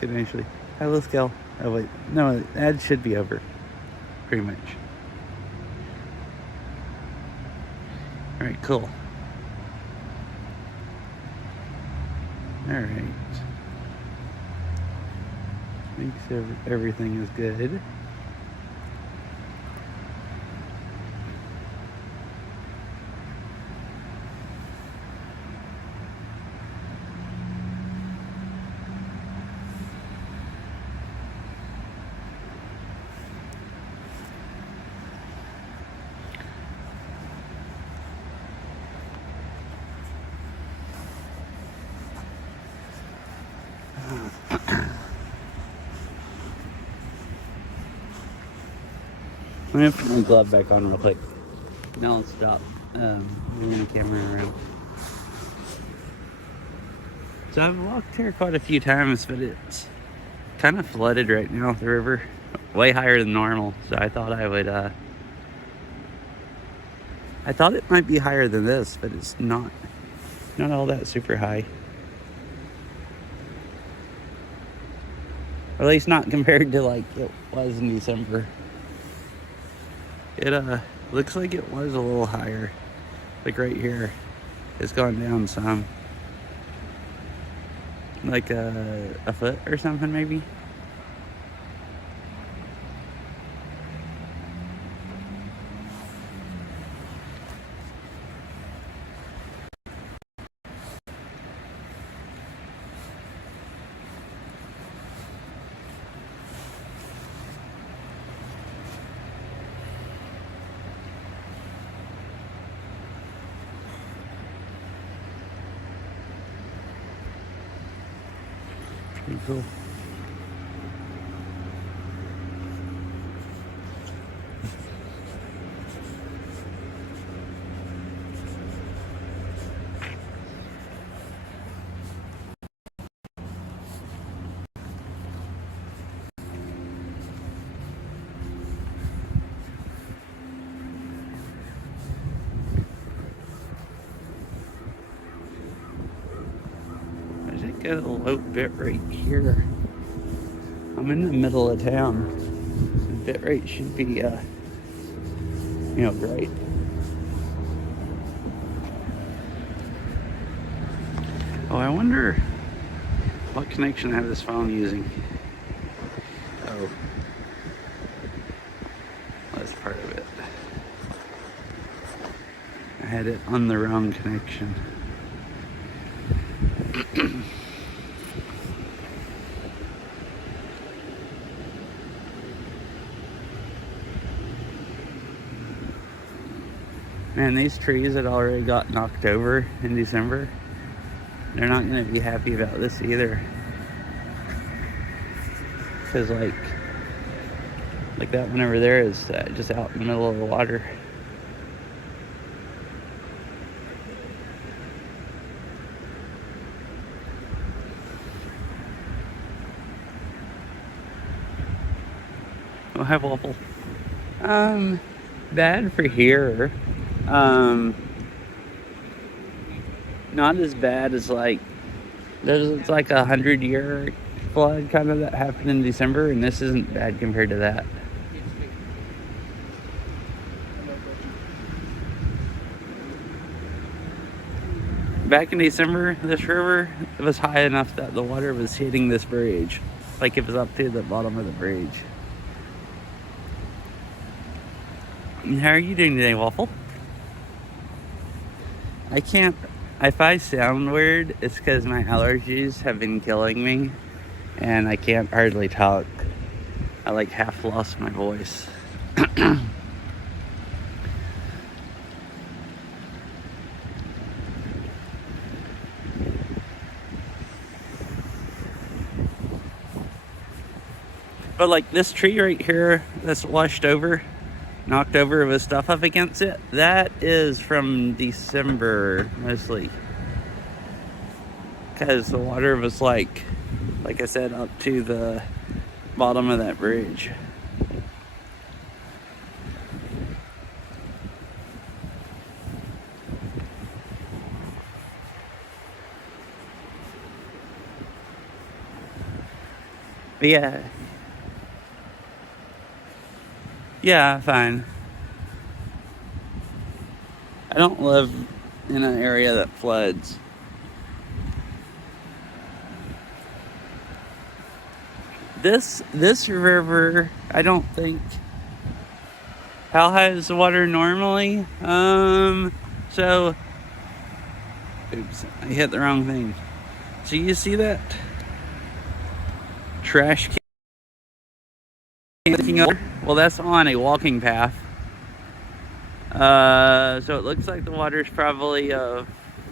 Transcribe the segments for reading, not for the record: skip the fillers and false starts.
Could actually. Hi, let's go. Oh wait, no, that should be over. Pretty much. All right, cool. All right. Make sure everything is good. I'm gonna put my glove back on real quick. Now let's stop moving the camera around. So I've walked here quite a few times, but it's kind of flooded right now, the river. Way higher than normal, so I thought I would, I thought it might be higher than this, but it's not. Not all that super high. Or at least not compared to like it was in December. It looks like it was a little higher. Like right here. It's gone down some. Like a foot or something maybe. Pretty cool. get a low bit rate here. I'm in the middle of town. The bit rate should be, great. Oh, I wonder what connection I have this phone using. Oh, that's part of it. I had it on the wrong connection. Man, these trees that already got knocked over in December, they're not going to be happy about this either. Because like that one over there is just out in the middle of the water. Oh, hi, Waffle. Bad for here. Not as bad as there's like 100-year flood kind of that happened in December, and this isn't bad compared to that. Back in December, this river was high enough that the water was hitting this bridge. Like it was up to the bottom of the bridge. How are you doing today, Waffle? I can't, if I sound weird, it's because my allergies have been killing me and I can't hardly talk. I like half lost my voice. But like this tree right here that's washed over, knocked over with stuff up against it, that is from December mostly, because the water was like I said, up to the bottom of that bridge. But yeah, fine. I don't live in an area that floods. This river, I don't think. How high is the water normally? So, oops, I hit the wrong thing. So you see that trash can? Well, that's on a walking path. So it looks like the water's probably a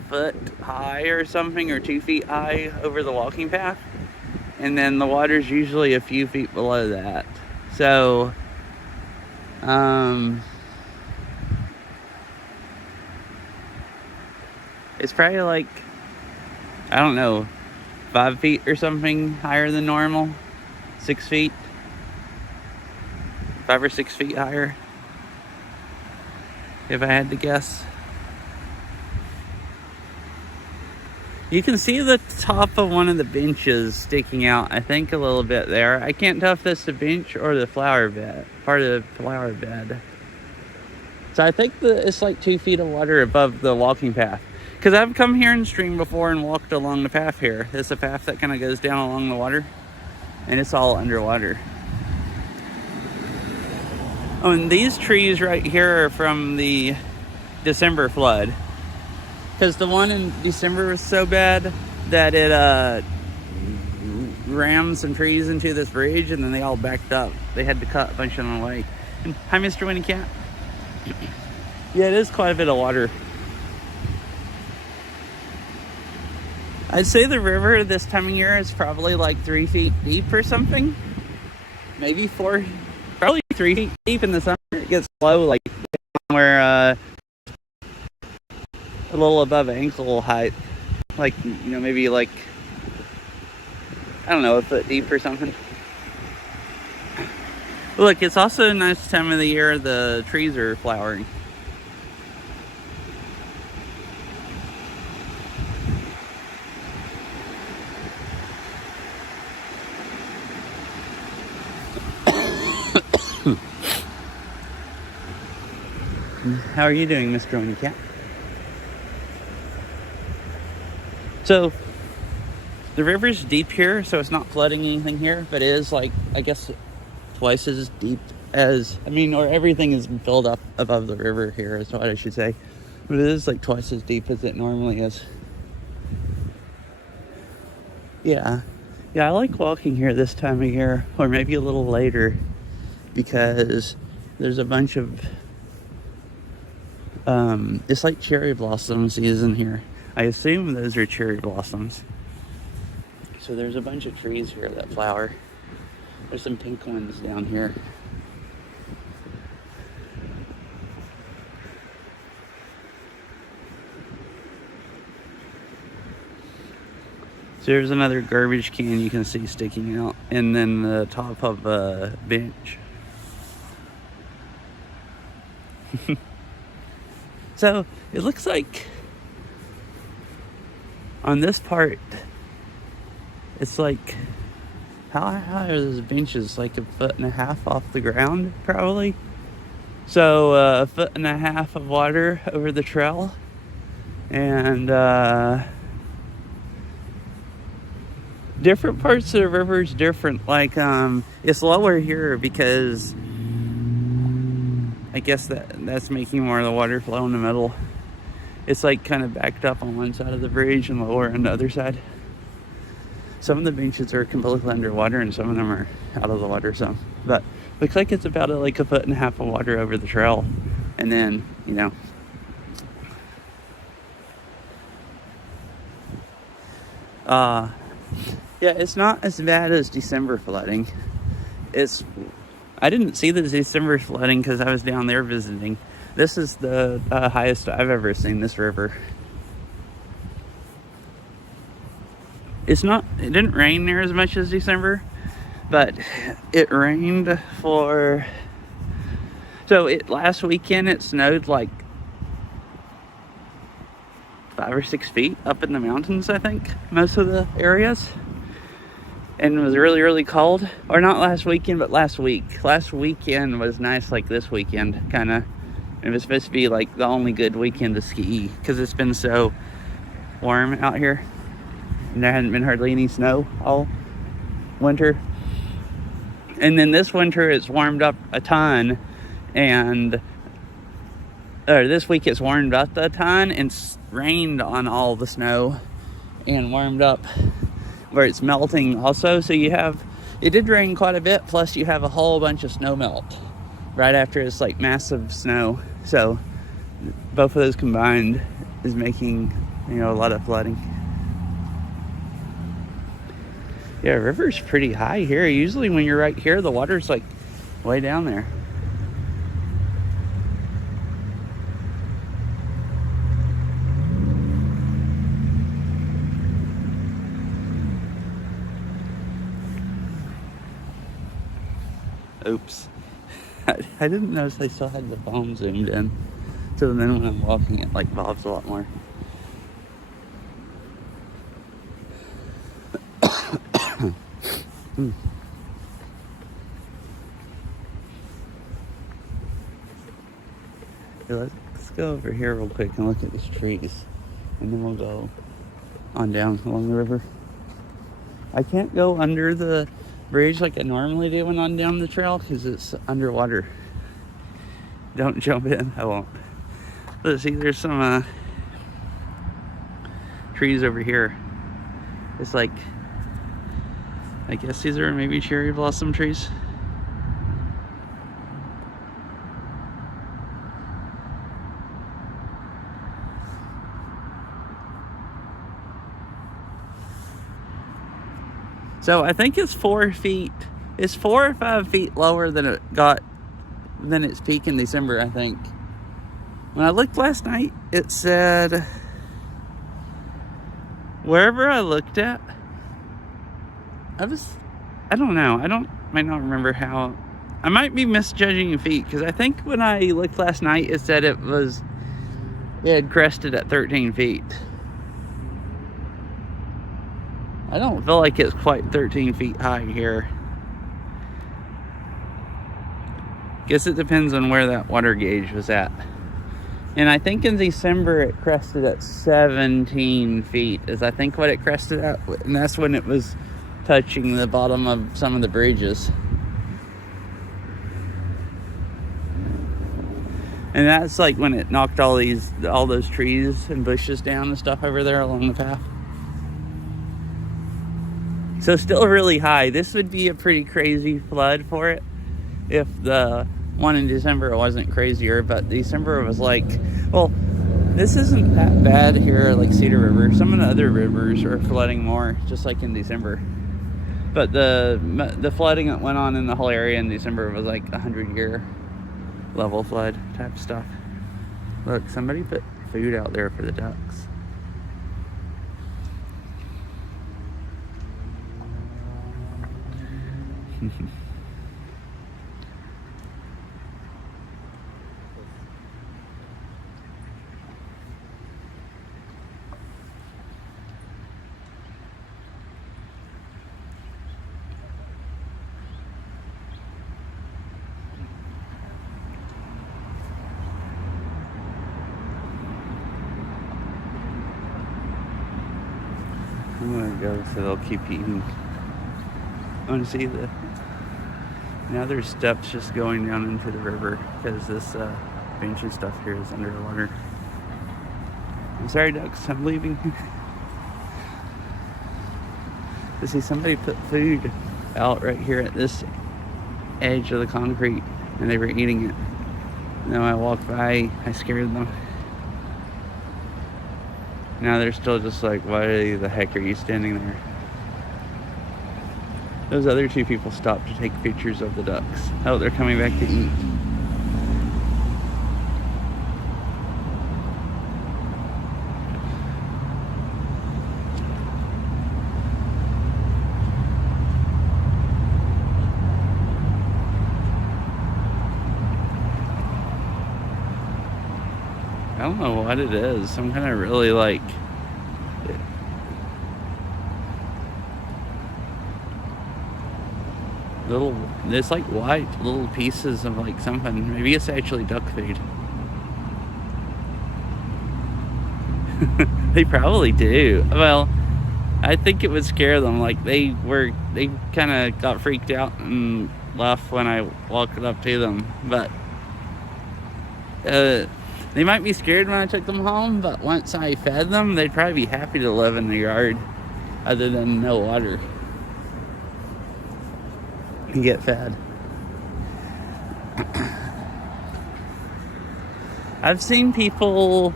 foot high or something, or 2 feet high over the walking path. And then the water's usually a few feet below that. So, it's probably like, I don't know, 5 feet or something higher than normal. 6 feet. 5 or 6 feet higher, if I had to guess. You can see the top of one of the benches sticking out, I think, a little bit there. I can't tell if that's the bench or the flower bed, part of the flower bed. So I think it's like 2 feet of water above the walking path. Because I've come here and streamed before and walked along the path here. There's a path that kind of goes down along the water, and it's all underwater. Oh, and these trees right here are from the December flood. Because the one in December was so bad that it rammed some trees into this bridge, and then they all backed up. They had to cut a bunch of them away. And, hi, Mr. Winnie Cat. Yeah, it is quite a bit of water. I'd say the river this time of year is probably like 3 feet deep or something. Maybe 4, probably 3 feet deep in the summer. It gets low, like where a little above ankle height, like, maybe like, I don't know, a foot deep or something. Look, it's also a nice time of the year the trees are flowering. How are you doing, Mr. Oni Cat? So, the river's deep here, so it's not flooding anything here, but it is like, I guess, twice as deep as, or everything is filled up above the river here is what I should say. But it is like twice as deep as it normally is. Yeah, I like walking here this time of year, or maybe a little later, because there's a bunch of, it's like cherry blossom season here. I assume those are cherry blossoms. So there's a bunch of trees here that flower. There's some pink ones down here. So there's another garbage can you can see sticking out, and then the top of a bench. So it looks like on this part, it's like, how high are those benches? Like 1.5 feet off the ground, probably. So 1.5 feet of water over the trail, and different parts of the river is different. Like it's lower here because I guess that's making more of the water flow in the middle. It's like kind of backed up on one side of the bridge and lower on the other side. Some of the benches are completely underwater and some of them are out of the water some. But looks like it's about like 1.5 feet of water over the trail. And then, yeah, it's not as bad as December flooding. I didn't see the December flooding because I was down there visiting. This is the highest I've ever seen this river. It didn't rain near as much as December, but it rained last weekend it snowed like 5 or 6 feet up in the mountains, I think, most of the areas. And it was really, really cold. Or not last weekend, but last week. Last weekend was nice like this weekend, kind of. It was supposed to be like the only good weekend to ski because it's been so warm out here. And there hadn't been hardly any snow all winter. And then this winter it's warmed up a ton. And this week it's warmed up a ton and rained on all the snow and warmed up where it's melting also. So it did rain quite a bit, plus you have a whole bunch of snow melt right after it's like massive snow. So both of those combined is making a lot of flooding. Yeah, river's pretty high here. Usually when you're right here, the water's like way down there. Oops. I didn't notice I still had the phone zoomed in. So then when I'm walking, it like bobs a lot more. Let's go over here real quick and look at these trees. And then we'll go on down along the river. I can't go under the bridge like I normally do when I'm down the trail because it's underwater. Don't jump in. I won't. Let's see, there's some trees over here. It's like, I guess these are maybe cherry blossom trees. So I think it's 4 feet. It's 4 or 5 feet lower than its peak in December, I think. When I looked last night, it said, wherever I looked at, I don't know. Might not remember how. I might be misjudging feet because I think when I looked last night, it said it had crested at 13 feet. I don't feel like it's quite 13 feet high here. Guess it depends on where that water gauge was at. And I think in December it crested at 17 feet, is I think what it crested at. And that's when it was touching the bottom of some of the bridges. And that's like when it knocked all those trees and bushes down and stuff over there along the path. So still really high. This would be a pretty crazy flood for it if the one in December wasn't crazier. But December was like, well, this isn't that bad here, like Cedar River. Some of the other rivers are flooding more, just like in December. But the flooding that went on in the whole area in December was like 100-year level flood type stuff. Look, somebody put food out there for the ducks. I'm gonna go so they'll keep eating. I want to see now there's steps just going down into the river because this bench and stuff here is underwater. I'm sorry, ducks, I'm leaving. I see somebody put food out right here at this edge of the concrete and they were eating it. And then when I walked by, I scared them. Now they're still just like, why the heck are you standing there? Those other two people stopped to take pictures of the ducks. Oh, they're coming back to eat. I don't know what it is. Some kind of really like it's like white little pieces of like something. Maybe it's actually duck food. They probably do. Well, I think it would scare them. Like they kind of got freaked out and left when I walked up to them. But they might be scared when I took them home, but once I fed them, they'd probably be happy to live in the yard other than no water and get fed. I've seen people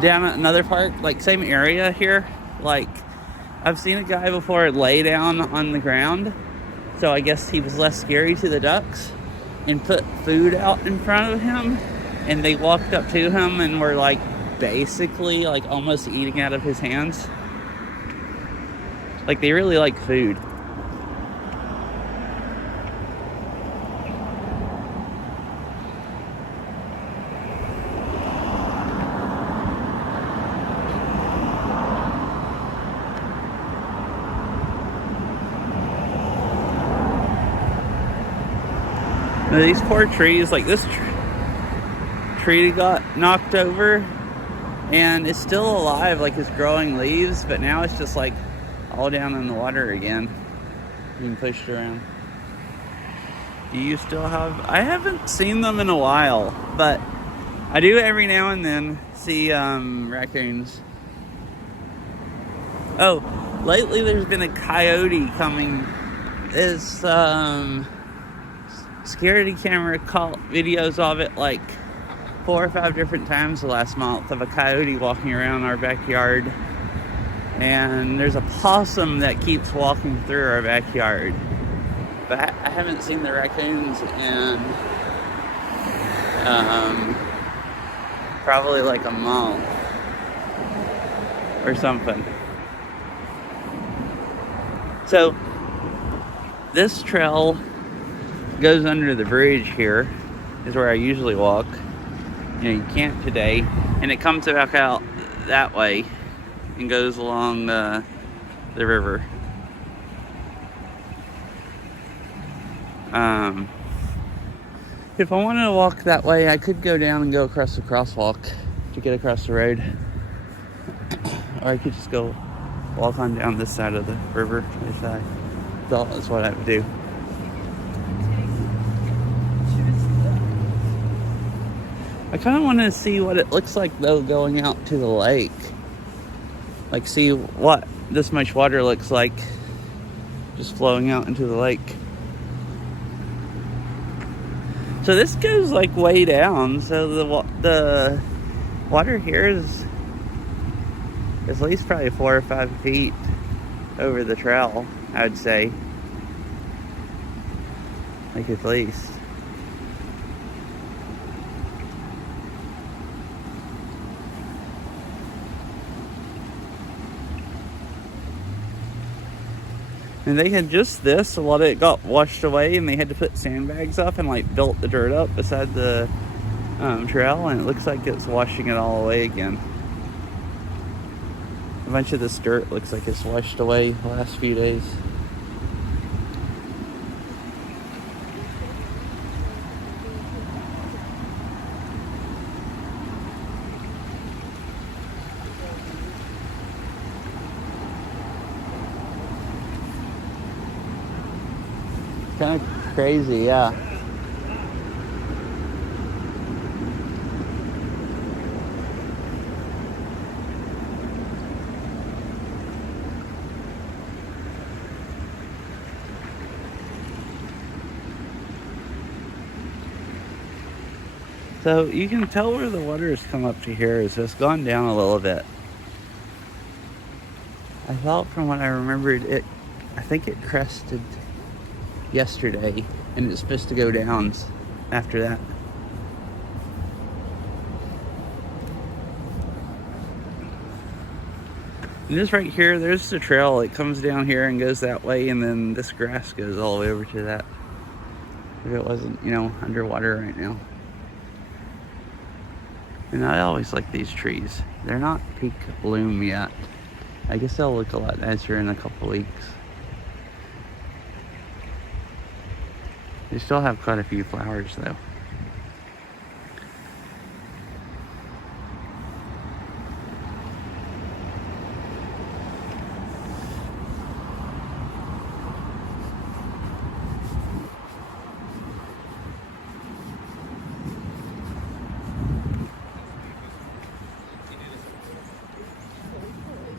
down at another park, like same area here, like I've seen a guy before lay down on the ground, so I guess he was less scary to the ducks, and put food out in front of him, and they walked up to him and were like basically like almost eating out of his hands. Like they really like food. Now, these poor trees, like this tree got knocked over and it's still alive, like it's growing leaves, but now it's just like all down in the water again, being pushed around. Do you still have, I haven't seen them in a while, but I do every now and then see raccoons. Oh, lately there's been a coyote coming. This security camera caught videos of it like 4 or 5 different times the last month of a coyote walking around our backyard. And there's a possum that keeps walking through our backyard. But I haven't seen the raccoons in probably like a month or something. So this trail goes under the bridge here, is where I usually walk. You know, you can't today. And it comes back out that way and goes along the river. If I wanted to walk that way, I could go down and go across the crosswalk to get across the road. Or I could just go walk on down this side of the river. That's what I would do. I kind of want to see what it looks like, though, going out to the lake. Like, see what this much water looks like just flowing out into the lake. So this goes, like, way down. So the water here is at least probably 4 or 5 feet over the trail, I would say. Like, at least. And they had just this, a lot of it got washed away, and they had to put sandbags up and like built the dirt up beside the trail, and it looks like it's washing it all away again. A bunch of this dirt looks like it's washed away the last few days. Kind of crazy, yeah. So you can tell where the water has come up to here is it's gone down a little bit. I thought from what I remembered, I think it crested yesterday, and it's supposed to go down after that. And this right here, there's the trail. It comes down here and goes that way, and then this grass goes all the way over to that. If it wasn't, underwater right now. And I always like these trees. They're not peak bloom yet. I guess they'll look a lot nicer in a couple weeks. They still have quite a few flowers though.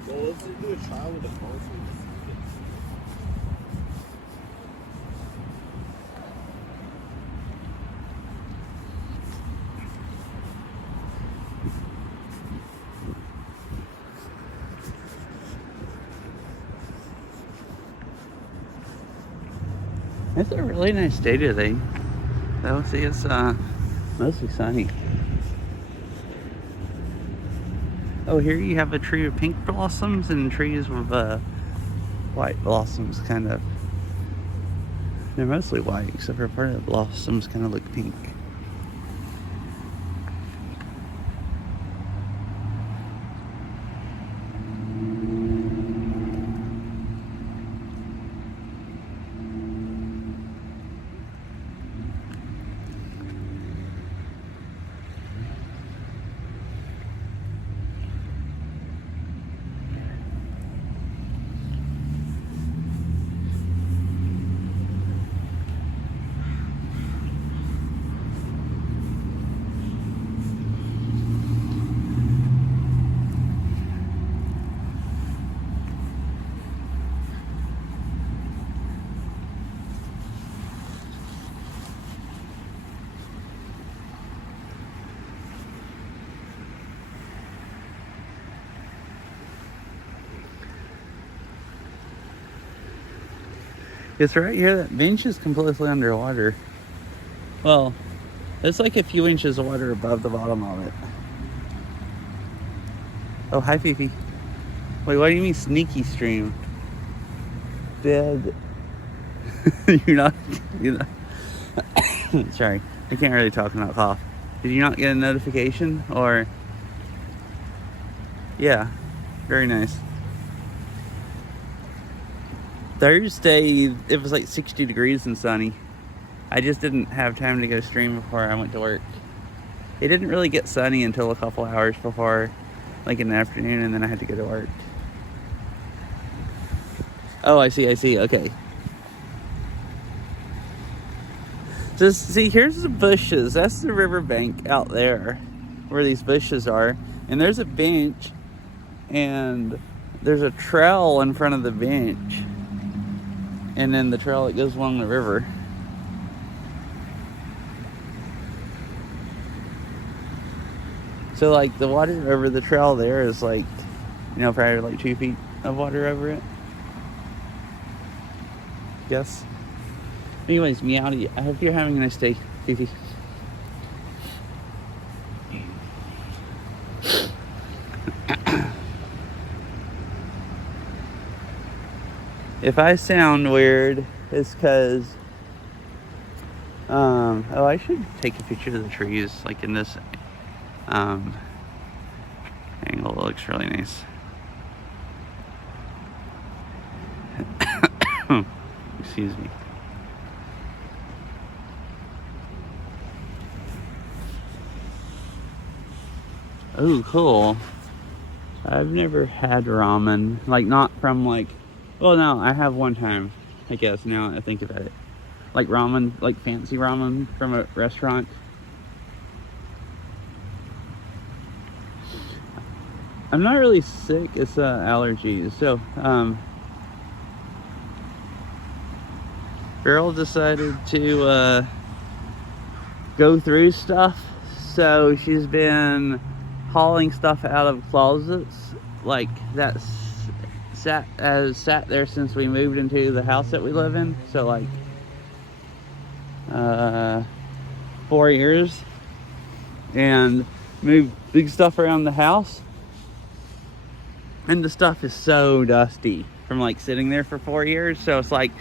Well, let's do a trial with the phone. It's a really nice day today. So see, it's mostly sunny. Oh, here you have a tree of pink blossoms and trees with white blossoms, kind of. They're mostly white, except for part of the blossoms kind of look pink. It's right here. That bench is completely underwater. Well, it's like a few inches of water above the bottom of it. Oh, hi, Fifi. Wait, what do you mean sneaky stream? Dead. You're not. Sorry, I can't really talk and not cough. Did you not get a notification? Or. Yeah, very nice. Thursday, it was like 60 degrees and sunny. I just didn't have time to go stream before I went to work. It didn't really get sunny until a couple hours before, like in the afternoon, and then I had to go to work. Oh, I see, okay. Just see, here's the bushes. That's the riverbank out there where these bushes are. And there's a bench, and there's a trail in front of the bench. And then the trail that goes along the river. So like the water over the trail there is like, you know, probably like 2 feet of water over it. Yes. Anyways, Meowdy, I hope you're having a nice day, Fifi. If I sound weird, it's because, oh, I should take a picture of the trees, like in this, angle. It looks really nice. Excuse me. Oh, cool. I've never had ramen. Like, not from, like... Well, no, I have one time, I guess, now I think about it. Like ramen, like fancy ramen from a restaurant. I'm not really sick, it's allergies. So, girl decided to go through stuff. So she's been hauling stuff out of closets, like that's sat there since we moved into the house that we live in. So like 4 years, and moved big stuff around the house, and the stuff is so dusty from like sitting there for 4 years. So it's like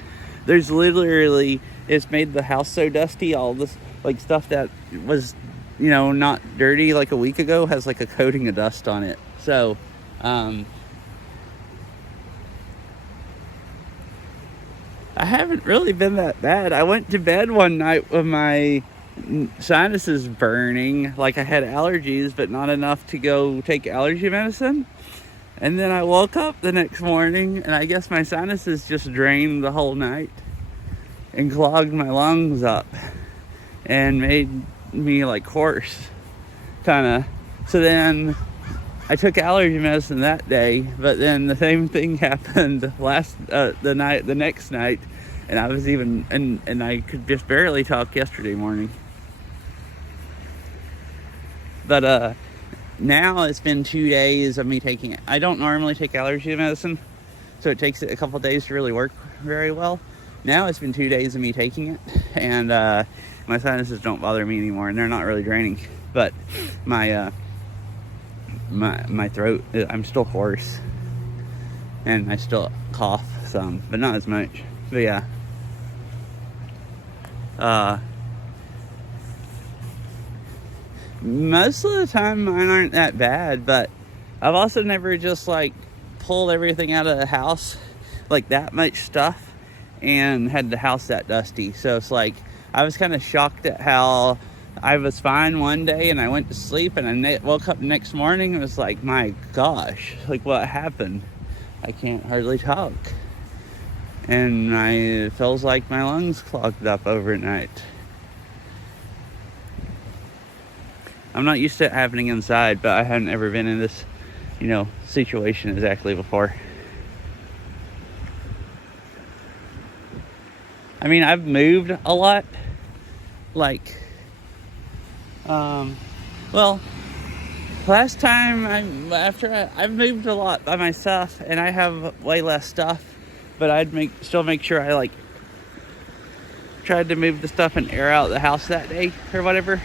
there's literally, it's made the house so dusty. All this like stuff that was, you know, not dirty like a week ago has like a coating of dust on it. So I haven't really been that bad. I went to bed one night with my sinuses burning, like I had allergies, but not enough to go take allergy medicine. And then I woke up the next morning, and I guess my sinuses just drained the whole night and clogged my lungs up and made me like hoarse, kind of. So then I took allergy medicine that day, but then the same thing happened the next night, and I was even, and I could just barely talk yesterday morning. But now it's been 2 days of me taking it. I don't normally take allergy medicine, so it takes it a couple days to really work very well. Now it's been 2 days of me taking it, and my sinuses don't bother me anymore, and they're not really draining. But my throat, I'm still hoarse, and I still cough some, but not as much. But yeah, most of the time mine aren't that bad, but I've also never just like pulled everything out of the house, like that much stuff, and had the house that dusty. So it's like I was kind of shocked at how I was fine one day, and I went to sleep, and I woke up the next morning and was like, my gosh, like what happened? I can't hardly talk, and it feels like my lungs clogged up overnight. I'm not used to it happening inside, but I hadn't ever been in this, you know, situation exactly before. I mean, I've moved a lot, like, well, last time I've moved a lot by myself, and I have way less stuff, but I'd still make sure I like tried to move the stuff and air out the house that day or whatever.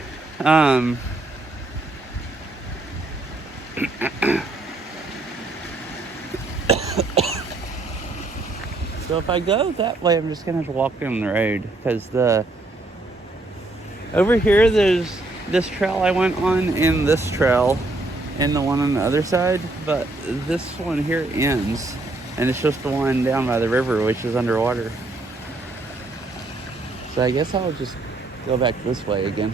So if I go that way, I'm just gonna have to walk down the road, because over here there's this trail I went on, and this trail, and the one on the other side, but this one here ends, and it's just the one down by the river, which is underwater. So I guess I'll just go back this way again.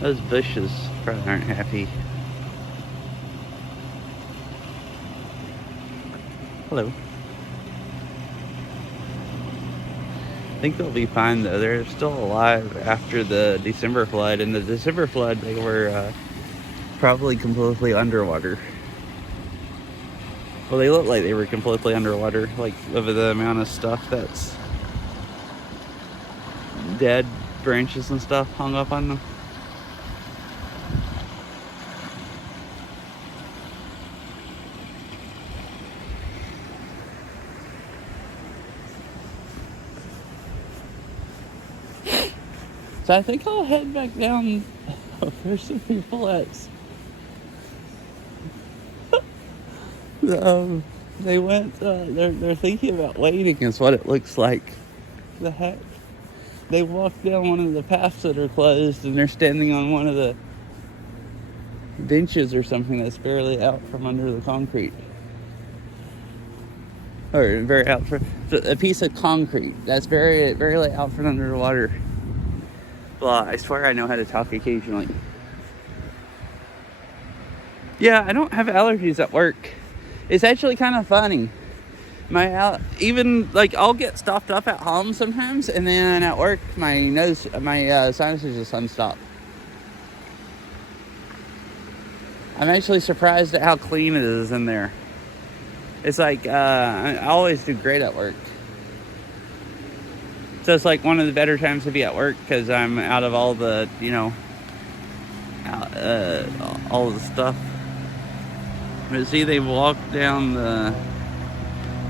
Those bushes probably aren't happy. Hello. I think they'll be fine though. They're still alive after the December flood. In the December flood, they were probably completely underwater. Well, they look like they were completely underwater, like over the amount of stuff that's dead branches and stuff hung up on them. So I think I'll head back down. There's some people at they went, they're thinking about waiting is what it looks like. The heck? They walked down one of the paths that are closed and they're standing on one of the benches or something that's barely out from under the concrete. Or very out from a piece of concrete that's barely out from under the water. Blah, I swear I know how to talk occasionally. Yeah, I don't have allergies at work. It's actually kind of funny. Even like I'll get stuffed up at home sometimes, and then at work my sinuses just unstop. I'm actually surprised at how clean it is in there. It's like I always do great at work. So it's like one of the better times to be at work because I'm out of all the, all the stuff. But see, they walked down the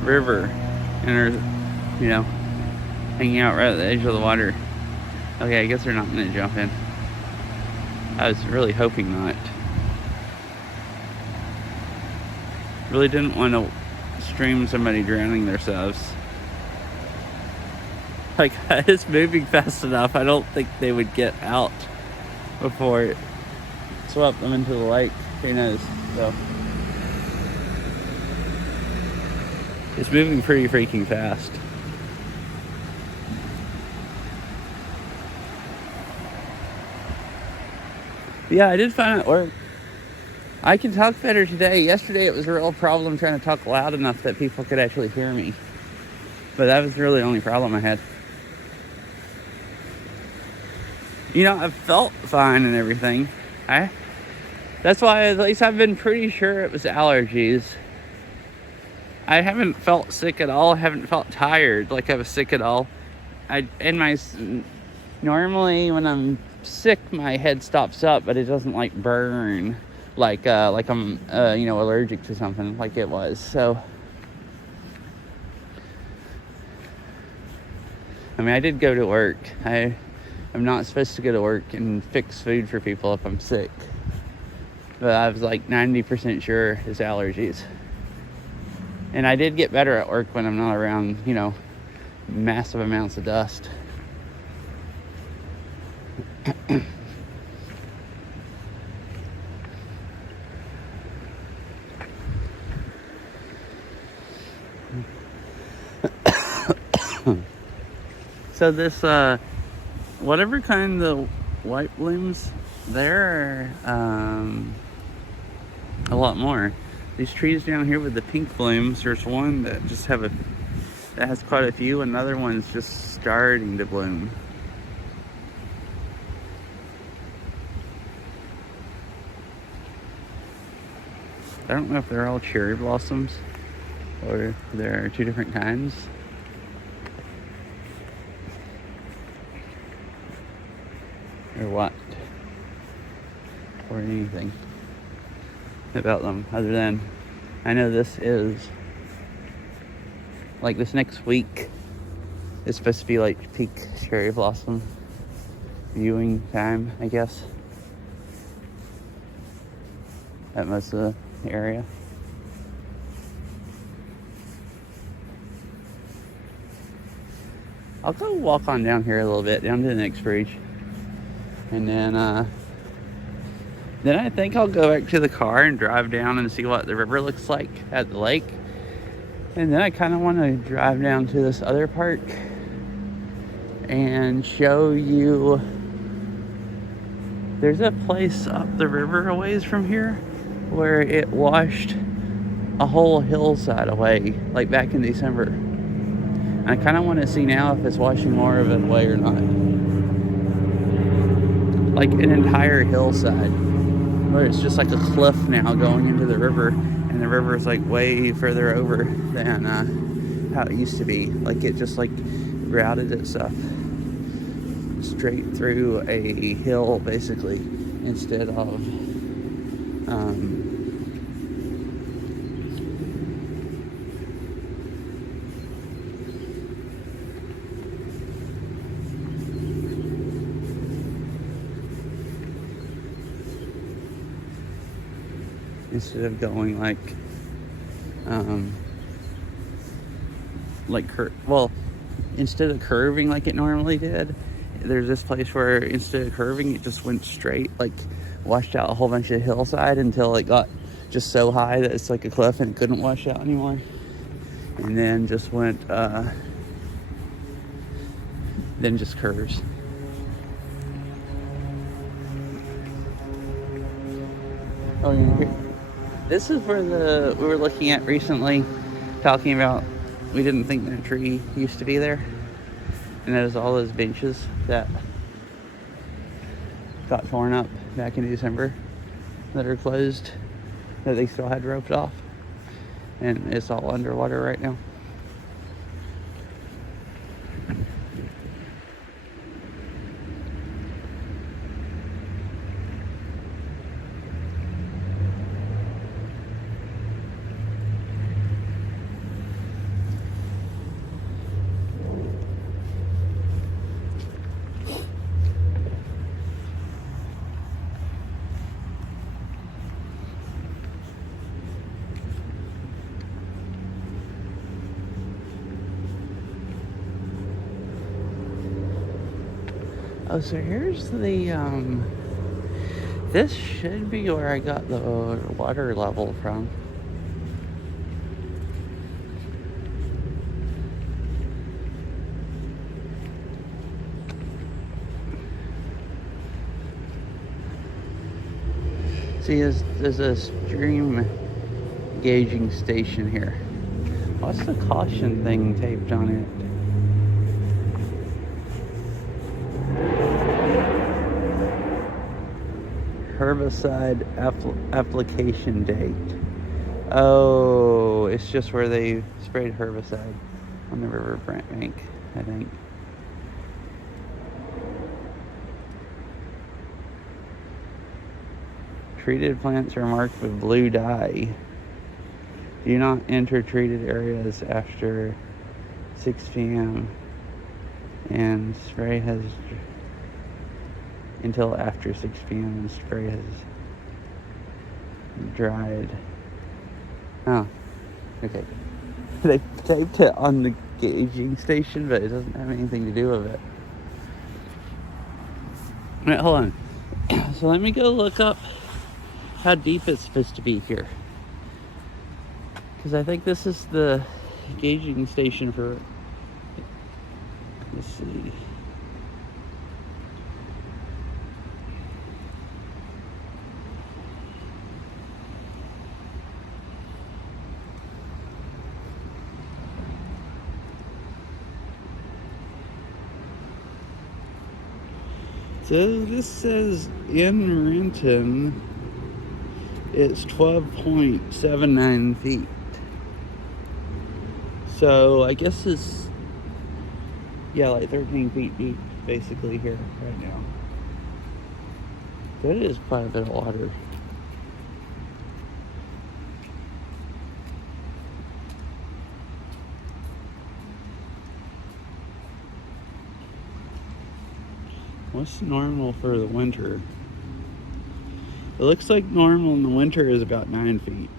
river and are, hanging out right at the edge of the water. Okay, I guess they're not going to jump in. I was really hoping not. Really didn't want to stream somebody drowning themselves. Like, it's moving fast enough. I don't think they would get out before it swept them into the lake. Who knows? So it's moving pretty freaking fast. Yeah, I did find it work. I can talk better today. Yesterday it was a real problem trying to talk loud enough that people could actually hear me. But that was really the only problem I had. I felt fine and everything. That's why at least I've been pretty sure it was allergies. I haven't felt sick at all. I haven't felt tired like I was sick at all. Normally when I'm sick, my head stops up, but it doesn't like burn like I'm allergic to something like it was. So I did go to work. I'm not supposed to go to work and fix food for people if I'm sick. But I was like 90% sure it's allergies. And I did get better at work when I'm not around, massive amounts of dust. So this, whatever kind of white blooms, there are a lot more. These trees down here with the pink blooms, there's one that that has quite a few, another one's just starting to bloom. I don't know if they're all cherry blossoms or there are two different kinds. Or what, or anything about them other than I know this is like this next week is supposed to be like peak cherry blossom viewing time, I guess, at most of the area. I'll go walk on down here a little bit, down to the next bridge. And then I think I'll go back to the car and drive down and see what the river looks like at the lake. And then I kind of want to drive down to this other park and show you. There's a place up the river a ways from here where it washed a whole hillside away, like back in December. And I kind of want to see now if it's washing more of it away or not. Like an entire hillside, where it's just like a cliff now going into the river, and the river is like way further over than how it used to be. Like it just like routed itself straight through a hill basically, instead of going instead of curving like it normally did, there's this place where instead of curving, it just went straight, like washed out a whole bunch of hillside until it got just so high that it's like a cliff and it couldn't wash out anymore. And then just went, then just curves. Oh, yeah. This is where we were looking at recently, talking about, we didn't think that tree used to be there. And there's all those benches that got torn up back in December that are closed, that they still had roped off. And it's all underwater right now. Oh, so here's the, this should be where I got the water level from. See, there's a stream gauging station here. What's the caution thing taped on it? Herbicide application date. Oh, it's just where they sprayed herbicide on the river bank, I think. Treated plants are marked with blue dye. Do not enter treated areas after 6 p.m. and spray has until after 6 p.m. and spray has dried. Oh, okay. They taped it on the gauging station, but it doesn't have anything to do with it. Alright, hold on. So let me go look up how deep it's supposed to be here. Because I think this is the gauging station for, let's see. So this says in Renton, it's 12.79 feet. So I guess it's, yeah, like 13 feet deep basically here right now. That is quite a bit of water. What's normal for the winter? It looks like normal in the winter is about 9 feet.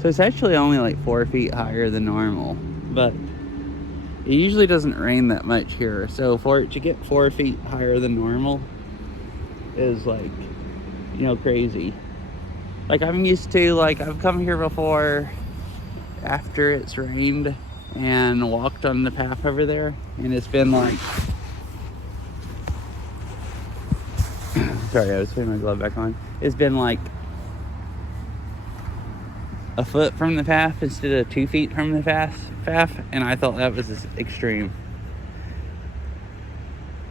So it's actually only like 4 feet higher than normal. But It usually doesn't rain that much here, so for it to get 4 feet higher than normal is like, you know, crazy. Like I'm used to, like I've come here before after it's rained and walked on the path over there, and it's been like sorry, I was putting my glove back on. It's been like a foot from the path instead of 2 feet from the path, and I thought that was extreme.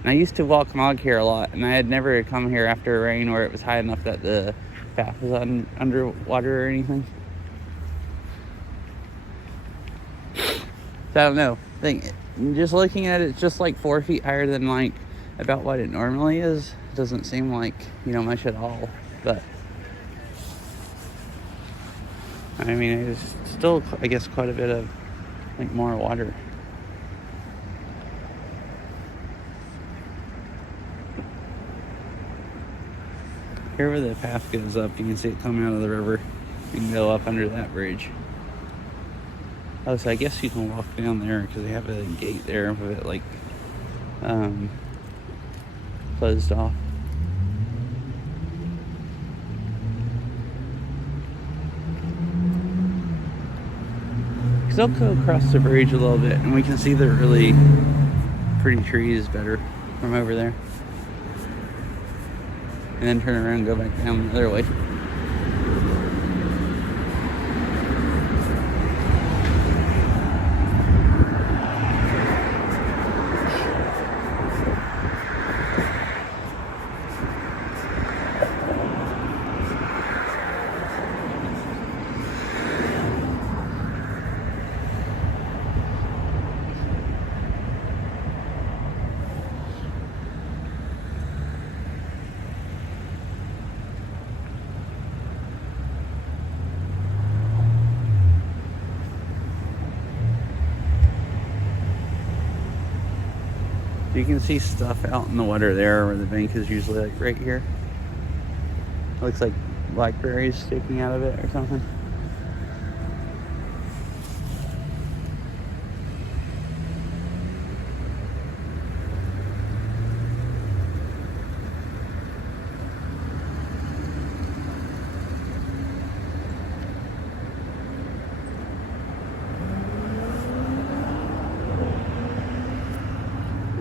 And I used to walk log here a lot, and I had never come here after a rain where it was high enough that the path was underwater or anything. So I don't know. Just looking at it, it's just like 4 feet higher than like about what it normally is. It doesn't seem like, you know, much at all, but I mean, it's still, I guess, quite a bit of like more water. Here where the path goes up, you can see it coming out of the river. You can go up under that bridge. Oh, so I guess you can walk down there because they have a gate there with it like closed off. Because I'll go across the bridge a little bit and we can see the really pretty trees better from over there. And then turn around and go back down the other way. You can see stuff out in the water there where the bank is usually like right here. It looks like blackberries sticking out of it or something.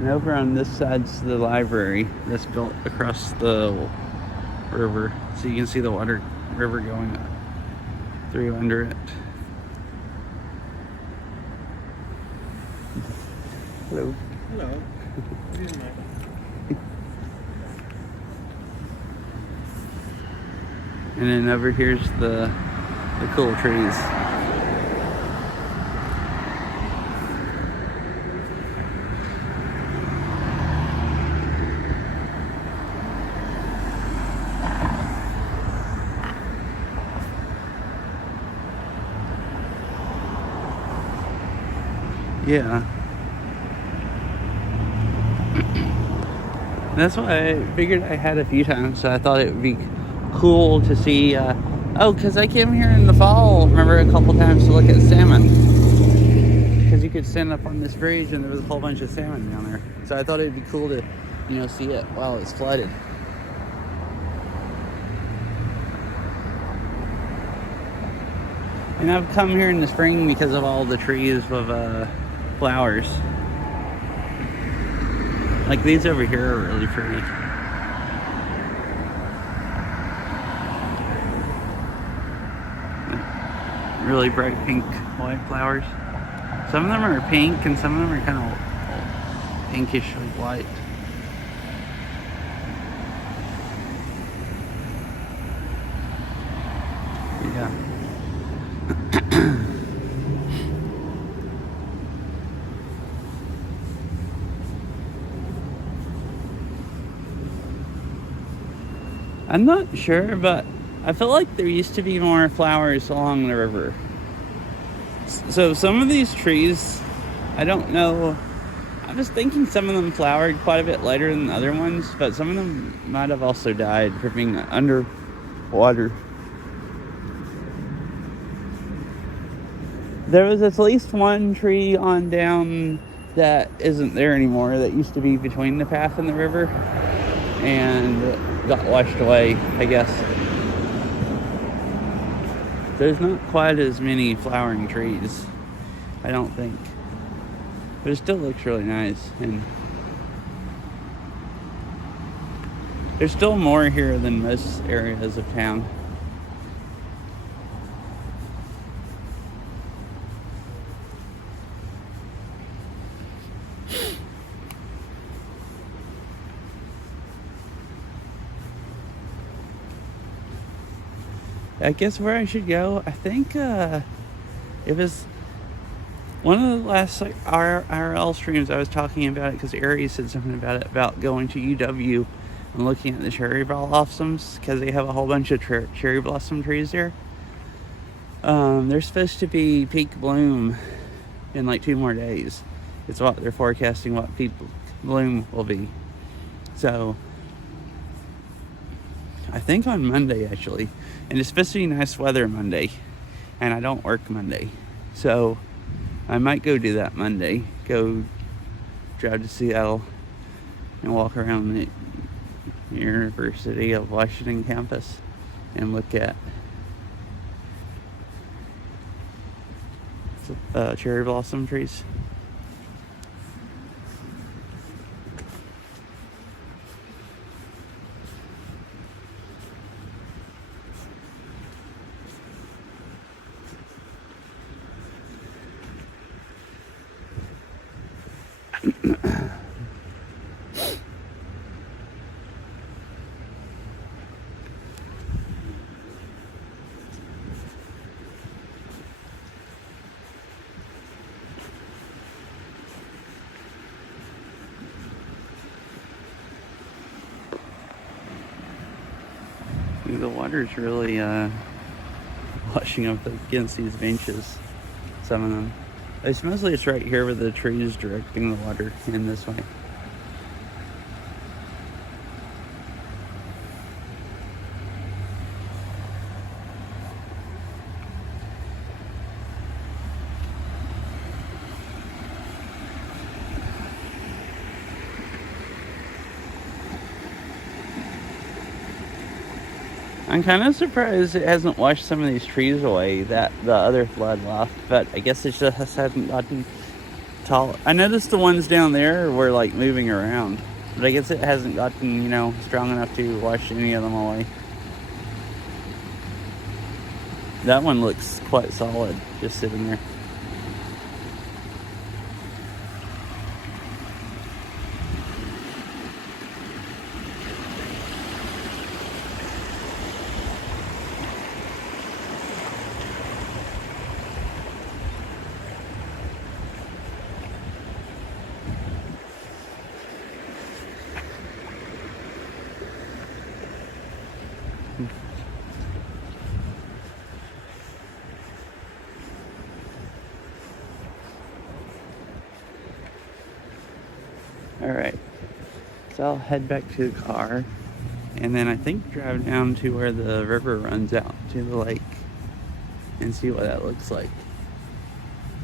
And over on this side's the library that's built across the river. So you can see the river going through under it. Hello. Hello. And then over here's the cool trees. Yeah. That's why I figured I had a few times, so I thought it would be cool to see. Oh, because I came here in the fall, remember, a couple times to look at salmon. Because you could stand up on this bridge and there was a whole bunch of salmon down there. So I thought it'd be cool to, you know, see it while it's flooded. And I've come here in the spring because of all the trees with flowers. Like these over here are really pretty. Really bright pink, white flowers. Some of them are pink and some of them are kind of pinkish with white. Yeah. I'm not sure, but I feel like there used to be more flowers along the river. So some of these trees, I don't know. I was thinking some of them flowered quite a bit later than other ones, but some of them might have also died for being underwater. There was at least one tree on down that isn't there anymore, that used to be between the path and the river, and got washed away, I guess. There's not quite as many flowering trees, I don't think, but it still looks really nice, and there's still more here than most areas of town. I guess where I should go, I think it was one of the last like IRL streams I was talking about it, because Aries said something about it, about going to UW and looking at the cherry blossoms, because they have a whole bunch of cherry blossom trees there. They're supposed to be peak bloom in like 2 more days. It's what they're forecasting, what peak bloom will be. So I think on Monday, actually, and it's supposed to be nice weather Monday, and I don't work Monday, so I might go do that Monday. Go drive to Seattle and walk around the University of Washington campus and look at cherry blossom trees. The water's really washing up against these benches, some of them. It's mostly it's right here where the trees directing the water in this way. I'm kind of surprised it hasn't washed some of these trees away that the other flood left, but I guess it just hasn't gotten tall. I noticed the ones down there were like moving around, but I guess it hasn't gotten, strong enough to wash any of them away. That one looks quite solid, just sitting there. Alright, so I'll head back to the car, and then I think drive down to where the river runs out to the lake and see what that looks like.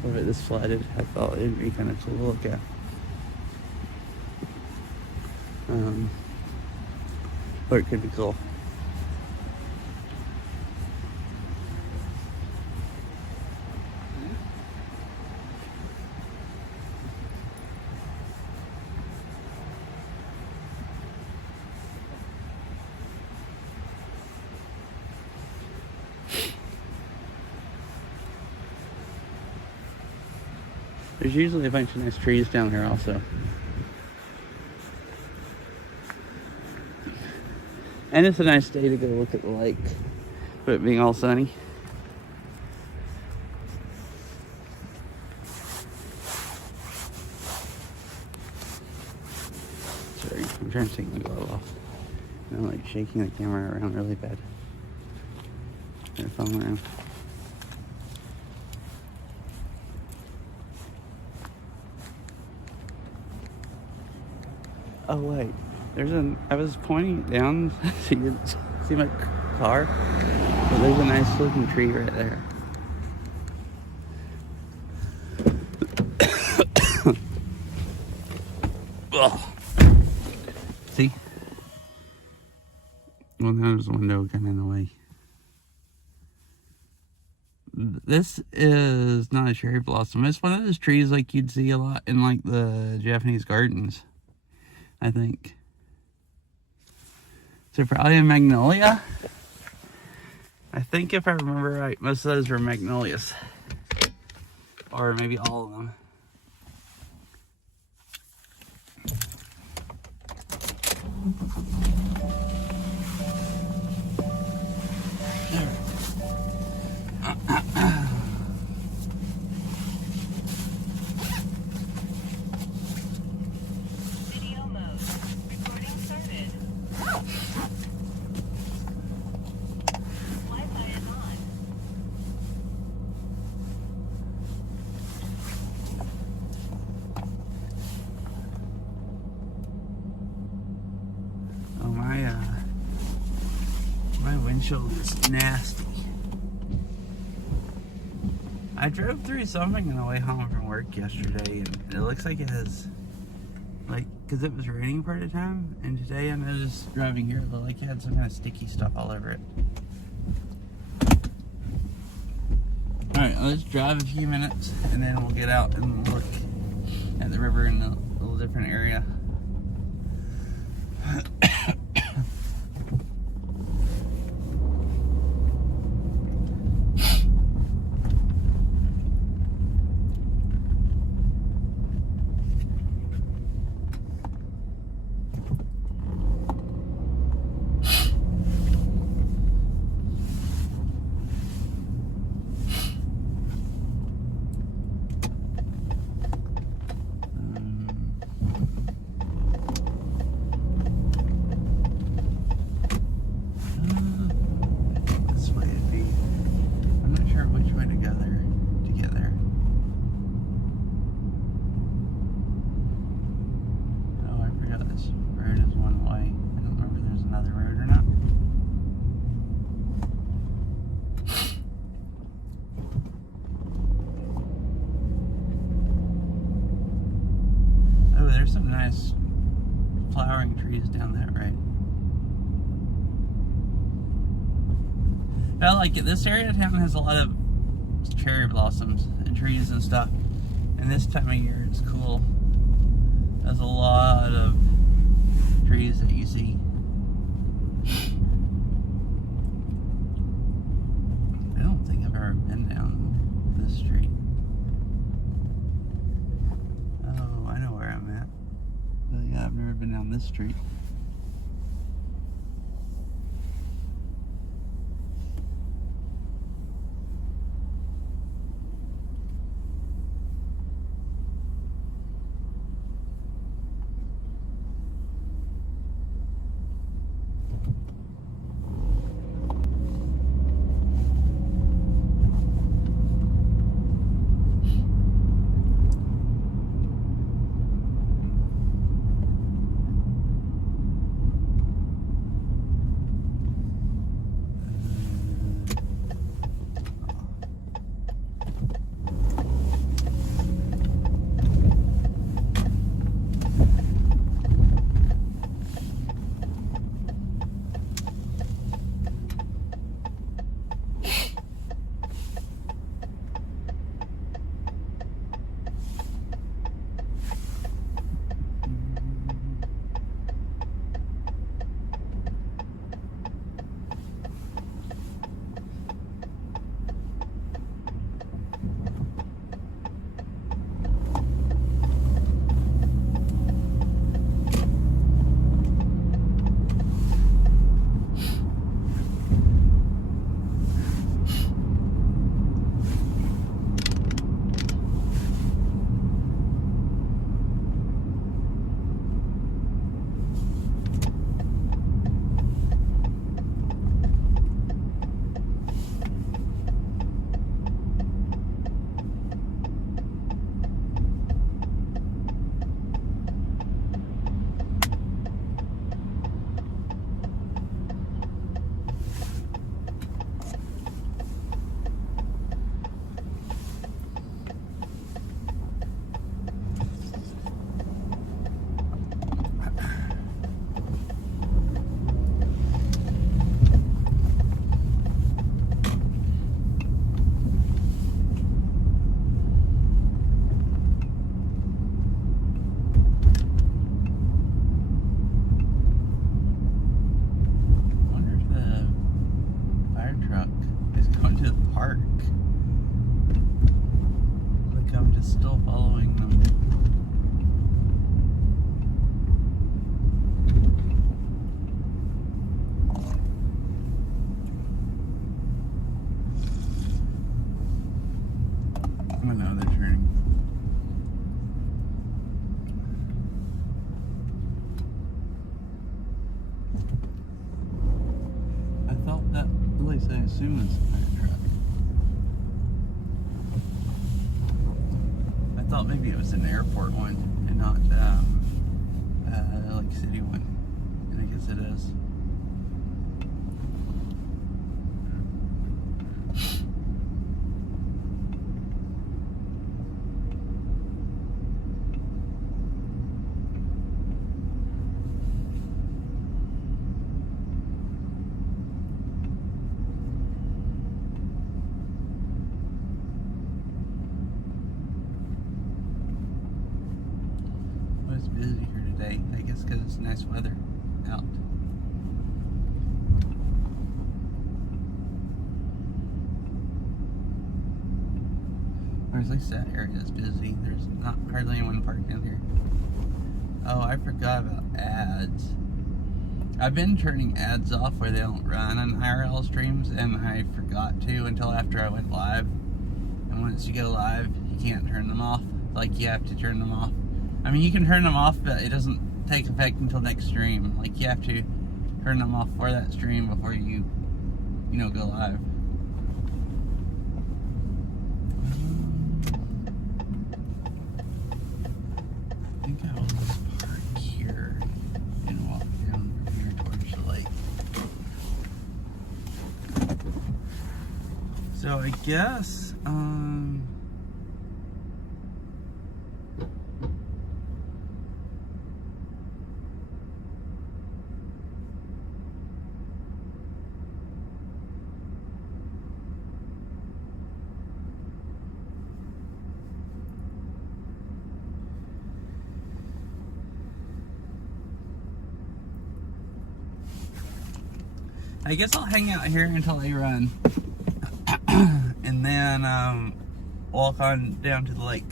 Where this flooded, I thought it'd be kind of cool to look at. Or it could be cool. There's usually a bunch of nice trees down here also. And it's a nice day to go look at the lake, with it being all sunny. Sorry, I'm trying to take my glove off. I'm like shaking the camera around really bad. Their phone around. Oh wait, I was pointing down so you could see my car, but there's a nice looking tree right there. his window kind of in the way. This is not a cherry blossom. It's one of those trees like you'd see a lot in like the Japanese gardens, I think. So probably a magnolia. I think if I remember right, most of those were magnolias. Or maybe all of them. Video mode. Recording started. Wi-Fi is on. Oh, my windshield is nasty. I drove through something on the way home from work yesterday, and it looks like it has, like, because it was raining part of the time, and today I noticed driving here, it looked like it had some kind of sticky stuff all over it. Alright, let's drive a few minutes, and then we'll get out and look at the river in a little different area. This way it'd be. I'm not sure which way to go there to get there. Oh, I forgot this road is one way. I don't remember if there's another road or not. Oh, there's some nice flowering trees down that right. I like it. This area of town has a lot of cherry blossoms and trees and stuff. And this time of year it's cool. There's a lot of trees that you see. I don't think I've ever been down this street. Oh, I know where I'm at. But yeah, I've never been down this street. it's still following them. Oh no, they're turning. I thought that, at least I assume it's a fire truck. I thought maybe it was an airport one and not like city one. And I guess it is. It's busy here today. I guess because it's nice weather out. Or at least that area is busy. There's not hardly anyone parked in here. Oh, I forgot about ads. I've been turning ads off where they don't run on IRL streams, and I forgot to until after I went live. And once you go live, you can't turn them off. Like, you have to turn them off. I mean, you can turn them off, but it doesn't take effect until next stream. Like, you have to turn them off for that stream before you go live. I think I will just park here and walk down from here towards the lake. So I guess, I'll hang out here until I run. And then walk on down to the lake.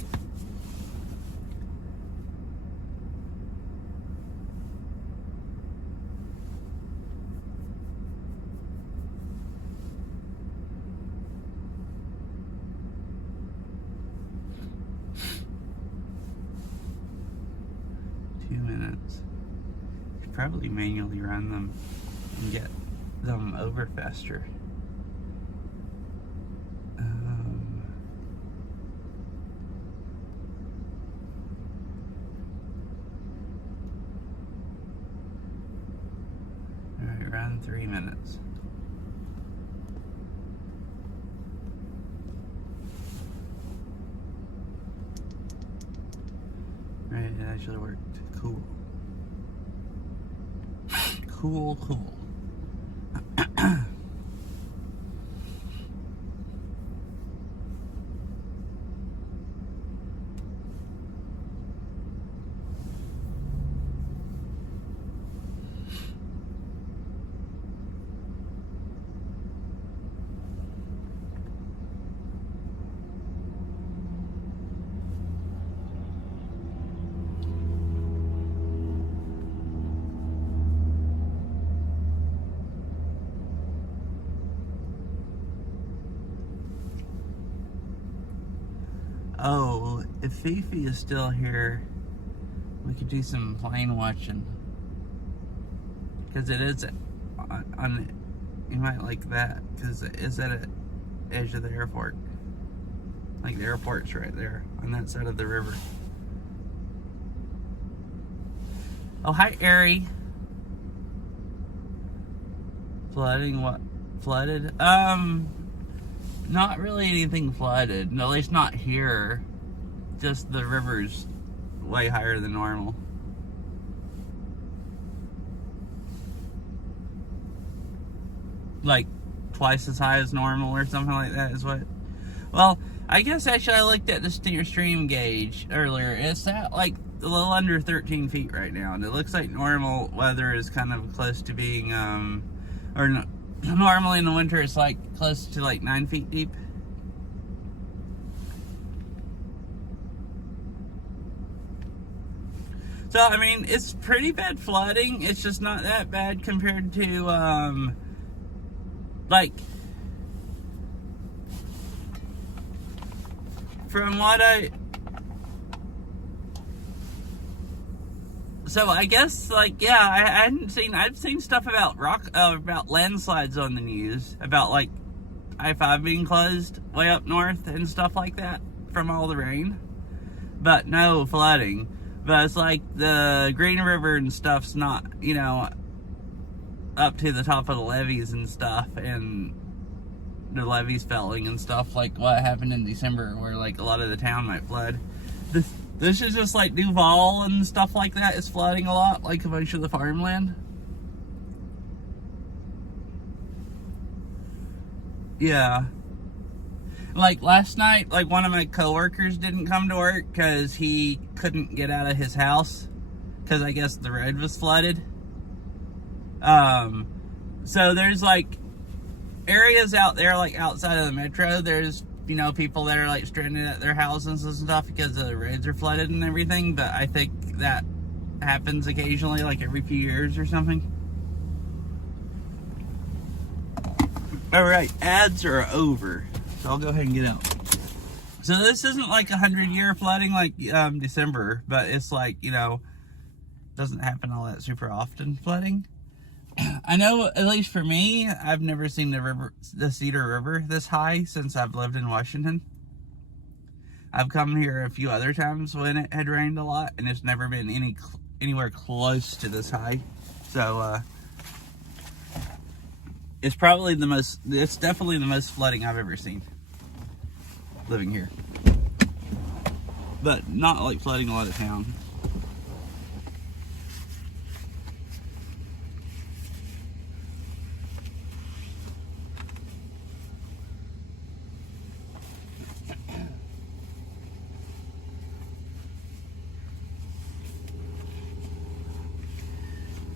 Could probably manually run them and get them over faster. Alright, around 3 minutes. Right, it actually worked. Cool. Cool. Oh, if Fifi is still here, we could do some plane watching. Because it is on, you might like that, because it is at the edge of the airport. Like, the airport's right there, on that side of the river. Oh, hi, Ari. Flooding, what? Flooded? Not really anything flooded. No, at least not here. Just the river's way higher than normal. Like twice as high as normal or something like that is what. Well, I guess actually I looked at the stream gauge earlier. It's at like a little under 13 feet right now. And it looks like normal weather is kind of close to being, or no. Normally in the winter it's like close to like 9 feet deep. So, I mean, it's pretty bad flooding. It's just not that bad compared to, like, from what so I guess, like, yeah, I've seen stuff about about landslides on the news, about, like, I-5 being closed way up north and stuff like that from all the rain, but no flooding. But it's like the Green River and stuff's not, you know, up to the top of the levees and stuff, and the levees felling and stuff, like what happened in December, where like a lot of the town might flood. This is just like Duval and stuff like that is flooding a lot, like a bunch of the farmland. Yeah. Like last night, like one of my coworkers didn't come to work because he couldn't get out of his house because I guess the road was flooded. So there's like areas out there, like outside of the metro, there's, you know, people that are like stranded at their houses and stuff because the roads are flooded and everything. But I think that happens occasionally, like every few years or something. All right, ads are over. So I'll go ahead and get out. So this isn't like 100-year flooding like December, but it's like, you know, doesn't happen all that super often flooding. I know, at least for me, I've never seen the Cedar River this high since I've lived in Washington. I've come here a few other times when it had rained a lot, and it's never been anywhere close to this high. So it's definitely the most flooding I've ever seen living here, but not like flooding a lot of town.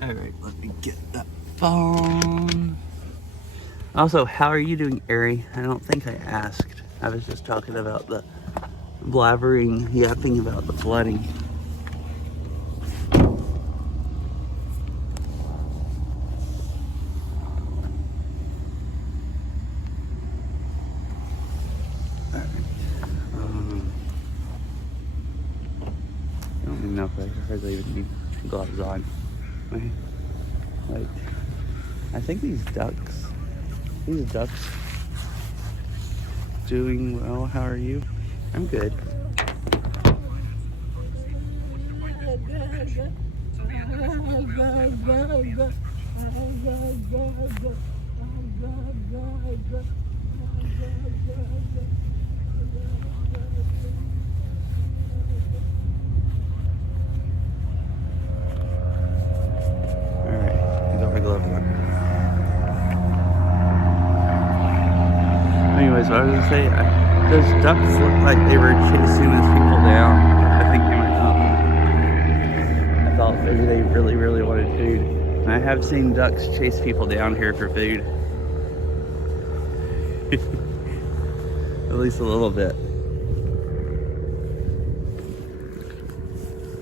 All right, let me get that phone. Also, how are you doing, Ari? I don't think I asked. I was just talking about the blabbering, yapping about the flooding. Alright. I don't even know if I hardly even need gloves on. Like, I think these ducks doing well. How are you? I'm good. Alright, I got my gloves on. Anyways, what I was gonna say, those ducks look like they were chasing those people down. I think they might not. I thought maybe they really, really wanted food. And I have seen ducks chase people down here for food. At least a little bit.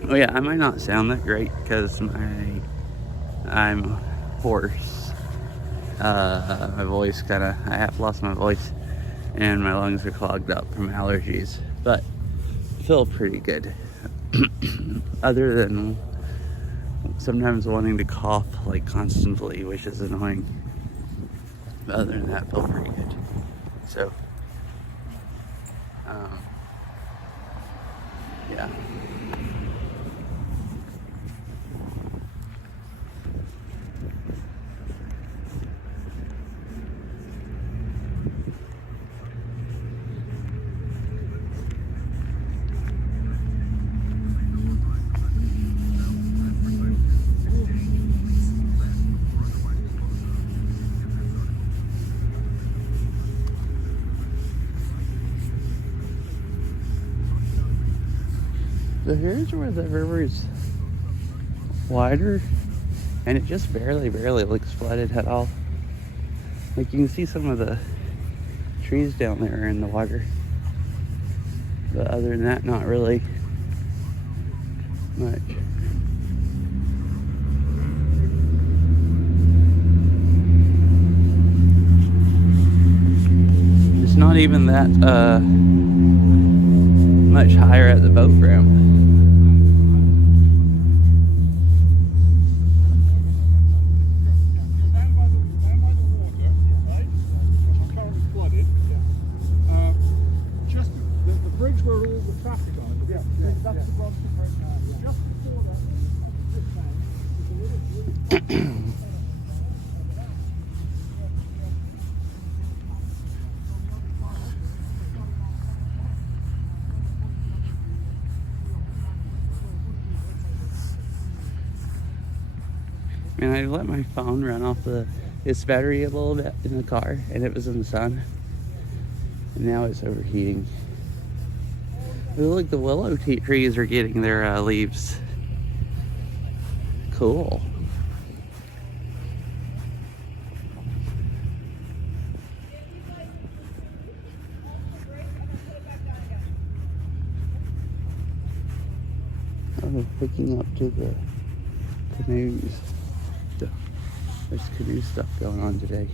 Oh yeah, I might not sound that great because I'm hoarse. My voice I have lost my voice. And my lungs are clogged up from allergies, but I feel pretty good. Other than sometimes wanting to cough like constantly, which is annoying. But other than that, I feel pretty good. So, yeah. So here's where the river's wider, and it just barely looks flooded at all. Like you can see some of the trees down there in the water, but other than that, not really much. not even that much higher at the boat ramp. You're down by the water, right? Which is currently flooded. Just the bridge where all the traffic are. That's the Bronson Bridge. Just before that, this bank is a little. And I let my phone run off its battery a little bit in the car, and it was in the sun. And now it's overheating. It looks like the willow trees are getting their leaves. Cool. Oh, picking up to the canoes. There's canoe stuff going on today.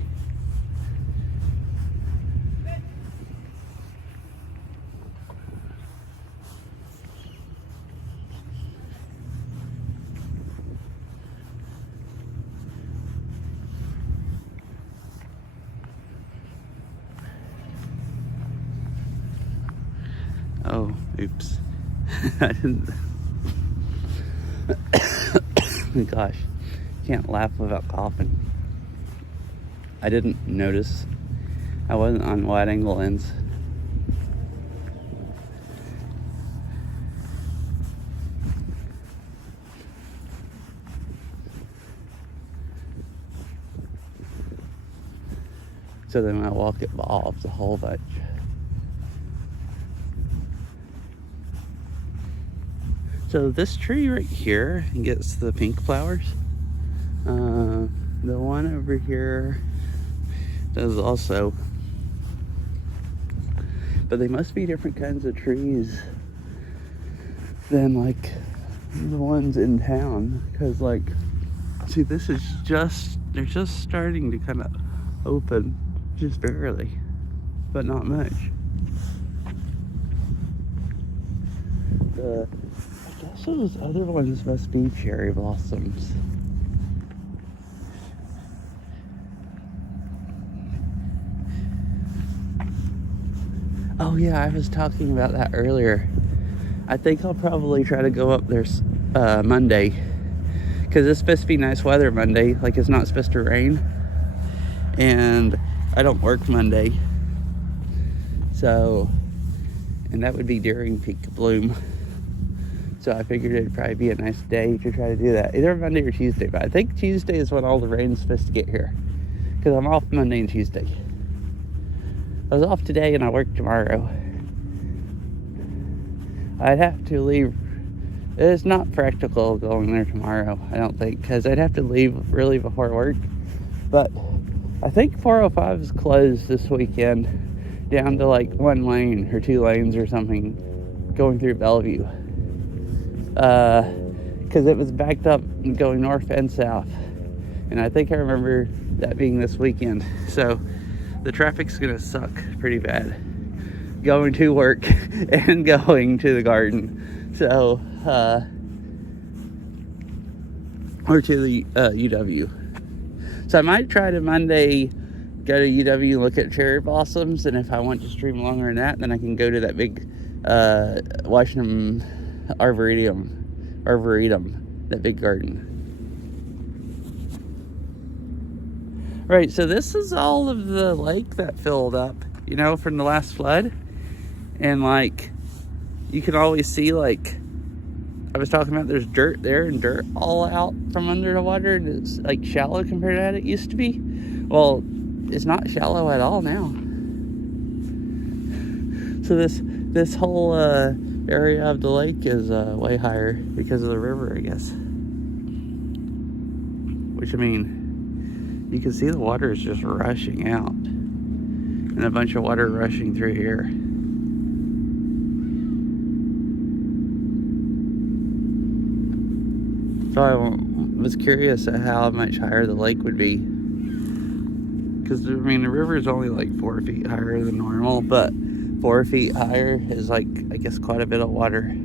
Oh, oops. I didn't. Gosh, can't laugh without coughing. I didn't notice. I wasn't on wide angle lens. So then my walk evolves a whole bunch. So this tree right here gets the pink flowers. The one over here does also. But they must be different kinds of trees than like the ones in town. Because like, see, this is just, they're just starting to kind of open, just barely, but not much. I guess those other ones must be cherry blossoms. Oh yeah, I was talking about that earlier. I think I'll probably try to go up there Monday, because it's supposed to be nice weather Monday, like it's not supposed to rain, and I don't work Monday, so, and that would be during peak bloom. So I figured it'd probably be a nice day to try to do that. Either Monday or Tuesday, but I think Tuesday is when all the rain's supposed to get here, because I'm off Monday and Tuesday. I was off today and I work tomorrow. I'd have to leave. It's not practical going there tomorrow, I don't think, because I'd have to leave really before work. But I think 405 is closed this weekend, down to like 1 lane or 2 lanes or something, going through Bellevue. Because it was backed up going north and south, and I think I remember that being this weekend. So the traffic's gonna suck pretty bad going to work and going to the garden. So or to the UW. So I might try to Monday go to UW and look at cherry blossoms, and if I want to stream longer than that, then I can go to that big Washington Arboretum, that big garden. Right, so this is all of the lake that filled up, you know, from the last flood. And like, you can always see, like, I was talking about, there's dirt there and dirt all out from under the water, and it's like shallow compared to that it used to be. Well, it's not shallow at all now. So this whole area of the lake is way higher because of the river, I guess. Which, I mean, you can see the water is just rushing out, and a bunch of water rushing through here. So I was curious at how much higher the lake would be, because because I mean the river is only like 4 feet higher than normal, but 4 feet higher is like, I guess, quite a bit of water.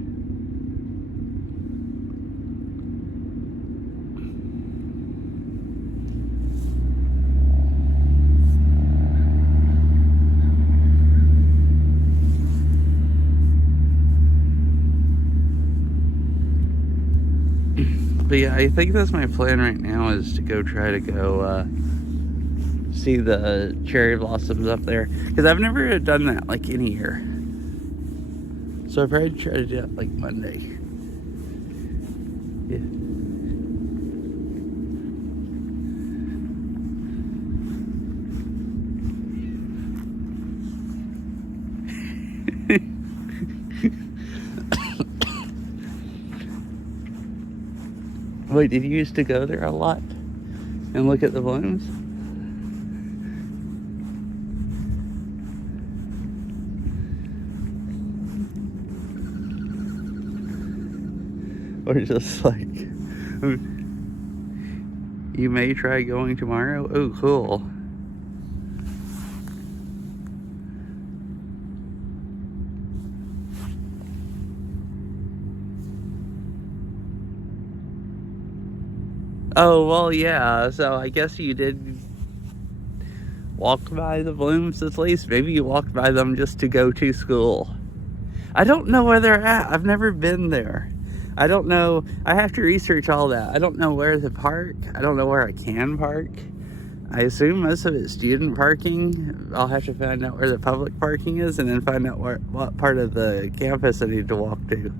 But yeah, I think that's my plan right now, is to go try to go see the cherry blossoms up there, because I've never done that like in a year. So I'll probably try to do it like Monday. Yeah. Wait, did you used to go there a lot and look at the blooms? Or just like, you may try going tomorrow? Oh, cool. Oh, well, yeah, so I guess you did walk by the blooms at least. Maybe you walked by them just to go to school. I don't know where they're at. I've never been there. I don't know. I have to research all that. I don't know where to park. I don't know where I can park. I assume most of it's student parking. I'll have to find out where the public parking is, and then find out what part of the campus I need to walk to.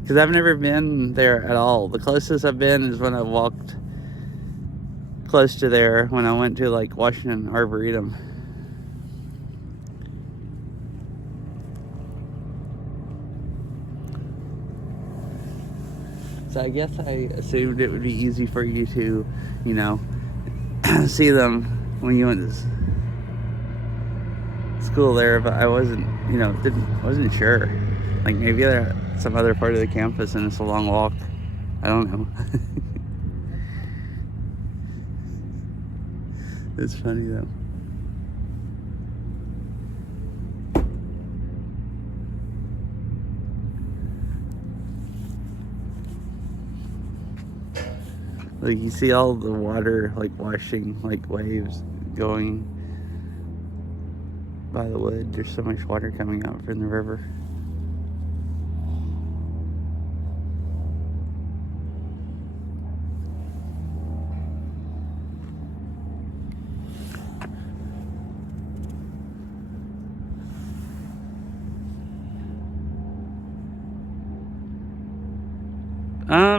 Because I've never been there at all. The closest I've been is when I walked close to there, when I went to like Washington Arboretum. So I guess I assumed it would be easy for you to, you know, see them when you went to school there, but I wasn't, you know, wasn't sure. Like maybe they're at some other part of the campus and it's a long walk. I don't know. It's funny though. Like you see all the water like washing, like waves going by the wood. There's so much water coming out from the river.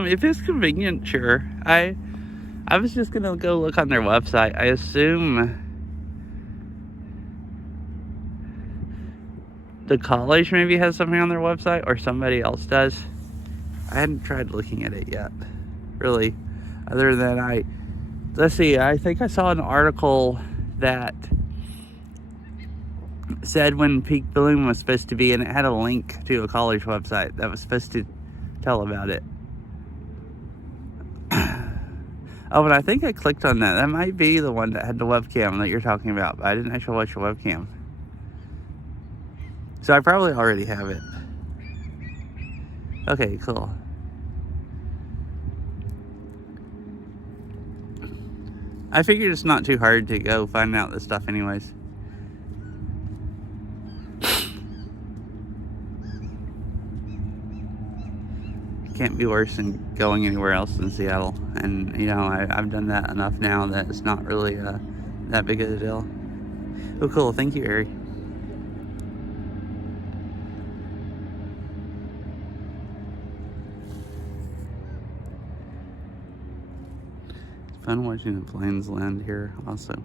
If it's convenient, sure. I was just gonna go look on their website. I assume the college maybe has something on their website, or somebody else does. I hadn't tried looking at it yet, really. Other than let's see, I think I saw an article that said when peak bloom was supposed to be, and it had a link to a college website that was supposed to tell about it. Oh, and I think I clicked on that. That might be the one that had the webcam that you're talking about, but I didn't actually watch the webcam. So I probably already have it. Okay, cool. I figured it's not too hard to go find out this stuff anyways. Can't be worse than going anywhere else in Seattle, and you know I've done that enough now that it's not really that big of a deal. Oh cool, thank you, Ari. It's fun watching the planes land here also.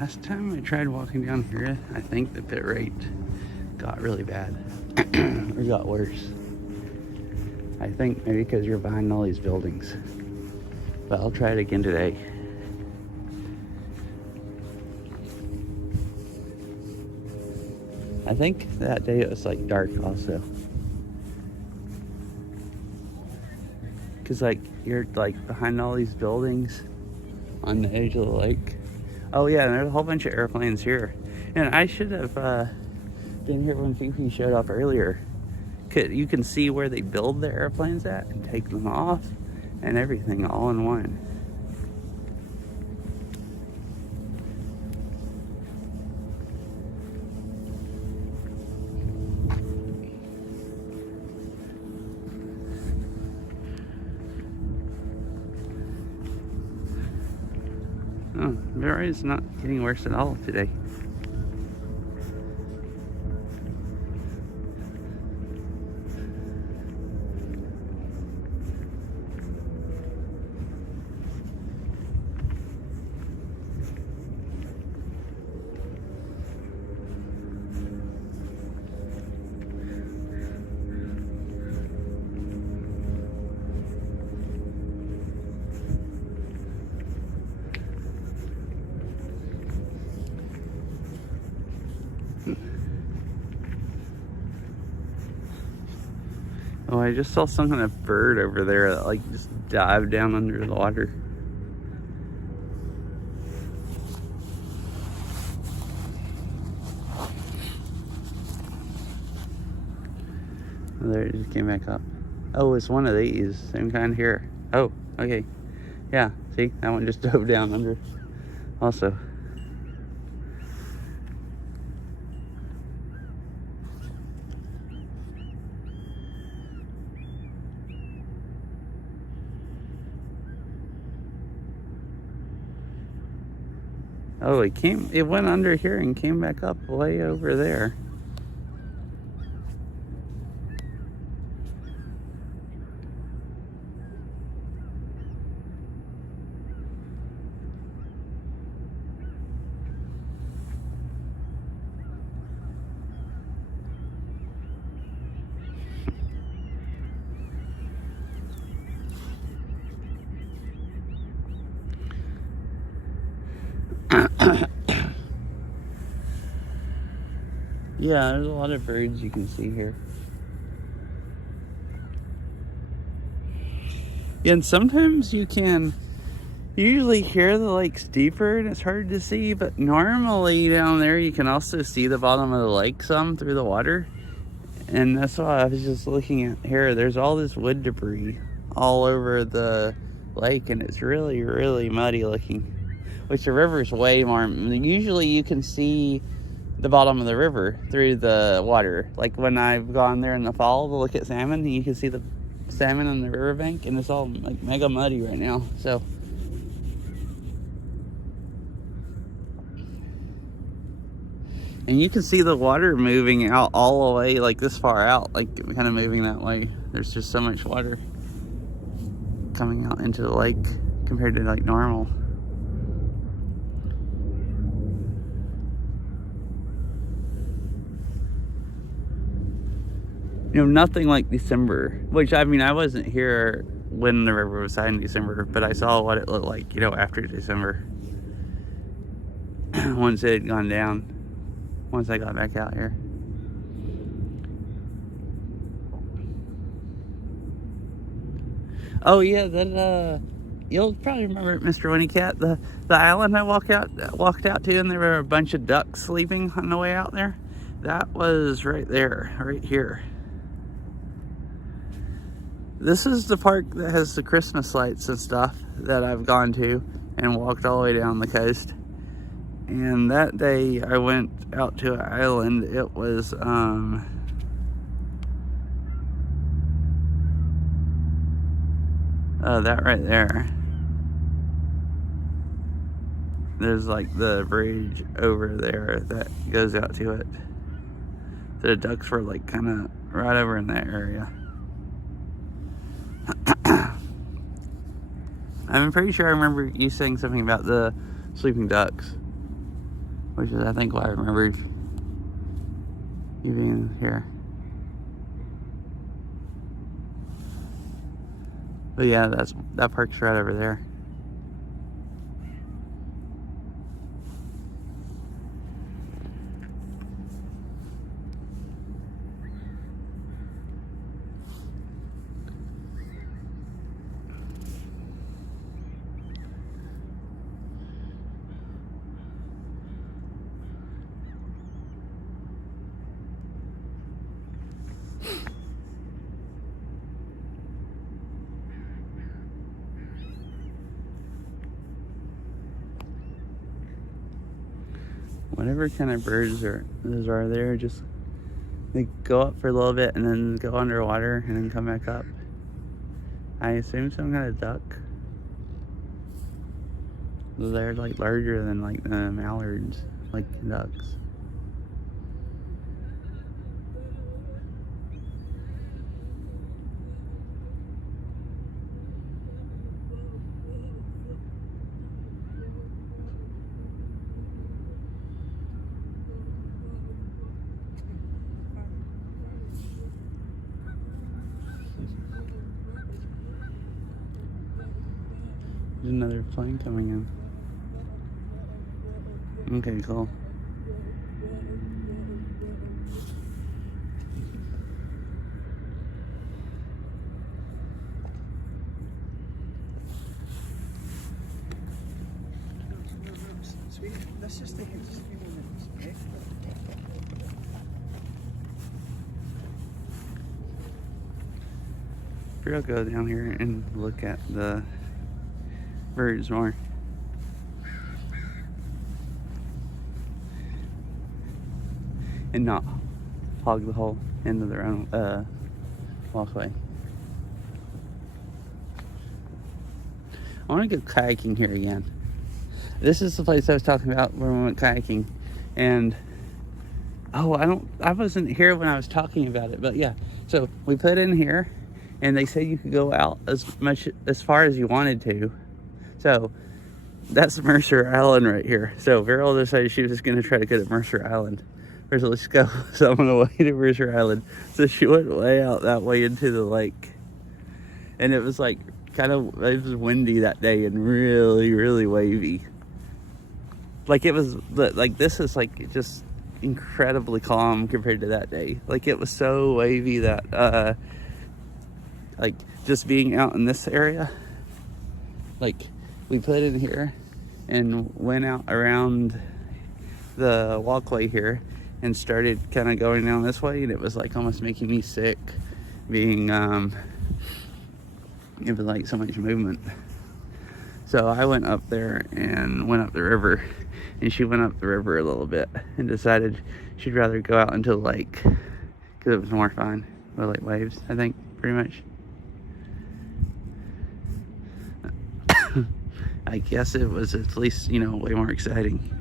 Last time I tried walking down here, I think the pit rate got really bad. Or got worse. I think maybe because you're behind all these buildings. But I'll try it again today. I think that day it was like dark also. Cause like you're like behind all these buildings on the edge of the lake. Oh yeah, and there's a whole bunch of airplanes here. And I should have been here when Fifi showed up earlier. You can see where they build the airplanes at and take them off and everything all in one. Oh, Mary's not getting worse at all today. Oh, I just saw some kind of bird over there that like just dived down under the water. Oh, there it just came back up. Oh, it's one of these. Same kind here. Oh, okay. Yeah, see? That one just dove down under also. Oh, it went under here and came back up way over there. Yeah, there's a lot of birds you can see here. Yeah, and sometimes you usually hear the lake's deeper and it's hard to see, but normally down there you can also see the bottom of the lake some through the water. And that's why I was just looking at here. There's all this wood debris all over the lake and it's really, really muddy looking. Which the river's way more, usually you can see the bottom of the river through the water. Like when I've gone there in the fall to look at salmon, you can see the salmon on the riverbank, and it's all like mega muddy right now. So and you can see the water moving out all the way like this far out, like kind of moving that way. There's just so much water coming out into the lake compared to like normal. You know, nothing like December, which I mean, I wasn't here when the river was high in December, but I saw what it looked like, you know, after December. Once it had gone down, once I got back out here. Oh yeah, that you'll probably remember it, Mr. Winniecat, the island I walked out to, and there were a bunch of ducks sleeping on the way out there. That was right there, right here. This is the park that has the Christmas lights and stuff that I've gone to and walked all the way down the coast. And that day I went out to an island. It was that right there. There's like the bridge over there that goes out to it. The ducks were like kind of right over in that area. I'm pretty sure I remember you saying something about the sleeping ducks. which is I think why I remembered you being here. But yeah, that park's right over there. Whatever kind of birds those are there, just they go up for a little bit and then go underwater and then come back up. I assume some kind of duck. They're like larger than like the mallards, like ducks. There's another plane coming in. Okay, cool. Sweet. Let's just take it just a few more minutes, okay? Maybe I'll go down here and look at the birds more. And not hog the whole end of their own walkway. I want to go kayaking here again. This is the place I was talking about when we went kayaking. And oh, I wasn't here when I was talking about it, but yeah. So we put in here and they said you could go out as far as you wanted to. So that's Mercer Island right here. So Veryl decided she was just gonna try to go to Mercer Island. Where's let's go. So I'm on the way to Mercer Island. So she went way out that way into the lake. And it was like it was windy that day and really, really wavy. Like it was, like this is like just incredibly calm compared to that day. Like it was so wavy that, like just being out in this area, like we put in here and went out around the walkway here and started kind of going down this way, and it was like almost making me sick being, it was like so much movement. So I went up there and went up the river, and she went up the river a little bit and decided she'd rather go out into the lake because it was more fun with like waves, I think, pretty much. I guess it was at least, you know, way more exciting.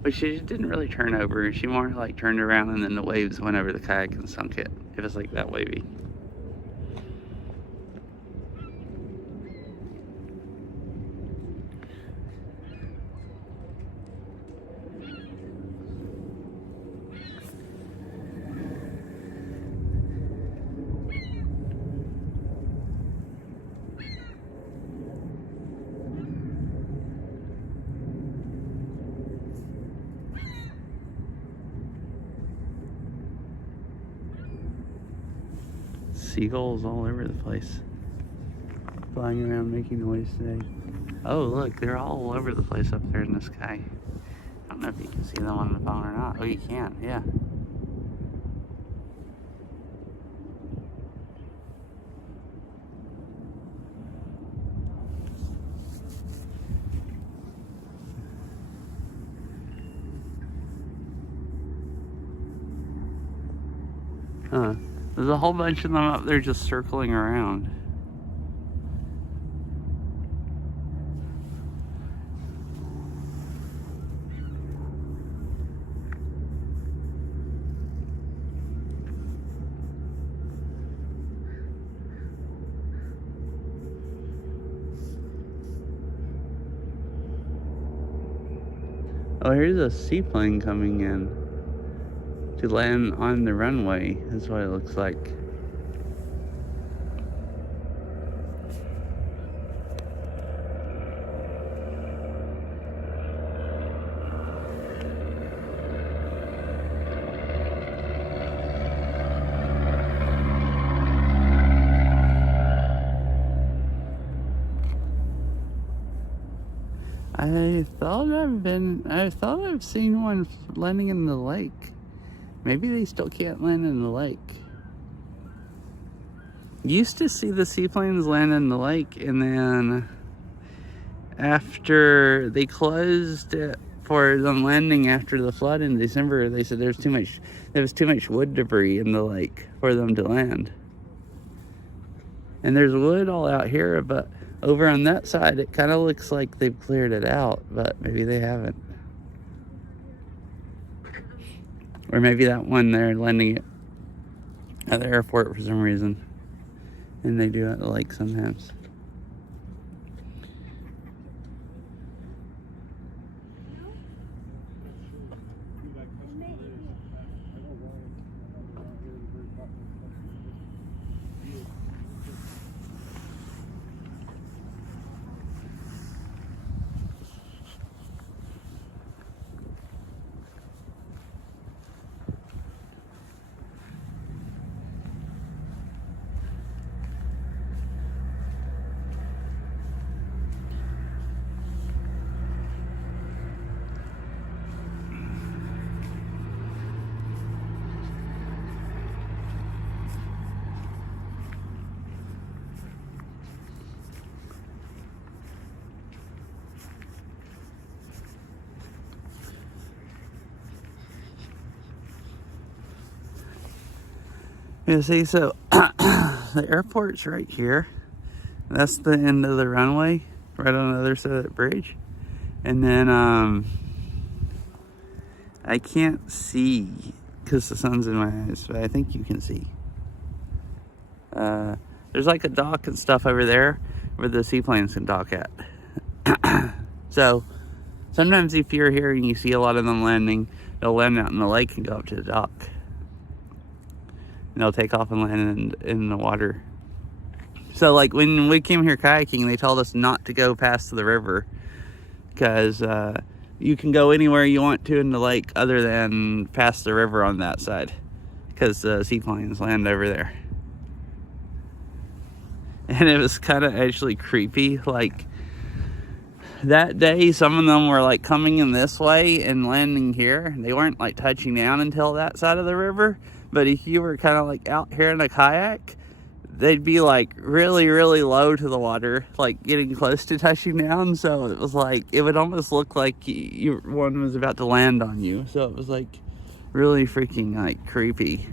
But she didn't really turn over. She more like turned around and then the waves went over the kayak and sunk it. It was like that wavy. Seagulls all over the place, flying around making noise today. Oh look, they're all over the place up there in the sky. I don't know if you can see them on the phone or not. Oh, you can, yeah. Huh. There's a whole bunch of them up there just circling around. here's a seaplane coming in to land on the runway. That's what it looks like. I thought I've seen one landing in the lake. Maybe they still can't land in the lake. Used to see the seaplanes land in the lake, and then after they closed it for them landing after the flood in December, they said there was too much wood debris in the lake for them to land. And there's wood all out here, but over on that side, it kind of looks like they've cleared it out, but maybe they haven't. Or maybe that one they're landing it at the airport for some reason. And they do it at the lake sometimes. You see, so the airport's right here. That's the end of the runway, right on the other side of that bridge. And then I can't see because the sun's in my eyes, but I think you can see. There's like a dock and stuff over there where the seaplanes can dock at. So sometimes if you're here and you see a lot of them landing, they'll land out in the lake and go up to the dock. And they'll take off and land in the water. So like when we came here kayaking, they told us not to go past the river because you can go anywhere you want to in the lake other than past the river on that side because the seaplanes land over there. And it was kind of actually creepy. Like that day, some of them were like coming in this way and landing here. They weren't like touching down until that side of the river. But if you were kind of like out here in a kayak, they'd be like really, really low to the water, like getting close to touching down. So it was like, it would almost look like one was about to land on you. So it was like really freaking like creepy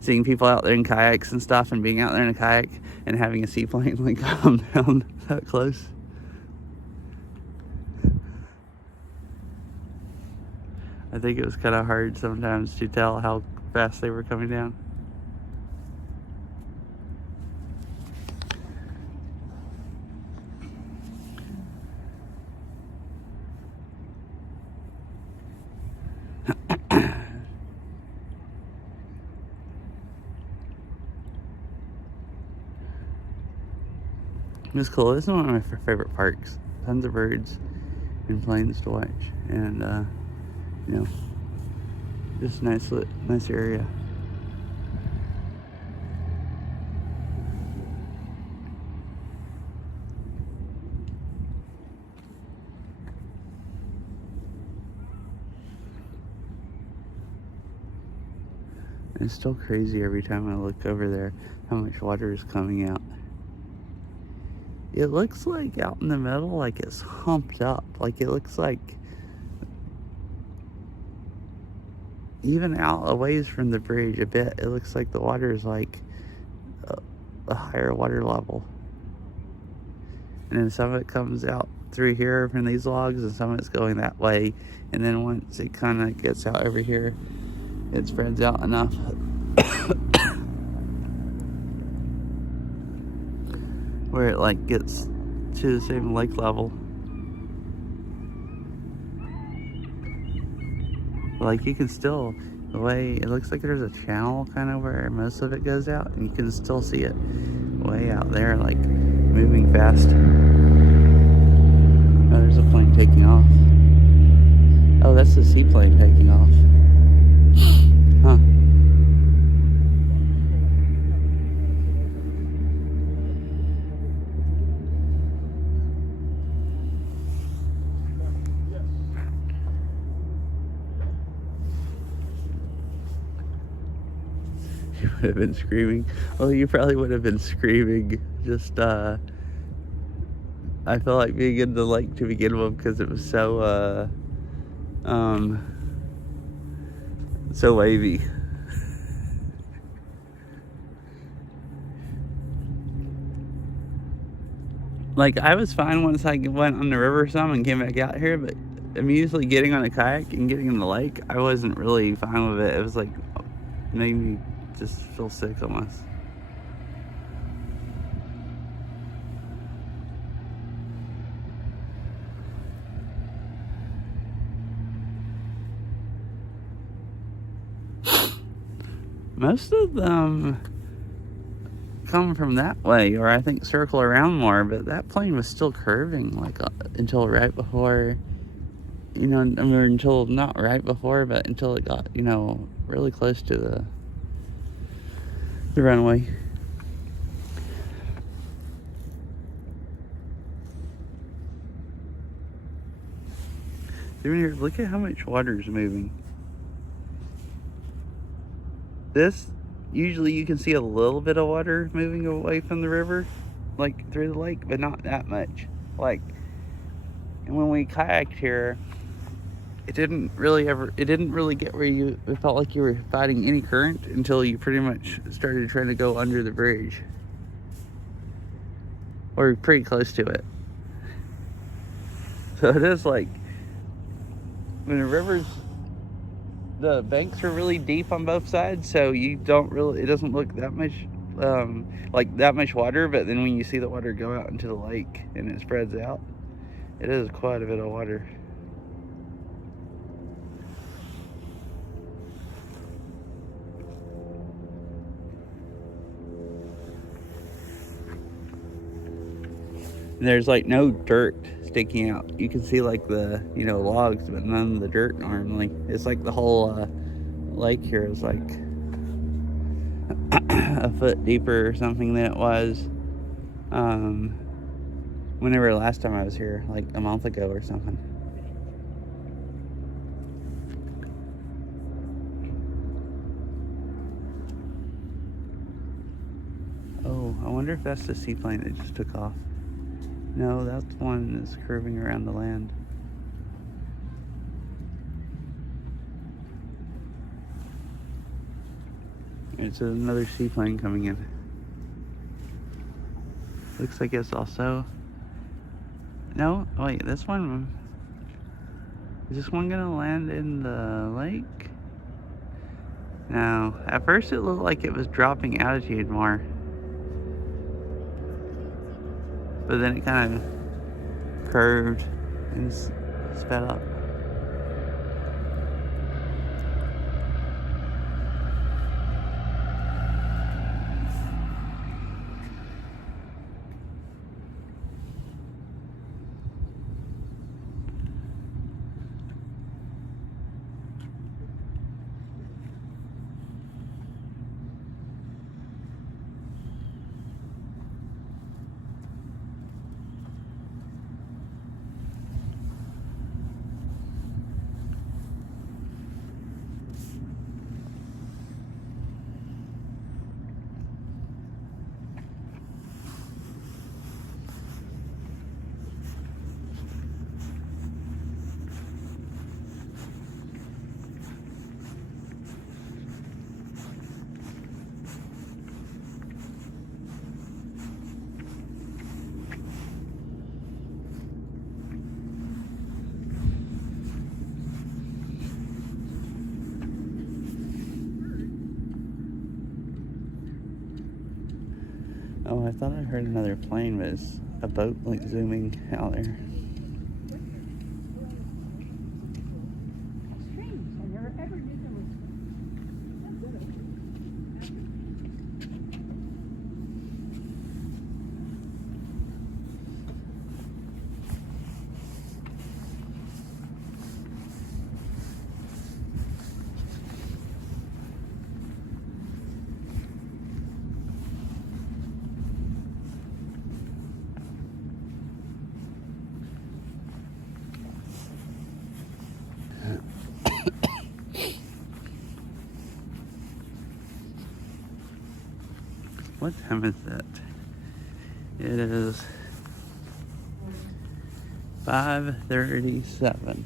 seeing people out there in kayaks and stuff and being out there in a kayak and having a seaplane like come down that close. I think it was kind of hard sometimes to tell how fast they were coming down. It was cool. This is one of my favorite parks. Tons of birds and planes to watch, and you know, just nice area. It's still crazy every time I look over there how much water is coming out. It looks like out in the middle, like it's humped up. Like it looks like even out a ways from the bridge a bit, it looks like the water is like a higher water level. And then some of it comes out through here from these logs and some of it's going that way. And then once it kind of gets out over here, it spreads out enough where it like gets to the same lake level. Like you can still, the way it looks like there's a channel kind of where most of it goes out, and you can still see it way out there, like moving fast. Oh, there's a plane taking off. Oh, that's the seaplane taking off. Huh. You would have been screaming. Well, you probably would have been screaming. Just, I felt like being in the lake to begin with because it was so, so wavy. Like, I was fine once I went on the river some and came back out here, but immediately getting on a kayak and getting in the lake, I wasn't really fine with it. It was like, made me just feel sick almost. Most of them come from that way, or I think circle around more, but that plane was still curving like until right before, you know, or until not right before, but until it got, you know, really close to the runway. Here, look at how much water is moving. This, usually you can see a little bit of water moving away from the river, like through the lake, but not that much. Like, and when we kayaked here, it didn't really get where it felt like you were fighting any current until you pretty much started trying to go under the bridge. Or pretty close to it. So it is like, when the rivers, the banks are really deep on both sides, so you don't really, it doesn't look that much like that much water, but then when you see the water go out into the lake and it spreads out, it is quite a bit of water. And there's like no dirt sticking out. You can see like the, you know, logs, but none of the dirt normally. It's like the whole lake here is like a foot deeper or something than it was whenever last time I was here, like a month ago or something. Oh, I wonder if that's the seaplane that just took off. No, that's the one that's curving around the land. It's another seaplane coming in. Looks like it's also... No, wait, this one... Is this one gonna land in the lake? No, at first it looked like it was dropping altitude more. But then it kind of curved and sped up. Oh, I thought I heard another plane, but it's a boat like zooming out there. Strange. I never What time is it? It is 5:37.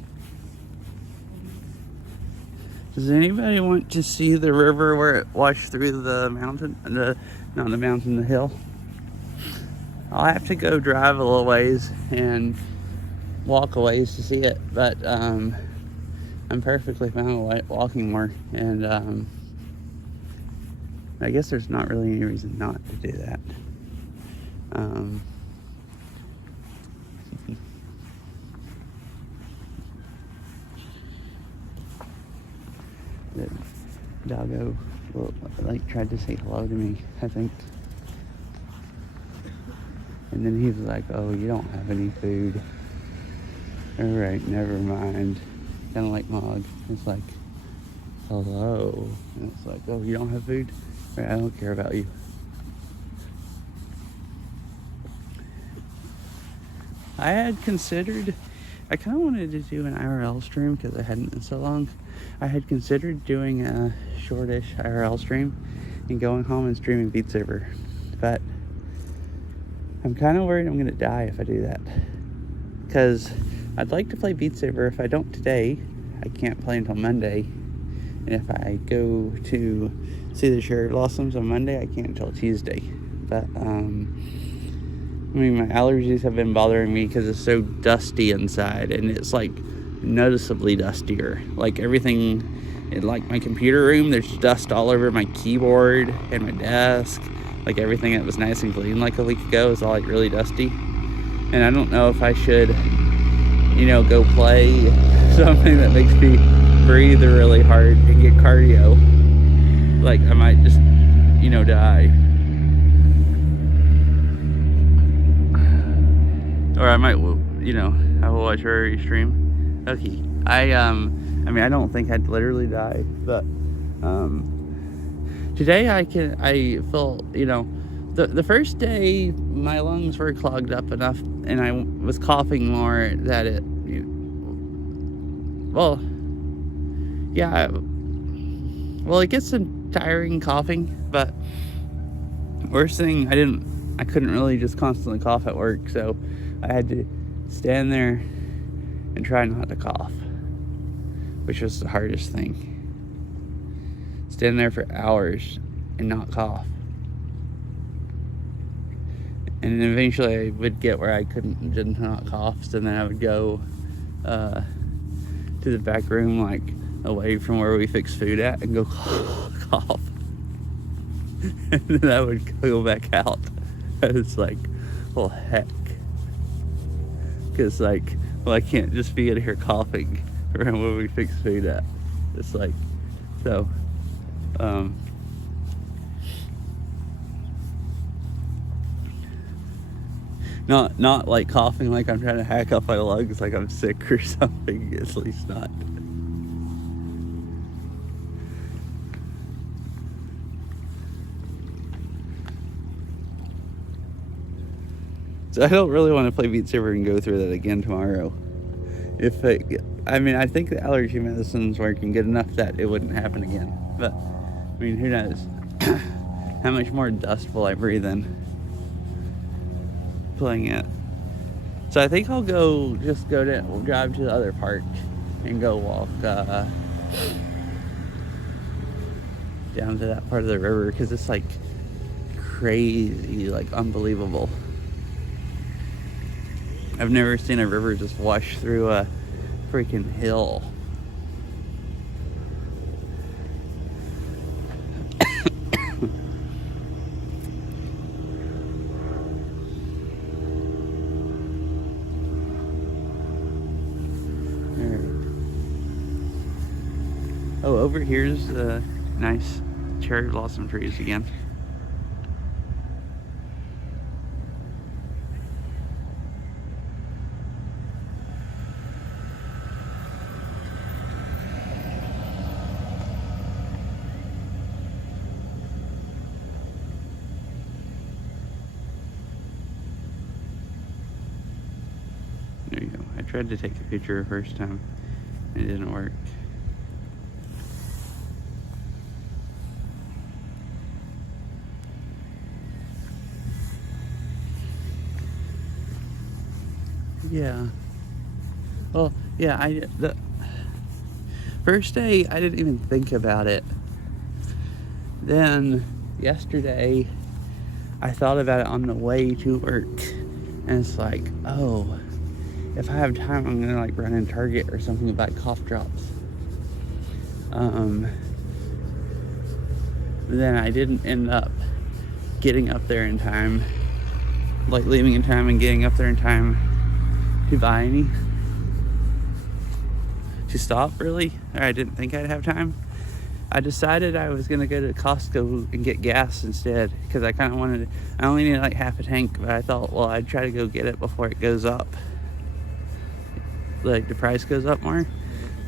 Does anybody want to see the river where it washed through the mountain? Not the mountain, the hill. I'll have to go drive a little ways and walk a ways to see it, but I'm perfectly fine walking more, and I guess there's not really any reason not to do that. The doggo tried to say hello to me, I think. And then he was like, oh, you don't have any food. All right, never mind. Kind of like Mog. It's like, hello. And it's like, oh, you don't have food? Right, I don't care about you. I had considered, I kind of wanted to do an IRL stream because I hadn't in so long. I had considered doing a shortish IRL stream and going home and streaming Beat Saber. But I'm kind of worried I'm going to die if I do that. Because I'd like to play Beat Saber. If I don't today, I can't play until Monday. And if I go to see the Cherry Blossoms on Monday, I can't until Tuesday. But, I mean, my allergies have been bothering me because it's so dusty inside. And it's like noticeably dustier. Like everything, like my computer room, there's dust all over my keyboard and my desk. Like everything that was nice and clean like a week ago is all like really dusty. And I don't know if I should, go play something that makes me breathe really hard and get cardio. Like I might just, die. Or I might, I will watch her stream. Okay. I don't think I'd literally die, but, today I feel, the first day my lungs were clogged up enough and I was coughing more that it, it gets some tiring coughing, but worst thing, I couldn't really just constantly cough at work, so I had to stand there and try not to cough, which was the hardest thing. Stand there for hours and not cough. And then eventually I would get where I couldn't just not cough, so then I would go to the back room, like away from where we fix food at, and go cough. And then I would go back out. It's like, well, heck. Because, I can't just be in here coughing around where we fix food at. It's like, so, not like coughing like I'm trying to hack up my lungs like I'm sick or something, at least not. So I don't really want to play Beat Saber and go through that again tomorrow. I think the allergy medicine's working good enough that it wouldn't happen again. But, who knows? How much more dust will I breathe in playing it? So I think I'll drive to the other park and go walk down to that part of the river, because it's like crazy, like unbelievable. I've never seen a river just wash through a freaking hill. Oh, over here's the nice cherry blossom trees again. There you go. I tried to take a picture the first time. It didn't work. Yeah. Well, yeah, the first day I didn't even think about it. Then yesterday I thought about it on the way to work, and it's like, oh, if I have time, I'm gonna like run in Target or something and buy cough drops. Then I didn't end up getting up there in time, like leaving in time and getting up there in time to buy any. To stop, really. Or I didn't think I'd have time. I decided I was gonna go to Costco and get gas instead, because I kind of wanted to, I only needed like half a tank, but I thought, well, I'd try to go get it before it goes up, like the price goes up more.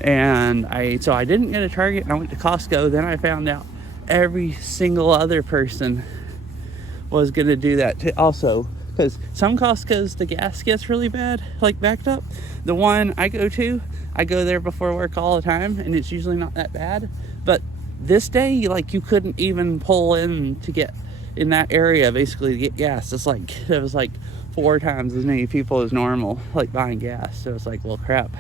And so I didn't go to Target, and I went to Costco. Then I found out every single other person was gonna do that too, also, because some Costco's the gas gets really bad, like backed up. The one I go to, I go there before work all the time, and it's usually not that bad. But this day, like, you couldn't even pull in to get in that area basically to get gas. It's like, it was like 4 times as many people as normal, like, buying gas. So it's like, well, crap,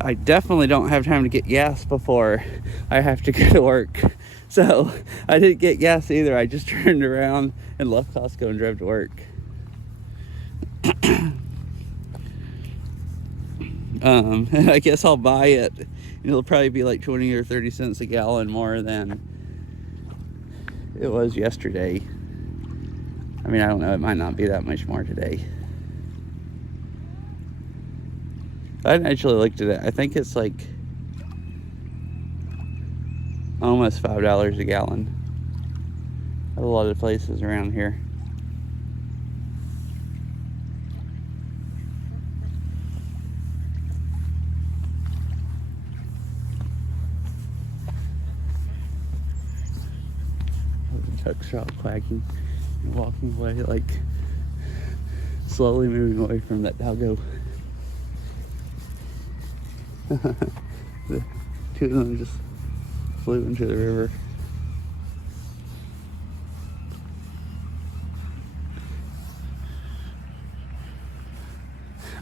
I definitely don't have time to get gas before I have to go to work. So I didn't get gas either. I just turned around and left Costco and drove to work. And I guess I'll buy it. It'll probably be like 20 or 30 cents a gallon more than it was yesterday. I mean, I don't know, it might not be that much more today. I hadn't actually looked at it. I think it's like almost $5 a gallon at a lot of places around here. Duck shot quacking and walking away, like slowly moving away from that doggo. The 2 of them just flew into the river.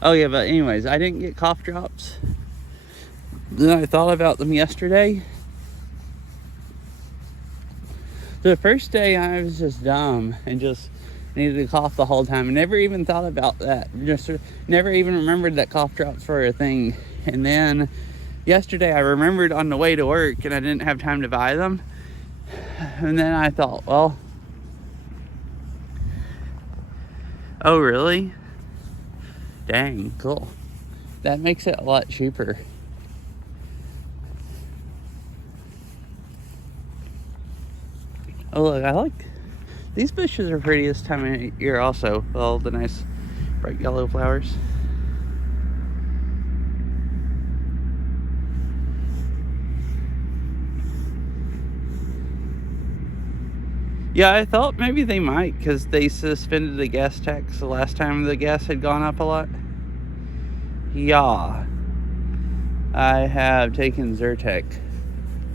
Oh yeah, but anyways, I didn't get cough drops. Then I thought about them yesterday. The first day I was just dumb and just needed to cough the whole time. I never even thought about that. Just never even remembered that cough drops were a thing. And then yesterday I remembered on the way to work, and I didn't have time to buy them. And then I thought, well, oh really? Dang, cool. That makes it a lot cheaper. Oh look, I like these bushes are pretty this time of year also, with all the nice bright yellow flowers. Yeah, I thought maybe they might, because they suspended the gas tax the last time the gas had gone up a lot. Yeah, I have taken Zyrtec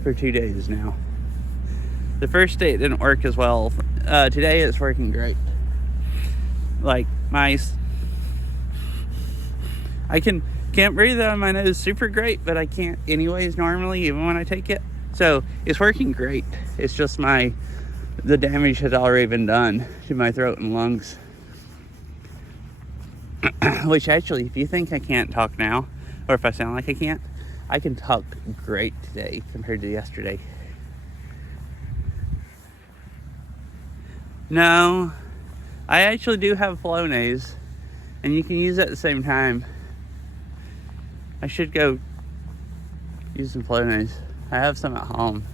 for 2 days now. The first day it didn't work as well. Today it's working great. Like I can't breathe out of my nose super great, but I can't anyways normally, even when I take it. So it's working great. It's just the damage has already been done to my throat and lungs. Which actually, if you think I can't talk now, or if I sound like I can talk great today compared to yesterday. No, I actually do have Flonase, and you can use it at the same time. I should go use some Flonase. I have some at home.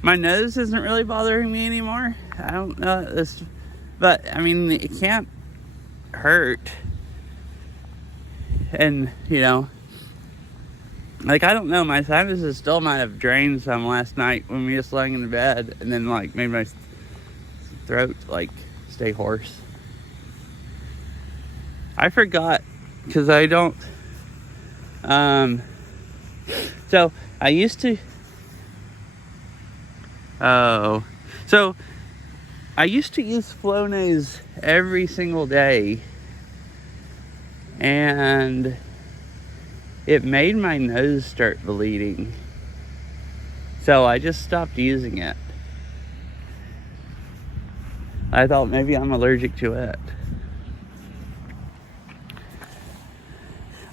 My nose isn't really bothering me anymore. I don't know this, but I mean, it can't hurt. And you know, like, I don't know, my sinuses still might have drained some last night when we just laying in the bed, and then like made my throat like stay hoarse. I forgot, because I don't so I used to use Flonase every single day and it made my nose start bleeding. So I just stopped using it. I thought maybe I'm allergic to it.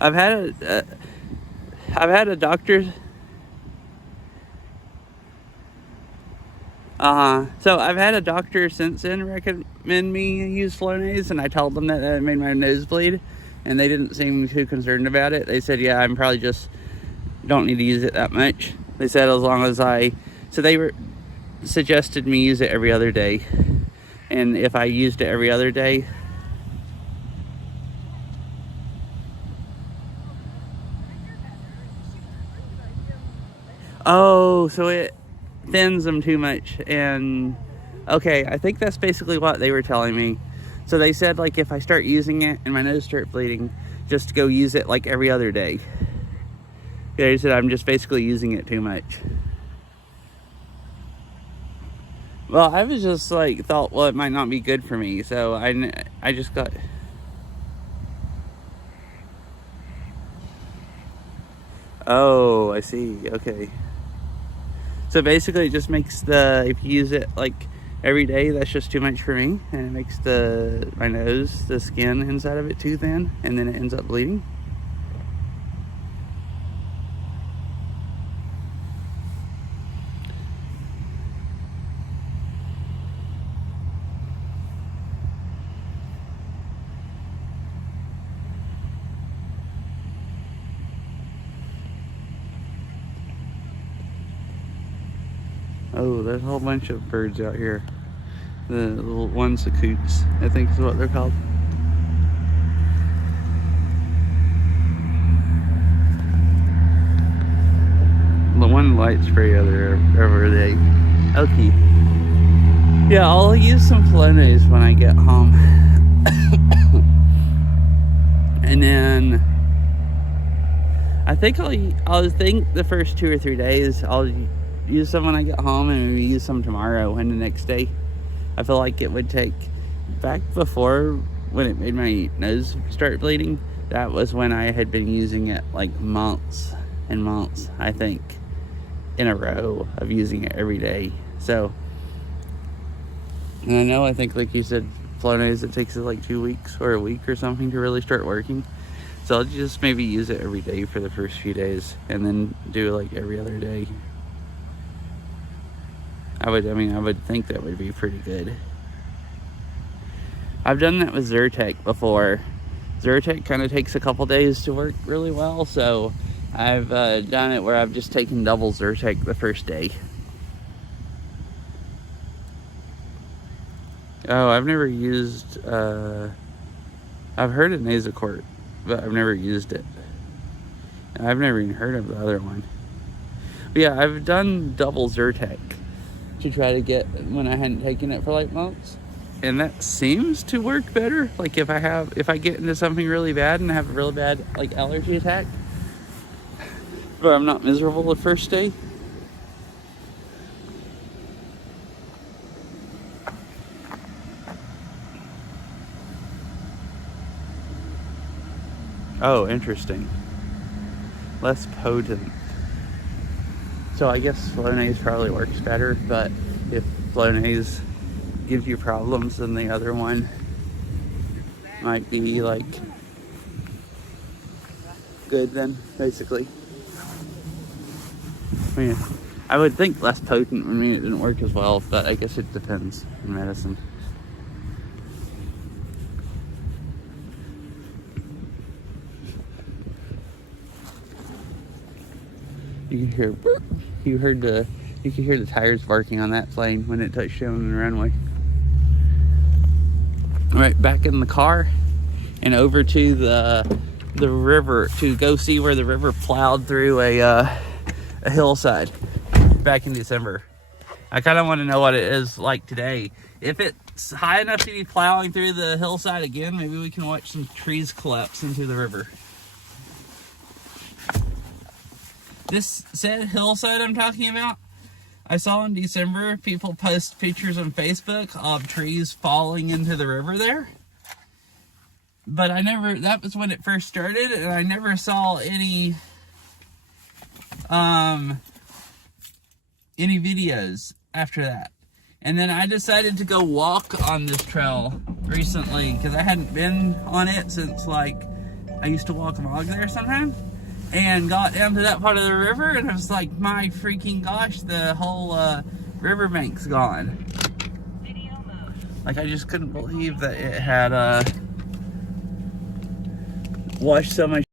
I've had a doctor. So I've had a doctor since then recommend me use Flonase, and I told them that it made my nose bleed, and they didn't seem too concerned about it. They said, yeah, I'm probably just don't need to use it that much. They said as long as so they suggested me use it every other day, and if I used it every other day, oh, so it thins them too much. And okay, I think that's basically what they were telling me. So they said, like, if I start using it and my nose starts bleeding, just go use it like every other day. They said I'm just basically using it too much. Well, I was just like thought, well, it might not be good for me, so I just got. Oh, I see. Okay. So basically, it just makes if you use it like every day, that's just too much for me, and it makes my nose, the skin inside of it too thin, and then it ends up bleeding. Oh, there's a whole bunch of birds out here. The little ones, the coots, I think is what they're called. The one light spray other day. Okay. Yeah, I'll use some Flonase when I get home. And then I think I'll think the first 2 or 3 days I'll use some when I get home, and maybe use some tomorrow and the next day. I feel like it would take, back before when it made my nose start bleeding, that was when I had been using it like months and months, I think, in a row of using it every day. So, and I think like you said, Flonase, it takes like 2 weeks or a week or something to really start working. So I'll just maybe use it every day for the first few days, and then do like every other day. I would think that would be pretty good. I've done that with Zyrtec before. Zyrtec kind of takes a couple days to work really well, so I've done it where I've just taken double Zyrtec the first day. Oh, I've never used, I've heard of Nasacort, but I've never used it. I've never even heard of the other one. But yeah, I've done double Zyrtec to try to get when I hadn't taken it for like months, and that seems to work better. Like if I get into something really bad and have a really bad like allergy attack, but I'm not miserable the first day. Oh, interesting. Less potent. So I guess Flonase probably works better, but if Flonase gives you problems, then the other one might be like good then, basically. I mean, I would think less potent would mean it didn't work as well, but I guess it depends in medicine. You could hear the tires barking on that plane when it touched down on the runway. All right, back in the car and over to the river to go see where the river plowed through a hillside back in December. I kind of want to know what it is like today. If it's high enough to be plowing through the hillside again, maybe we can watch some trees collapse into the river. This said hillside I'm talking about, I saw in December people post pictures on Facebook of trees falling into the river there. but I never, that was when it first started, and I never saw any videos after that. And then I decided to go walk on this trail recently, because I hadn't been on it since, like, I used to walk along there sometimes, and got down to that part of the river, and I was like, my freaking gosh, the whole riverbank's gone. Video mode. Like, I just couldn't believe that it had washed so much.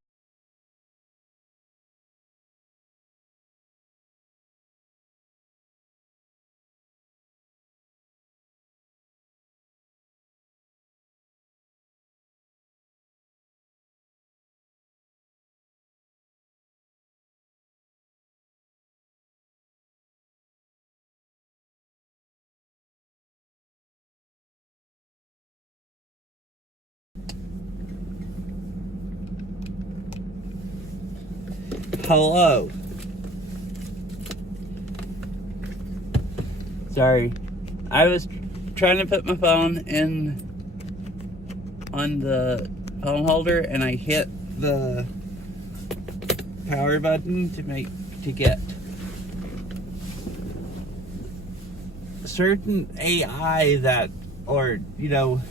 Hello. Sorry. I was trying to put my phone on the phone holder, and I hit the power button to get certain AI that, or, you know,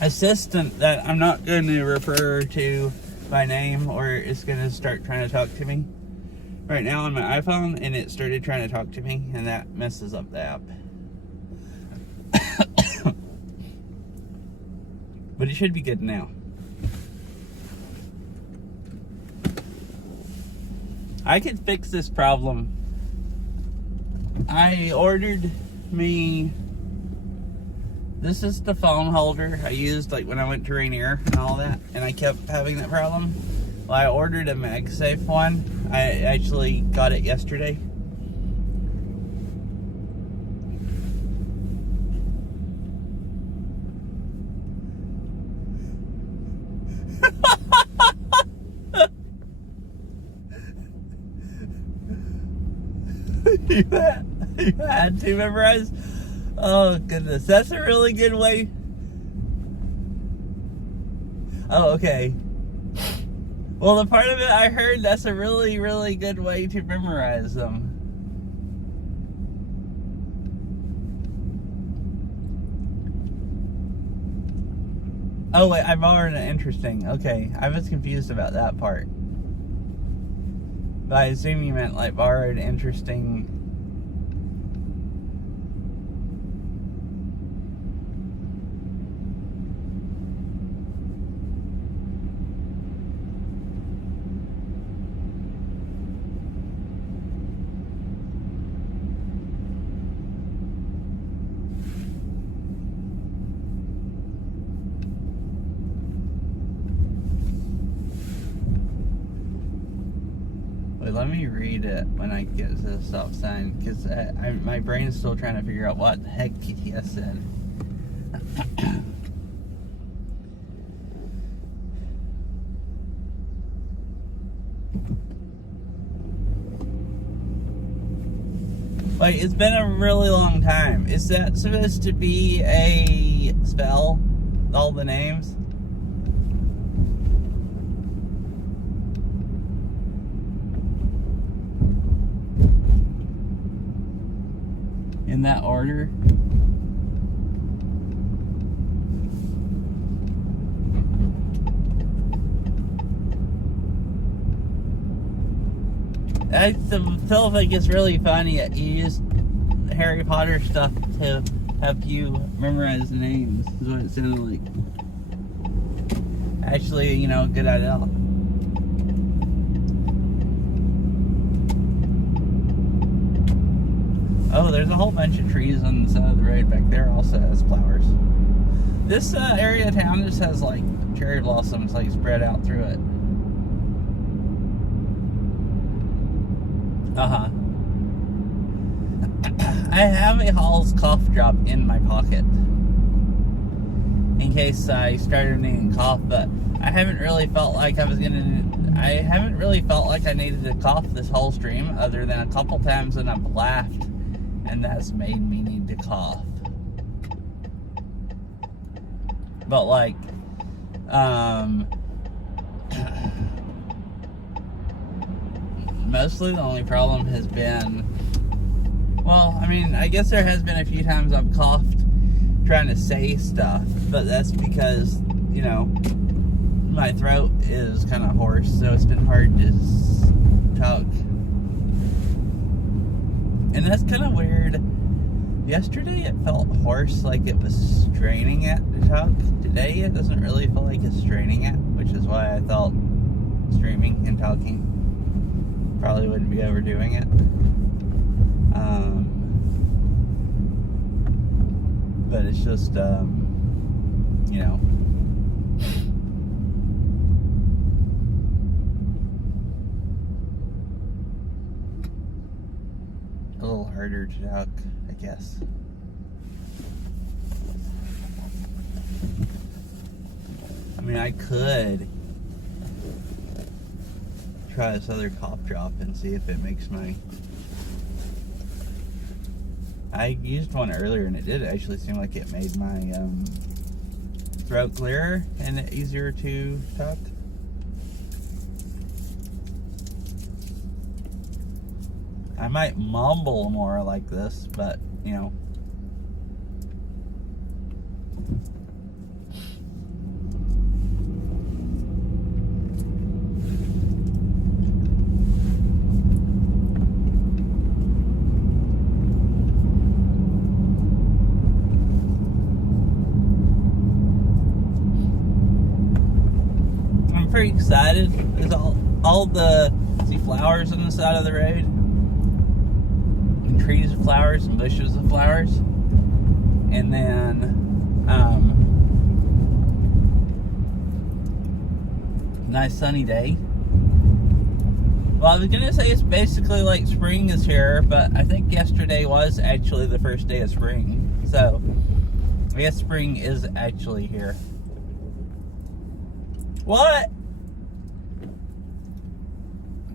assistant that I'm not going to refer to by name, or it's going to start trying to talk to me. Right now on my iPhone, and it started trying to talk to me, and that messes up the app. But it should be good now. I could fix this problem. I ordered me, this is the phone holder I used like when I went to Rainier and all that, and I kept having that problem. Well, I ordered a MagSafe one. I actually got it yesterday. you had to memorize? Oh goodness, that's a really good way. Oh, okay. Well, the part of it I heard, that's a really, really good way to memorize them. Oh wait, I borrowed an interesting. Okay, I was confused about that part. But I assume you meant like borrowed interesting. Wait, let me read it when I get to the stop sign, because my brain is still trying to figure out what the heck TTS said. Wait, it's been a really long time. Is that supposed to be a spell? All the names? In that order? I feel like it's really funny that you use Harry Potter stuff to help you memorize the names, is what it sounded like. Actually, you know, good idea. Oh, there's a whole bunch of trees on the side of the road back there, also has flowers. This area of town just has like cherry blossoms like spread out through it. I have a Hall's cough drop in my pocket in case I started needing cough, but I haven't really felt like I needed to cough this whole stream, other than a couple times when I've laughed, and that's made me need to cough. But like, Mostly the only problem has been, well, I mean, I guess there has been a few times I've coughed trying to say stuff, but that's because, you know, my throat is kind of hoarse, so it's been hard to talk. And that's kind of weird. Yesterday it felt hoarse, like it was straining it to talk. Today it doesn't really feel like it's straining it, which is why I thought streaming and talking probably wouldn't be overdoing it. But it's just, you know, a little harder to talk, I guess. I mean, I could try this other cough drop and see if it makes my... I used one earlier and it did actually seem like it made my throat clearer and easier to talk. I might mumble more like this, but, you know. I'm pretty excited. There's all the flowers on the side of the road. Trees of flowers and bushes of flowers, and then nice sunny day. Well, I was gonna say it's basically like spring is here, but I think yesterday was actually the first day of spring, so I guess spring is actually here. What?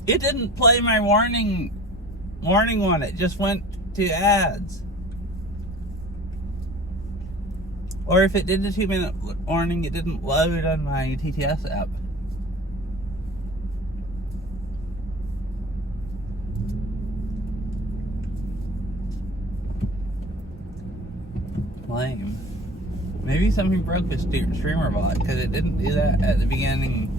It didn't play my warning one, it just went to ads. Or if it did a 2-minute warning, it didn't load on my TTS app. Lame. Maybe something broke with streamer bot, because it didn't do that at the beginning.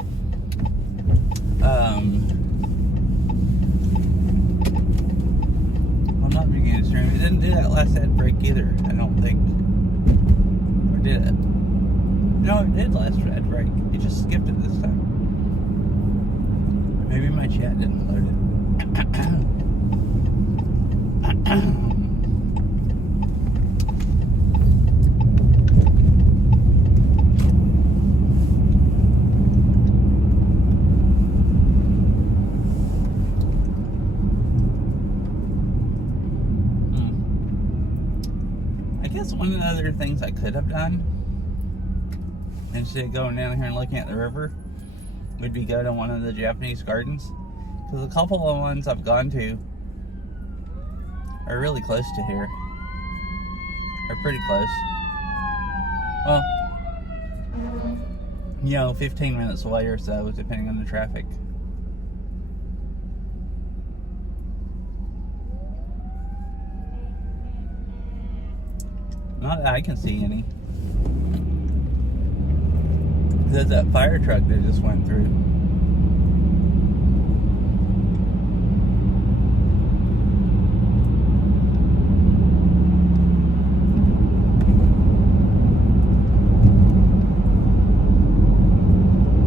Not beginning to stream. It didn't do that last ad break either, I don't think. Or did it? No, it did last ad break. It just skipped it this time. Maybe my chat didn't load it. One of the other things I could have done, instead of going down here and looking at the river, would be go to one of the Japanese gardens. Because a couple of ones I've gone to are really close to here. Are pretty close. Well, you know, 15 minutes away or so, depending on the traffic. Not that I can see any. There's that fire truck that just went through.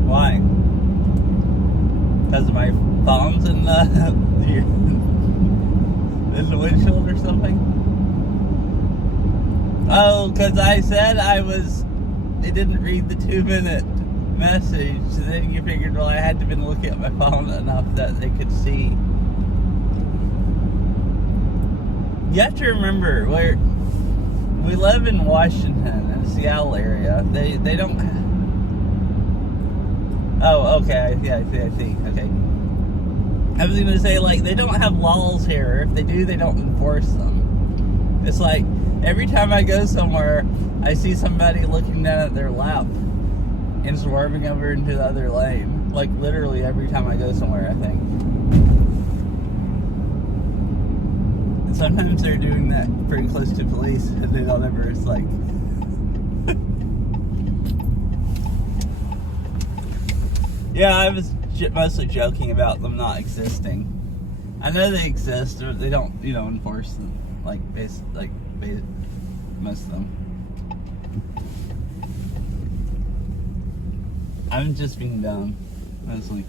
Why? Because my phone's in the windshield or something? Oh, because I said it didn't read the 2-minute message, so then you figured, well, I had to have been looking at my phone enough that they could see. You have to remember, we live in Washington, in the Seattle area. They don't... Oh, okay, yeah, I see, okay. I was going to say, like, they don't have laws here. If they do, they don't enforce them. It's like, every time I go somewhere, I see somebody looking down at their lap. and swerving over into the other lane. Like literally every time I go somewhere, I think. And sometimes they're doing that pretty close to police, and they don't ever, it's like... Yeah, I was mostly joking about them not existing. I know they exist, but they don't, enforce them. Most of them. I'm just being dumb, mostly.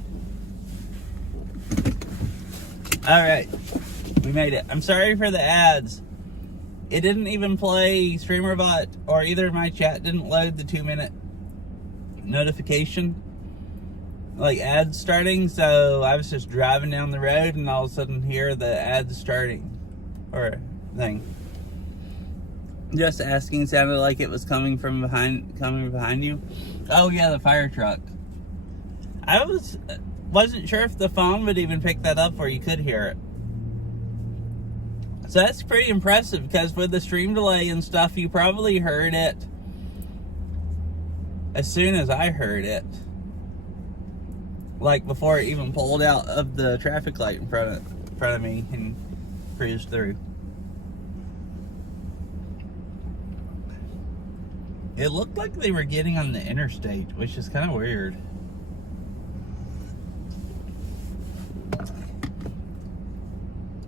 Alright, we made it. I'm sorry for the ads. It didn't even play StreamerBot, or either my chat didn't load the 2-minute notification. Like ads starting, so I was just driving down the road and all of a sudden hear the ads starting or thing. Just asking sounded like it was coming behind you. Oh yeah, the fire truck. I wasn't sure if the phone would even pick that up or you could hear it. So that's pretty impressive because with the stream delay and stuff, you probably heard it as soon as I heard it. Like before it even pulled out of the traffic light in front of me and cruised through. It looked like they were getting on the interstate, which is kind of weird.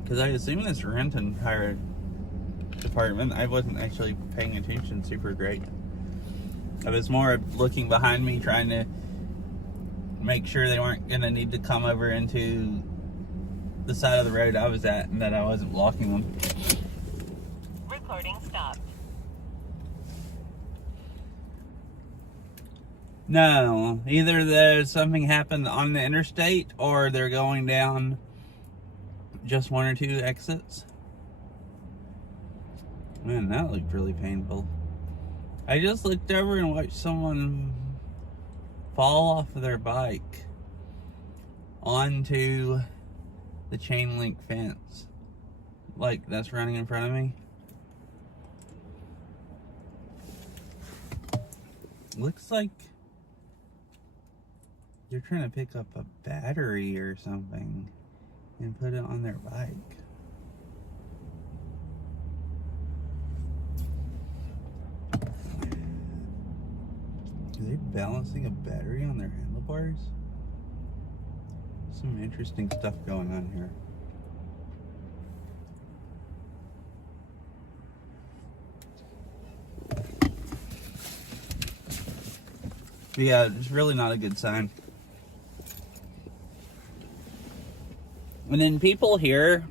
Because I assume this rent and hire department, I wasn't actually paying attention super great. I was more looking behind me, trying to make sure they weren't going to need to come over into the side of the road I was at and that I wasn't blocking them. Recording stopped. No, either there's something happened on the interstate or they're going down just 1 or 2 exits. Man, that looked really painful. I just looked over and watched someone fall off of their bike onto the chain link fence. Like, that's running in front of me. Looks like they're trying to pick up a battery or something and put it on their bike. Are they balancing a battery on their handlebars? Some interesting stuff going on here. Yeah, it's really not a good sign. And then people here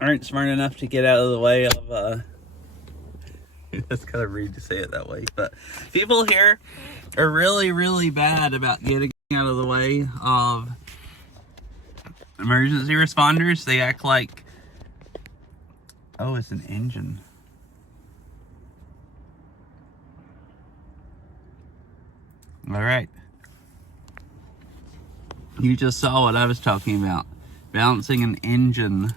aren't smart enough to get out of the way of, that's kind of rude to say it that way, but people here are really, really bad about getting out of the way of emergency responders. They act like, oh, it's an engine. All right. You just saw what I was talking about. Balancing an engine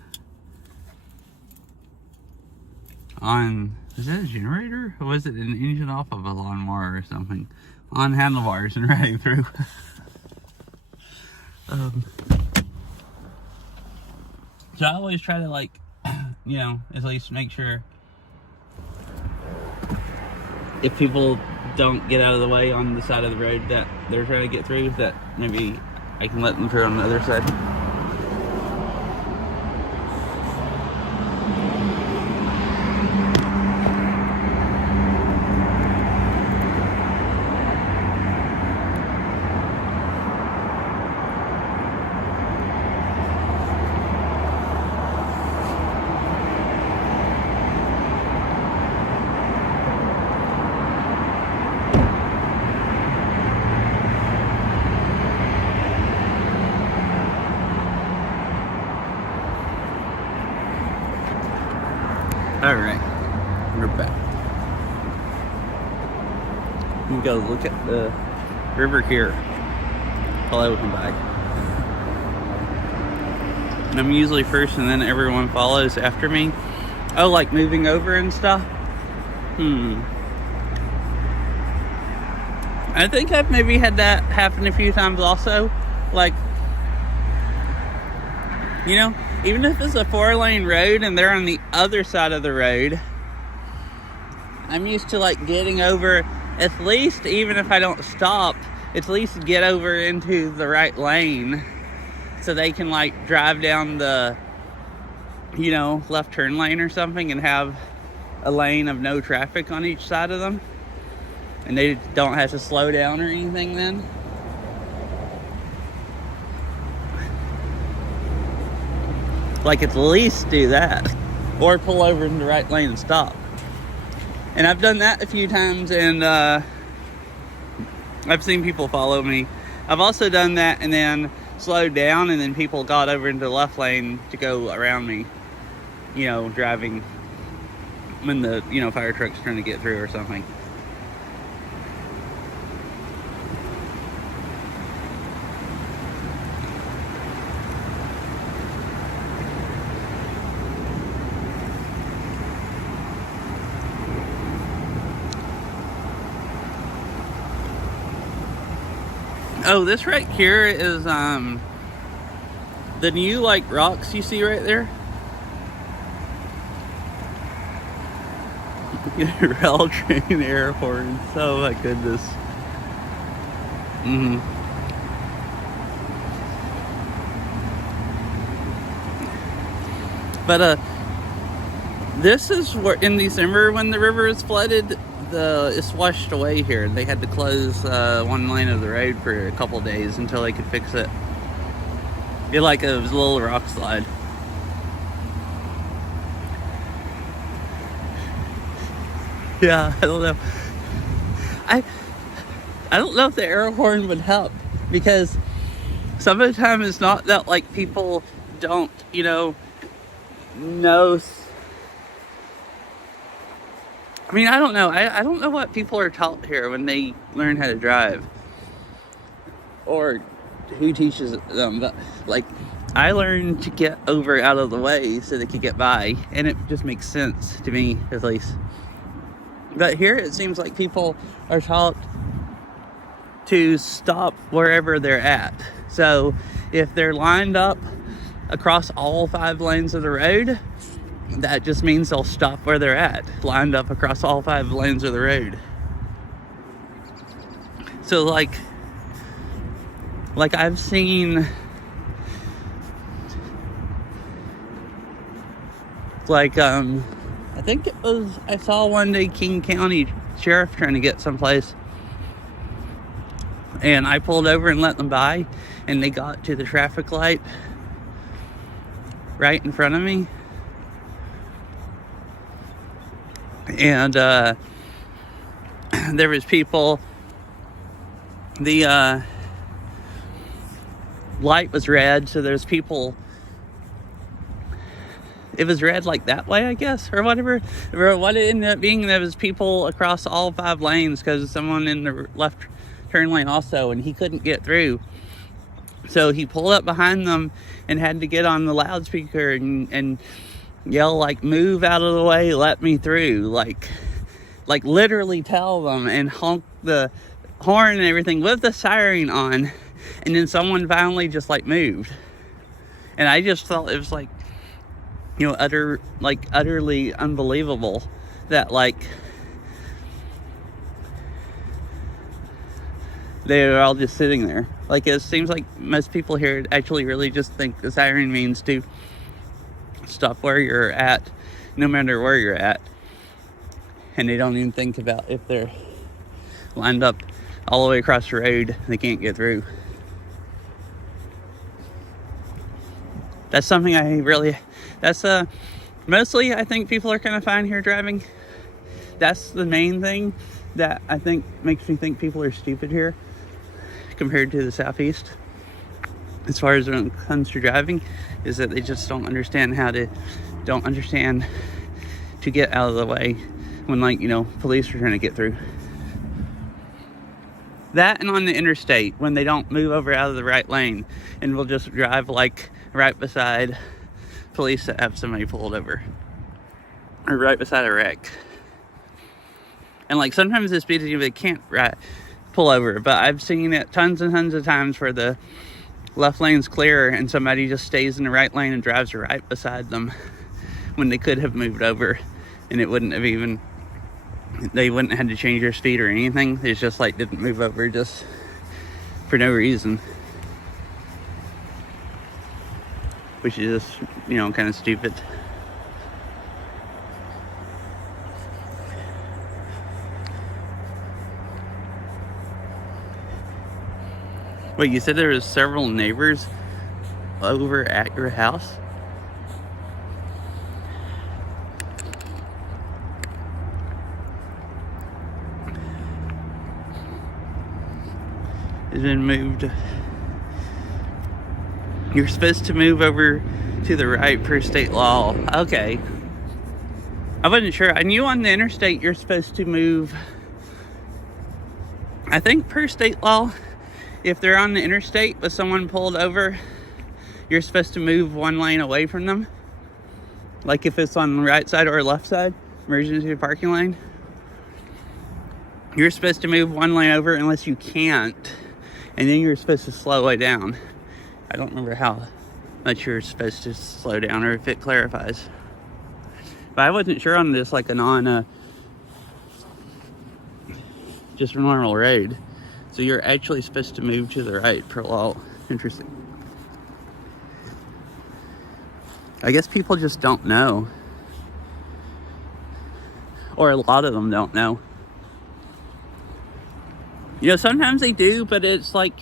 on, is that a generator? Or was it an engine off of a lawnmower or something? On handlebars and riding through. So I always try to, like, you know, at least make sure if people don't get out of the way on the side of the road that they're trying to get through, that maybe I can let them through on the other side. Alright, we're back. We go look at the river here while I come by. And I'm usually first and then everyone follows after me. Oh, like moving over and stuff? I think I've maybe had that happen a few times also. Like, you know, even if it's a 4-lane road and they're on the other side of the road, I'm used to like getting over, at least even if I don't stop, at least get over into the right lane so they can like drive down the, you know, left turn lane or something and have a lane of no traffic on each side of them. And they don't have to slow down or anything then. Like, at least do that. Or pull over in the right lane and stop. And I've done that a few times, and I've seen people follow me. I've also done that and then slowed down, and then people got over into the left lane to go around me. You know, driving when the, you know, fire truck's trying to get through or something. Oh, this right here is the new like rocks you see right there. IRL train air horns. Oh my goodness. But this is where in December when the river is flooded, it's washed away here. They had to close one lane of the road for a couple days until they could fix it. It was a little rock slide. Yeah, I don't know. I don't know if the air horn would help, because some of the time it's not that like people don't, you know. I mean, I don't know. I don't know what people are taught here when they learn how to drive, or who teaches them. But like, I learned to get over out of the way so they could get by, and it just makes sense to me, at least. But here it seems like people are taught to stop wherever they're at. So if they're lined up across all 5 lanes of the road, that just means they'll stop where they're at, lined up across all 5 lanes of the road. So like I've seen I think I saw one day King County Sheriff trying to get someplace, and I pulled over and let them by, and they got to the traffic light right in front of me. And there was people, the light was red, so there's people, it was red like that way, I guess, or whatever. Or what it ended up being, there was people across all 5 lanes because someone in the left turn lane also, and he couldn't get through. So he pulled up behind them and had to get on the loudspeaker and yell like, "Move out of the way, let me through." Like literally tell them, and honk the horn and everything with the siren on. And then someone finally just like moved. And I just felt it was like, you know, utterly unbelievable that like they were all just sitting there. Like, it seems like most people here actually really just think the siren means to stop where you're at, no matter where you're at. And they don't even think about if they're lined up all the way across the road, they can't get through. That's something mostly I think people are kind of fine here driving. That's the main thing that I think makes me think people are stupid here compared to the Southeast, as far as when it comes to driving, is that they just don't understand to get out of the way when, like, you know, police are trying to get through. That, and on the interstate, when they don't move over out of the right lane and will just drive like right beside police that have somebody pulled over, or right beside a wreck. And like sometimes it's because they can't pull over, but I've seen it tons and tons of times where the left lane's clear and somebody just stays in the right lane and drives right beside them when they could have moved over, and it wouldn't have even, they wouldn't have had to change their speed or anything. It's just like didn't move over just for no reason, which is just, you know, kind of stupid. Wait, you said there was several neighbors over at your house? It's been moved. You're supposed to move over to the right per state law. Okay. I wasn't sure. I knew on the interstate you're supposed to move, I think per state law, if they're on the interstate with someone pulled over, you're supposed to move one lane away from them. Like if it's on the right side or left side, emergency parking lane. You're supposed to move one lane over unless you can't. And then you're supposed to slow it down. I don't remember how much you're supposed to slow down or if it clarifies. But I wasn't sure on this, like just a normal road. So you're actually supposed to move to the right per law. Interesting. I guess people just don't know. Or a lot of them don't know. You know, sometimes they do, but it's like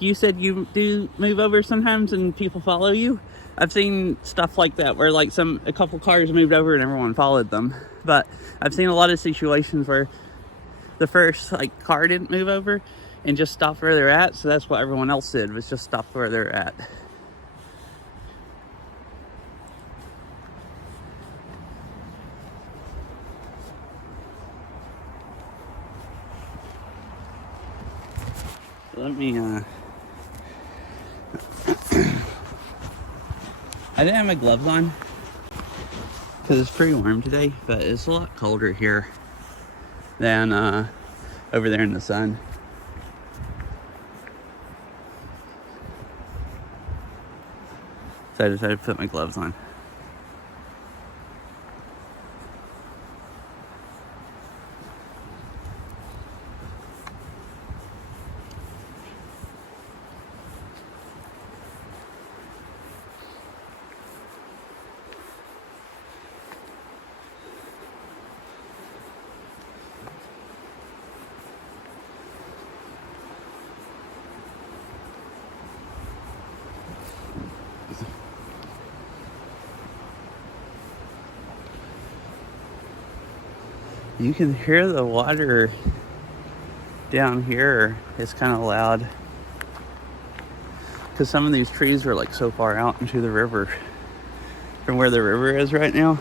you said, you do move over sometimes and people follow you. I've seen stuff like that where like a couple cars moved over and everyone followed them. But I've seen a lot of situations where the first like car didn't move over and just stopped where they're at. So that's what everyone else did, was just stop where they're at. Let me, I didn't have my gloves on because it's pretty warm today, but it's a lot colder here than over there in the sun. So I decided to put my gloves on. You can hear the water down here. It's kind of loud because some of these trees are like so far out into the river from where the river is right now.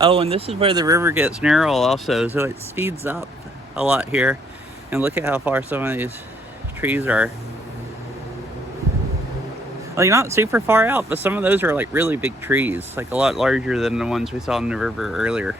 Oh, and this is where the river gets narrow also, so it speeds up a lot here. And look at how far some of these trees are. Like not super far out, but some of those are like really big trees, like a lot larger than the ones we saw in the river earlier.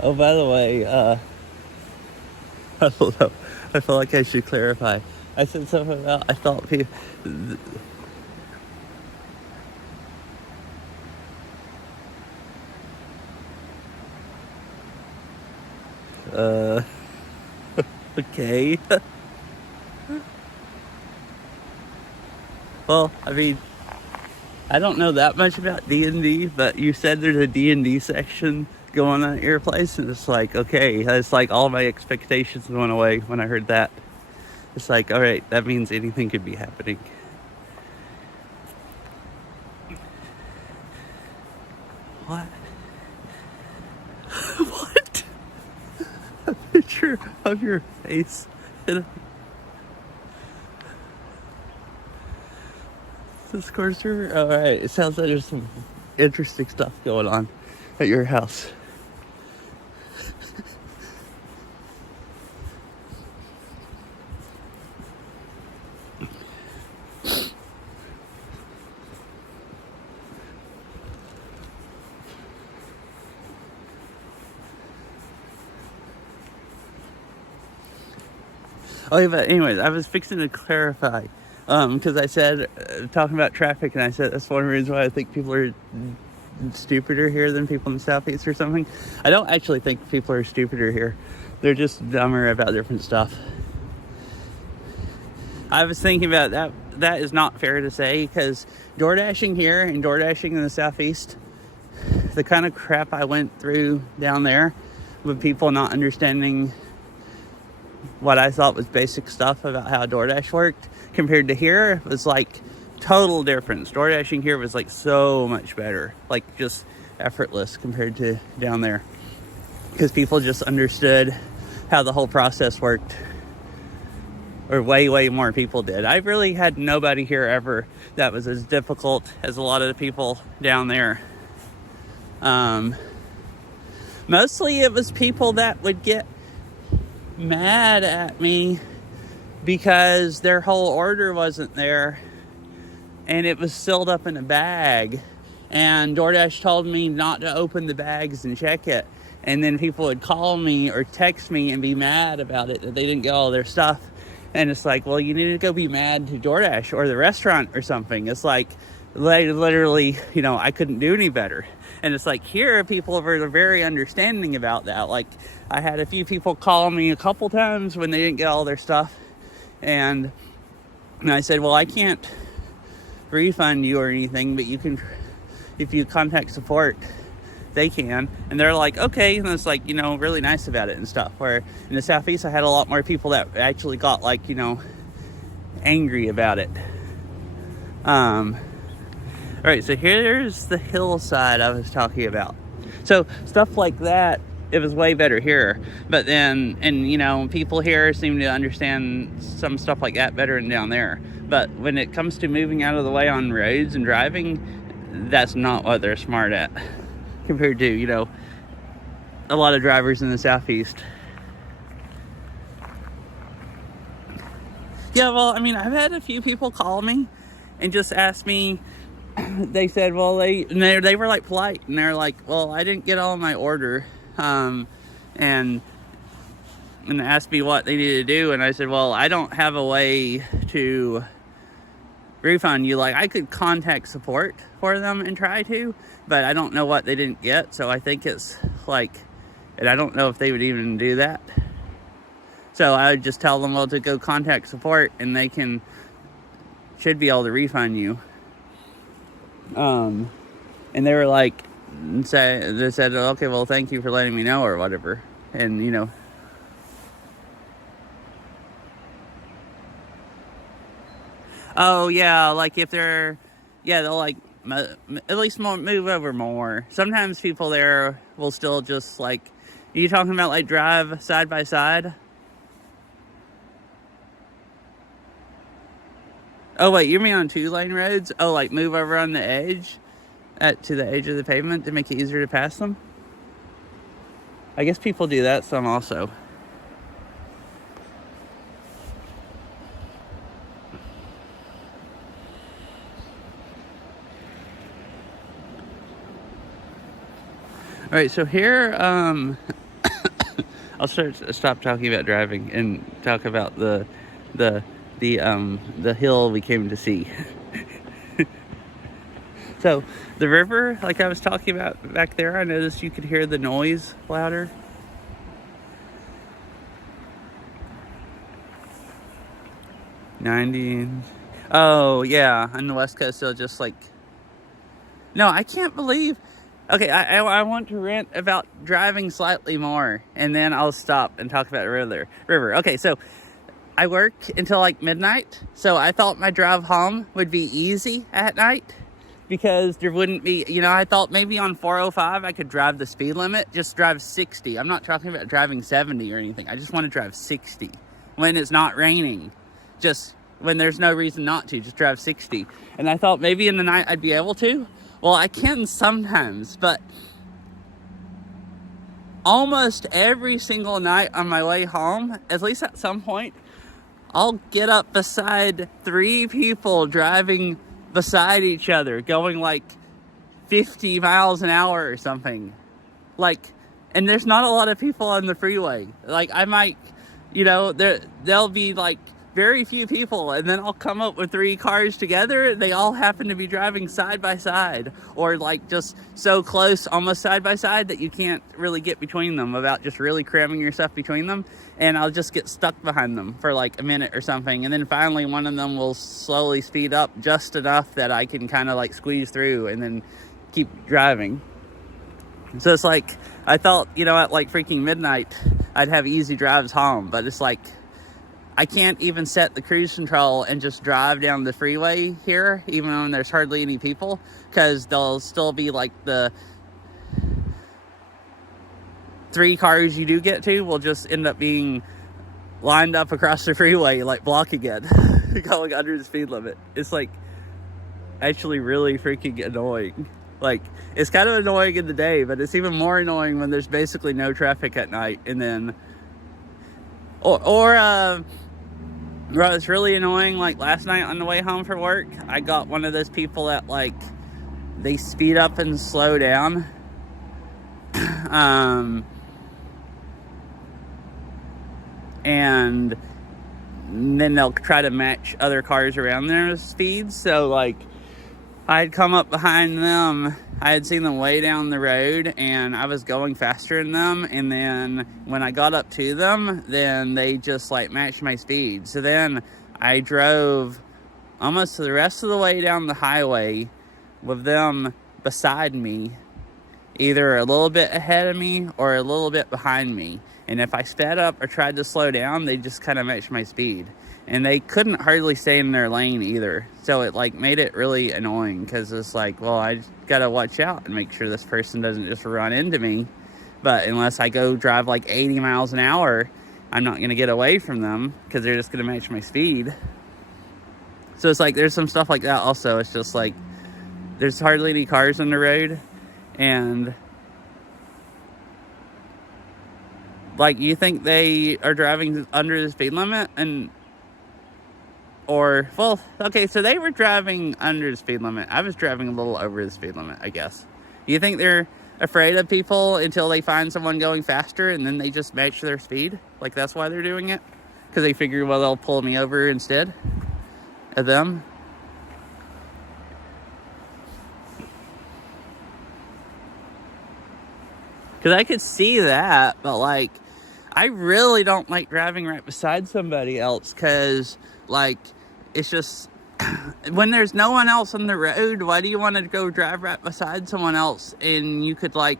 Oh, by the way, I don't know. I feel like I should clarify. I said something about I thought people. Okay. Well, I mean, I don't know that much about D&D, but you said there's a D&D section going on at your place, and it's like, okay, it's like all my expectations went away when I heard that. It's like, all right, that means anything could be happening. What? What? A picture of your face in a Discord server? All right, it sounds like there's some interesting stuff going on at your house. Oh, yeah, but anyways, I was fixing to clarify, because I said, talking about traffic, and I said that's one reason why I think people are stupider here than people in the Southeast or something. I don't actually think people are stupider here. They're just dumber about different stuff. I was thinking about that. That is not fair to say, because DoorDashing here and DoorDashing in the Southeast, the kind of crap I went through down there with people not understanding what I thought was basic stuff about how DoorDash worked compared to here was like total difference. DoorDashing here was like so much better, like just effortless compared to down there, because people just understood how the whole process worked, or way more people did. I really had nobody here ever that was as difficult as a lot of the people down there. Mostly it was people that would get mad at me because their whole order wasn't there and it was sealed up in a bag, and DoorDash told me not to open the bags and check it, and then people would call me or text me and be mad about it, that they didn't get all their stuff. And it's like, well, you need to go be mad to DoorDash or the restaurant or something. It's like, literally, I couldn't do any better. And it's like, here, people are very understanding about that. Like, I had a few people call me a couple times when they didn't get all their stuff. And I said, well, I can't refund you or anything, but you can, if you contact support, they can. And they're like, okay. And it's like, really nice about it and stuff. Where in the Southeast, I had a lot more people that actually got like, angry about it. All right, so here's the hillside I was talking about. So stuff like that, it was way better here. But then, and people here seem to understand some stuff like that better than down there. But when it comes to moving out of the way on roads and driving, that's not what they're smart at compared to, a lot of drivers in the Southeast. Yeah, well, I've had a few people call me and just ask me. They said, well, they were like polite, and they're like, well, I didn't get all my order, and asked me what they needed to do, and I said, well, I don't have a way to refund you. Like, I could contact support for them and try to, but I don't know what they didn't get, so I think it's like, and I don't know if they would even do that. So I would just tell them, well, to go contact support, and they should be able to refund you. And they were like, they said, okay, well, thank you for letting me know, or whatever. And, oh, yeah, like if they'll like, at least move over more. Sometimes people there will still just like, are you talking about like drive side by side? Oh, wait, you mean on 2-lane roads? Oh, like move over on the edge, to the edge of the pavement to make it easier to pass them? I guess people do that some also. All right, so here, I'll stop talking about driving and talk about the the hill we came to see. So the river, like I was talking about back there, I noticed you could hear the noise louder. Oh yeah, on the west coast they'll just like, no, I can't believe. Okay, I want to rant about driving slightly more, and then I'll stop and talk about the river. Okay, so I work until like midnight, so I thought my drive home would be easy at night because there wouldn't be, I thought maybe on 405 I could drive the speed limit, just drive 60. I'm not talking about driving 70 or anything. I just want to drive 60 when it's not raining. Just when there's no reason not to, just drive 60. And I thought maybe in the night I'd be able to. Well, I can sometimes, but almost every single night on my way home, at least at some point, I'll get up beside 3 people driving beside each other, going like 50 miles an hour or something. Like, and there's not a lot of people on the freeway. Like, I might, there'll be like very few people, and then I'll come up with 3 cars together. They all happen to be driving side by side, or like just so close, almost side by side, that you can't really get between them without just really cramming yourself between them. And I'll just get stuck behind them for like a minute or something, and then finally one of them will slowly speed up just enough that I can kind of like squeeze through and then keep driving. So it's like, I thought, at like freaking midnight I'd have easy drives home, but it's like I can't even set the cruise control and just drive down the freeway here, even when there's hardly any people, because there'll still be like the 3 cars you do get to will just end up being lined up across the freeway, like blocking it, going under the speed limit. It's like actually really freaking annoying. Like, it's kind of annoying in the day, but it's even more annoying when there's basically no traffic at night. And then, well, it's really annoying. Like last night on the way home from work, I got one of those people that like, they speed up and slow down. And then they'll try to match other cars around their speeds. So like, I'd come up behind them, I had seen them way down the road, and I was going faster than them, and then when I got up to them, then they just like matched my speed. So then I drove almost the rest of the way down the highway with them beside me, either a little bit ahead of me or a little bit behind me. And if I sped up or tried to slow down, they just kind of matched my speed. And they couldn't hardly stay in their lane either. So it like made it really annoying, because it's like, well, I just gotta watch out and make sure this person doesn't just run into me. But unless I go drive like 80 miles an hour, I'm not gonna get away from them, because they're just gonna match my speed. So it's like, there's some stuff like that also. It's just like, there's hardly any cars on the road, and like, you think they are driving under the speed limit, well, okay, so they were driving under the speed limit. I was driving a little over the speed limit, I guess. You think they're afraid of people until they find someone going faster, and then they just match their speed? Like, that's why they're doing it? Because they figure, well, they'll pull me over instead of them? Because I could see that, but like, I really don't like driving right beside somebody else, because like, it's just, when there's no one else on the road, why do you want to go drive right beside someone else? And you could like,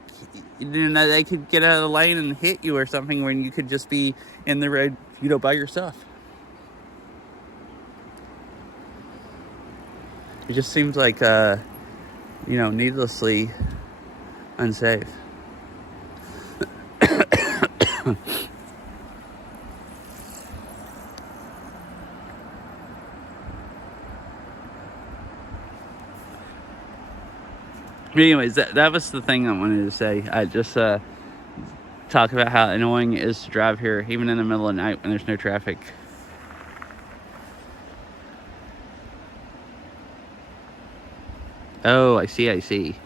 they could get out of the lane and hit you or something, when you could just be in the road, by yourself. It just seems like, needlessly unsafe. Anyways, that was the thing I wanted to say. I just talk about how annoying it is to drive here, even in the middle of the night when there's no traffic. Oh, I see.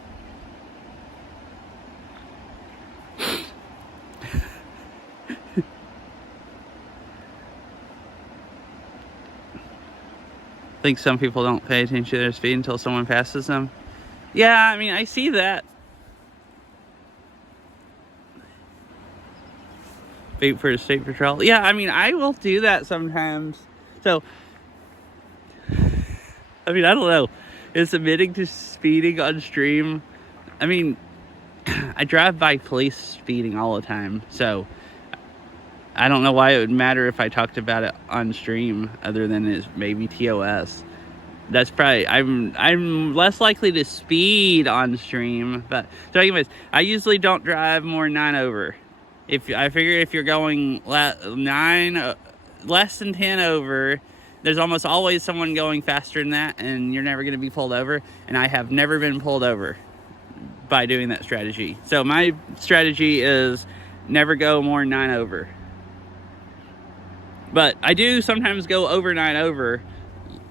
think some people don't pay attention to their speed until someone passes them. Yeah, I mean, I see that. Wait for the state patrol. Yeah, I mean, I will do that sometimes. So, I mean, I don't know. Is admitting to speeding on stream, I mean, I drive by police speeding all the time, so I don't know why it would matter if I talked about it on stream other than as maybe TOS. That's probably, I'm less likely to speed on stream, but so anyways, I usually don't drive more than 9 over. I figure if you're going less than 10 over, there's almost always someone going faster than that, and you're never going to be pulled over. And I have never been pulled over by doing that strategy. So my strategy is never go more than 9 over. But I do sometimes go over 9 over.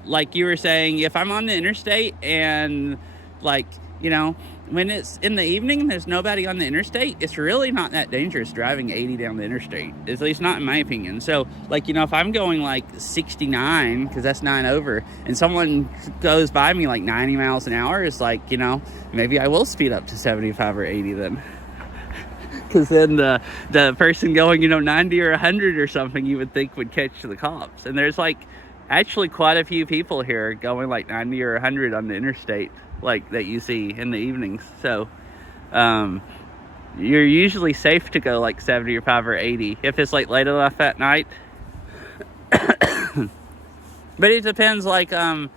Like you were saying, if I'm on the interstate and, like, you know, when it's in the evening, there's nobody on the interstate, it's really not that dangerous driving 80 down the interstate, at least not in my opinion. So, like, you know, if I'm going like 69, because that's 9 over, and someone goes by me like 90 miles an hour, it's like, you know, maybe I will speed up to 75 or 80 then. Because then the person going, you know, 90 or 100 or something, you would think would catch the cops. And there's like actually quite a few people here going like 90 or 100 on the interstate, like that you see in the evenings. So you're usually safe to go like 75 or 80 if it's like late enough at night. But it depends, like I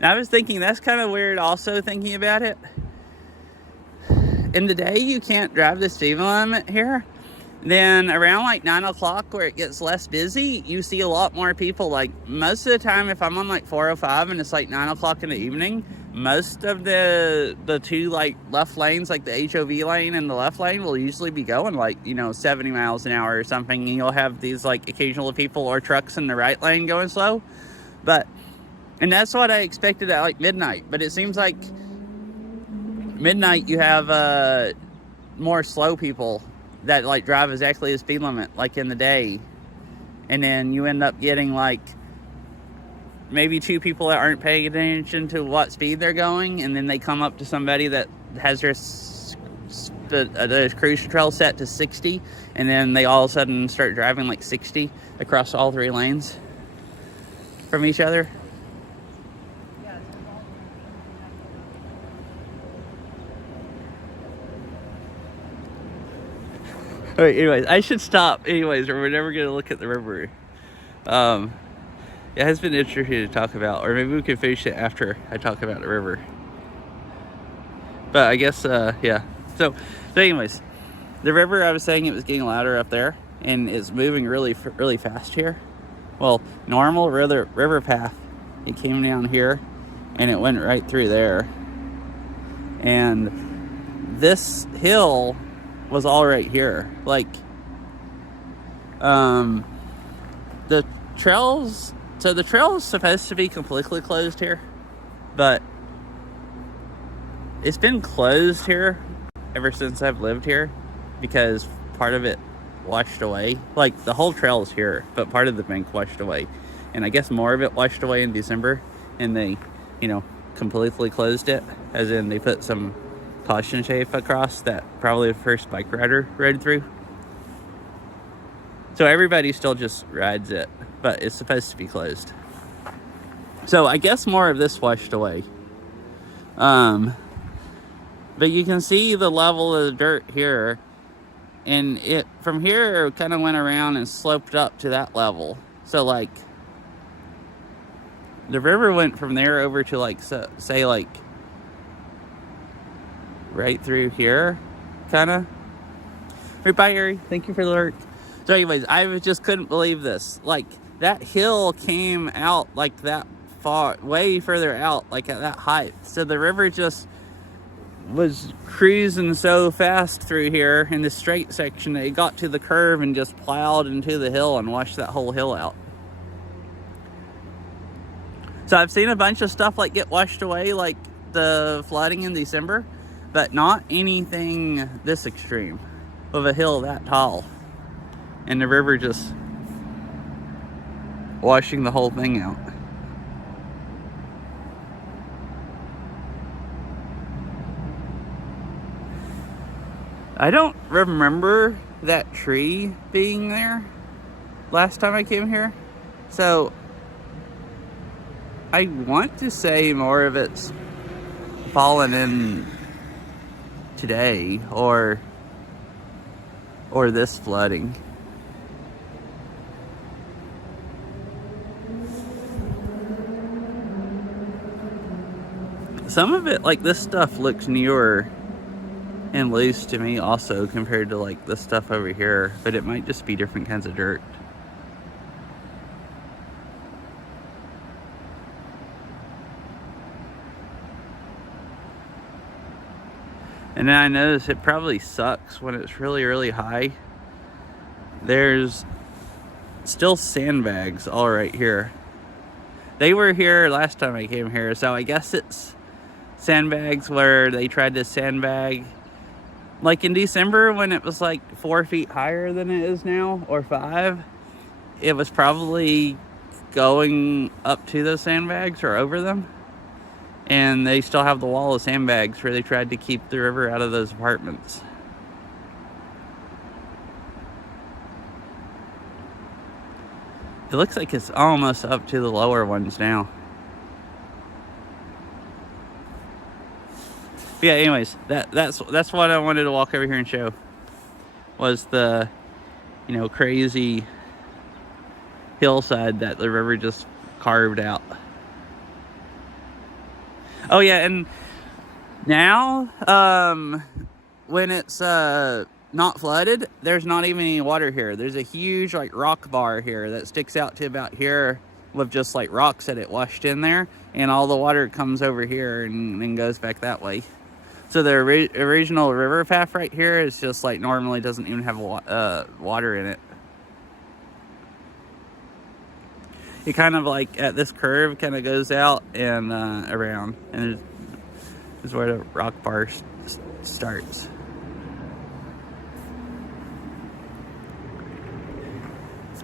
was thinking that's kind of weird also, thinking about it. In the day you can't drive the speed limit here. Then around like 9 o'clock where it gets less busy, you see a lot more people. Like most of the time, if I'm on like 405 and it's like 9 o'clock in the evening, most of the two like left lanes, like the HOV lane and the left lane, will usually be going like, you know, 70 miles an hour or something. And you'll have these like occasional people or trucks in the right lane going slow. And that's what I expected at like midnight. But it seems like midnight you have more slow people that like drive exactly the speed limit like in the day, and then you end up getting like maybe 2 people that aren't paying attention to what speed they're going, and then they come up to somebody that has their the cruise control set to 60, and then they all of a sudden start driving like 60 across all 3 lanes from each other. Alright, anyways, I should stop anyways, or we're never going to look at the river. It has been interesting to talk about, or maybe we can finish it after I talk about the river. But I guess, yeah. So anyways, the river, I was saying it was getting louder up there, and it's moving really fast here. Well, normal river path, it came down here, and it went right through there. And this hill was all right here. Like, the trails, so the trail is supposed to be completely closed here, but it's been closed here ever since I've lived here because part of it washed away. Like, the whole trail is here, but part of the bank washed away, and I guess more of it washed away in December, and they, you know, completely closed it, as in they put some caution tape across that probably the first bike rider rode through. So everybody still just rides it, but it's supposed to be closed. So I guess more of this washed away. But you can see the level of the dirt here, and it from here it kind of went around and sloped up to that level. So like the river went from there over to like, say like right through here, kind of. Right, bye, Harry. Thank you for the alert. So anyways, I just couldn't believe this. Like, that hill came out like that far, way further out, like at that height. So the river just was cruising so fast through here in the straight section that it got to the curve and just plowed into the hill and washed that whole hill out. So I've seen a bunch of stuff like get washed away, like the flooding in December, but not anything this extreme of a hill that tall and the river just washing the whole thing out. I don't remember that tree being there last time I came here. So I want to say more of it's fallen in today or this flooding. Some of it, like this stuff, looks newer and loose to me also compared to like this stuff over here, but it might just be different kinds of dirt. And then I notice it probably sucks when it's really, really high. There's still sandbags all right here. They were here last time I came here, so I guess it's sandbags where they tried to sandbag like in December when it was like 4 feet higher than it is now, or 5. It was probably going up to those sandbags or over them. And they still have the wall of sandbags where they tried to keep the river out of those apartments. It looks like it's almost up to the lower ones now. But yeah, anyways, that's what I wanted to walk over here and show. Was the, you know, crazy hillside that the river just carved out. Oh yeah, and now, when it's not flooded, there's not even any water here. There's a huge like rock bar here that sticks out to about here with just like rocks that it washed in there, and all the water comes over here and then goes back that way. So the original river path right here is just like normally doesn't even have water in it. It kind of like at this curve kind of goes out and around, and this is where the rock bar starts.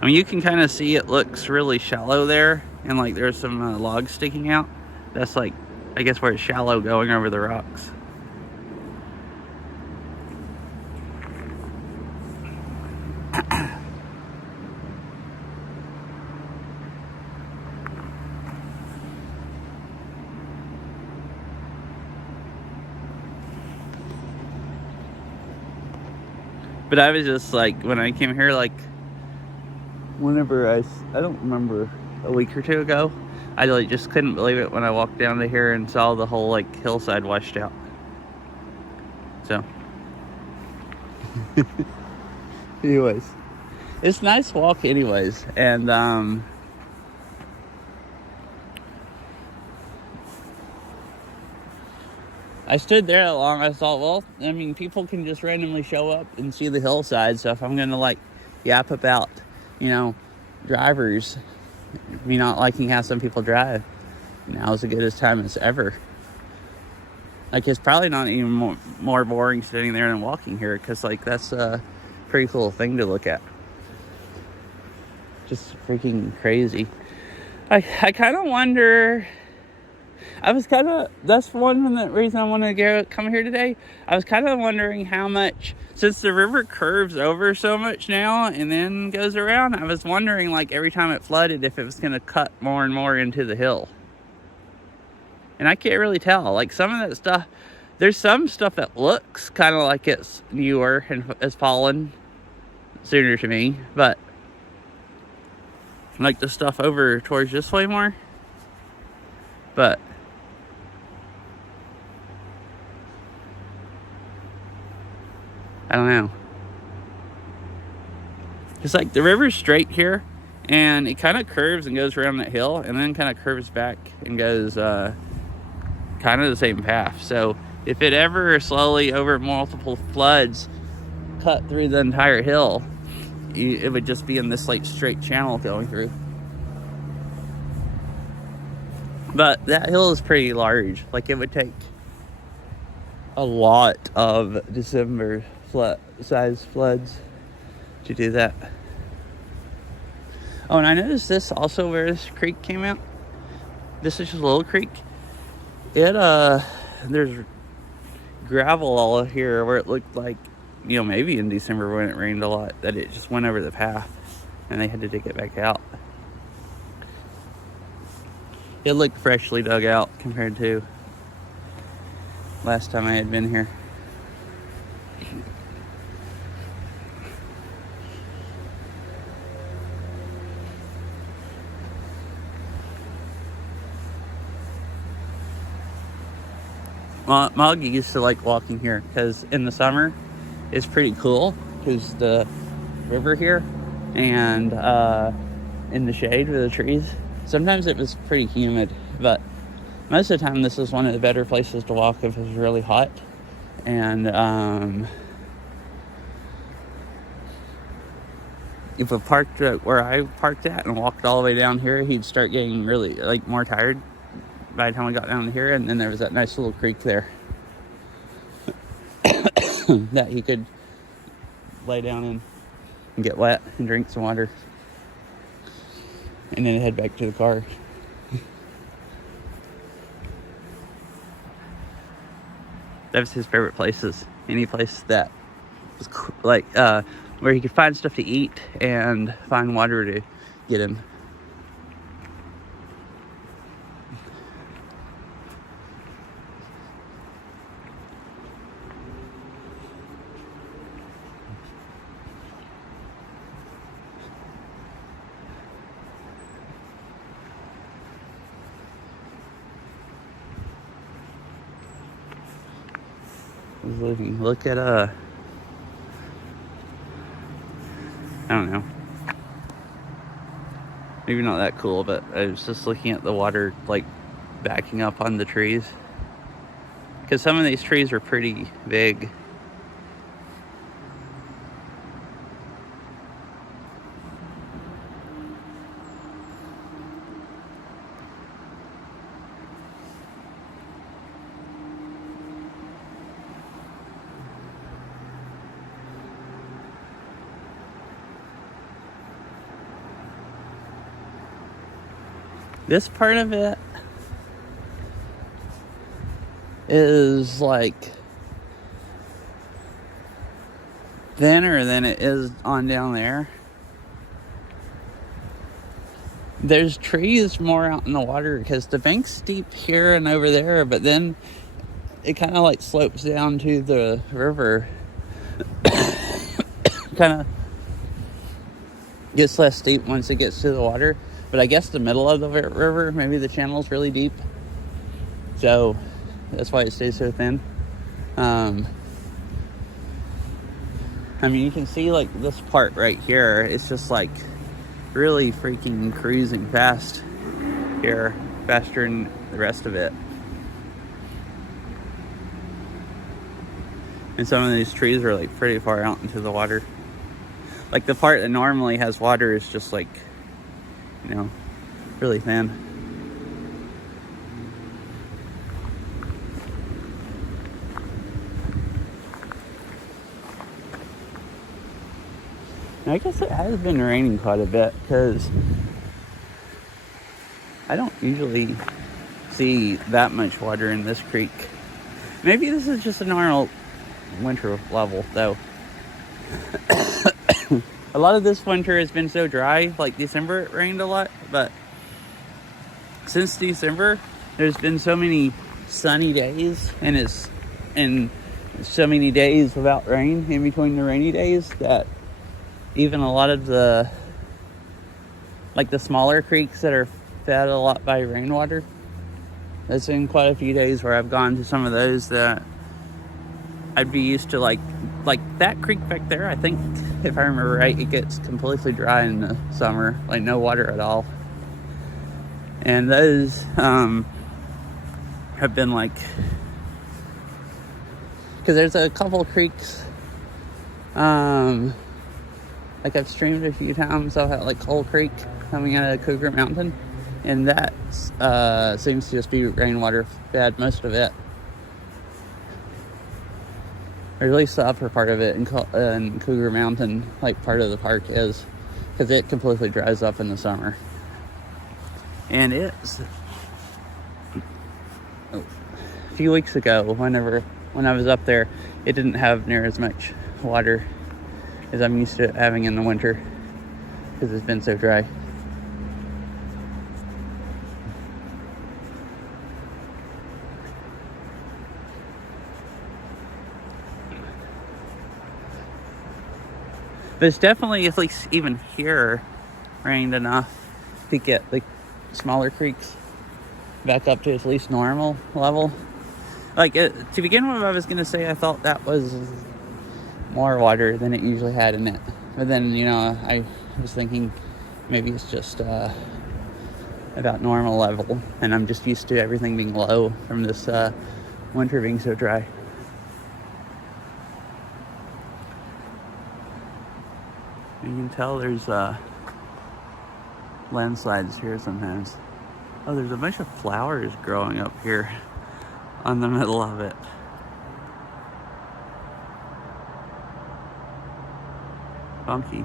I mean, you can kind of see it looks really shallow there, and like there's some logs sticking out. That's like, I guess, where it's shallow going over the rocks. But I was just like, when I came here, like, whenever I don't remember, a week or two ago, I like just couldn't believe it when I walked down to here and saw the whole like hillside washed out. So, anyways, it's a nice walk anyways, and I stood there that long. I thought, well, I mean, people can just randomly show up and see the hillside. So if I'm going to, like, yap about, you know, drivers, me not liking how some people drive, now is as good a time as ever. Like, it's probably not even more boring sitting there than walking here, because, like, that's a pretty cool thing to look at. Just freaking crazy. I kind of wonder... that's one of the reason I wanted to come here today. I was kind of wondering how much, since the river curves over so much now and then goes around, I was wondering, like, every time it flooded, if it was going to cut more and more into the hill. And I can't really tell. Like, some of that stuff, there's some stuff that looks kind of like it's newer and has fallen sooner to me, but like the stuff over towards this way more. But I don't know. It's like the river's straight here, and it kind of curves and goes around that hill, and then kind of curves back and goes kind of the same path. So if it ever slowly over multiple floods cut through the entire hill, it would just be in this like straight channel going through. But that hill is pretty large. Like, it would take a lot of December size floods to do that. Oh, and I noticed this also where this creek came out. This is just a little creek. There's gravel all here where it looked like you know, maybe in December when it rained a lot, that it just went over the path and they had to dig it back out. It looked freshly dug out compared to last time I had been here. Moggy used to like walking here because in the summer it's pretty cool because the river here and in the shade with the trees. Sometimes it was pretty humid, but most of the time this is one of the better places to walk if it's really hot. And if I parked where I parked at and walked all the way down here, he'd start getting really like more tired by the time we got down here. And then there was that nice little creek there that he could lay down in and get wet and drink some water and then head back to the car. That was his favorite places. Any place that was like where he could find stuff to eat and find water to get him. Look at I don't know, maybe not that cool, but I was just looking at the water like backing up on the trees because some of these trees are pretty big. This part of it is like thinner than it is on down there. There's trees more out in the water because the bank's steep here and over there, but then it kind of like slopes down to the river. Kind of gets less steep once it gets to the water. But I guess the middle of the river, maybe the channel's really deep. So that's why it stays so thin. I mean, you can see like this part right here. It's just like really freaking cruising fast here. Faster than the rest of it. And some of these trees are like pretty far out into the water. Like the part that normally has water is just like, you know, really thin. And I guess it has been raining quite a bit because I don't usually see that much water in this creek. Maybe this is just a normal winter level though. A lot of this winter has been so dry, like December it rained a lot, but since December there's been so many sunny days and so many days without rain in between the rainy days that even a lot of the smaller creeks that are fed a lot by rainwater, there's been quite a few days where I've gone to some of those that I'd be used to, like that creek back there. I think if I remember right, it gets completely dry in the summer, like no water at all. And those have been like, because there's a couple creeks like I've streamed a few times out at like Coal Creek coming out of Cougar Mountain, and that seems to just be rainwater fed, most of it. Or at least the upper part of it in Cougar Mountain, like part of the park is, because it completely dries up in the summer. And it's a few weeks ago, when I was up there, it didn't have near as much water as I'm used to having in the winter because it's been so dry. But it's definitely, at least even here, rained enough to get the smaller creeks back up to at least normal level. Like, to begin with, I was going to say I thought that was more water than it usually had in it. But then, you know, I was thinking maybe it's just about normal level. And I'm just used to everything being low from this winter being so dry. You can tell there's landslides here sometimes. Oh, there's a bunch of flowers growing up here on the middle of it. Funky.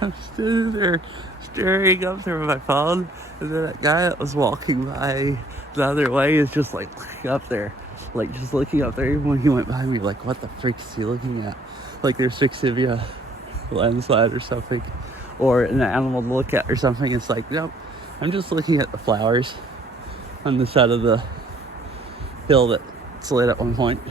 I'm standing there staring up through my phone, and then that guy that was walking by the other way is just like looking up there. Like just looking up there. Even when he went by me, like, what the frick is he looking at? Like there's fixing me a landslide or something, or an animal to look at or something. It's like, nope, I'm just looking at the flowers on the side of the hill that slid at one point.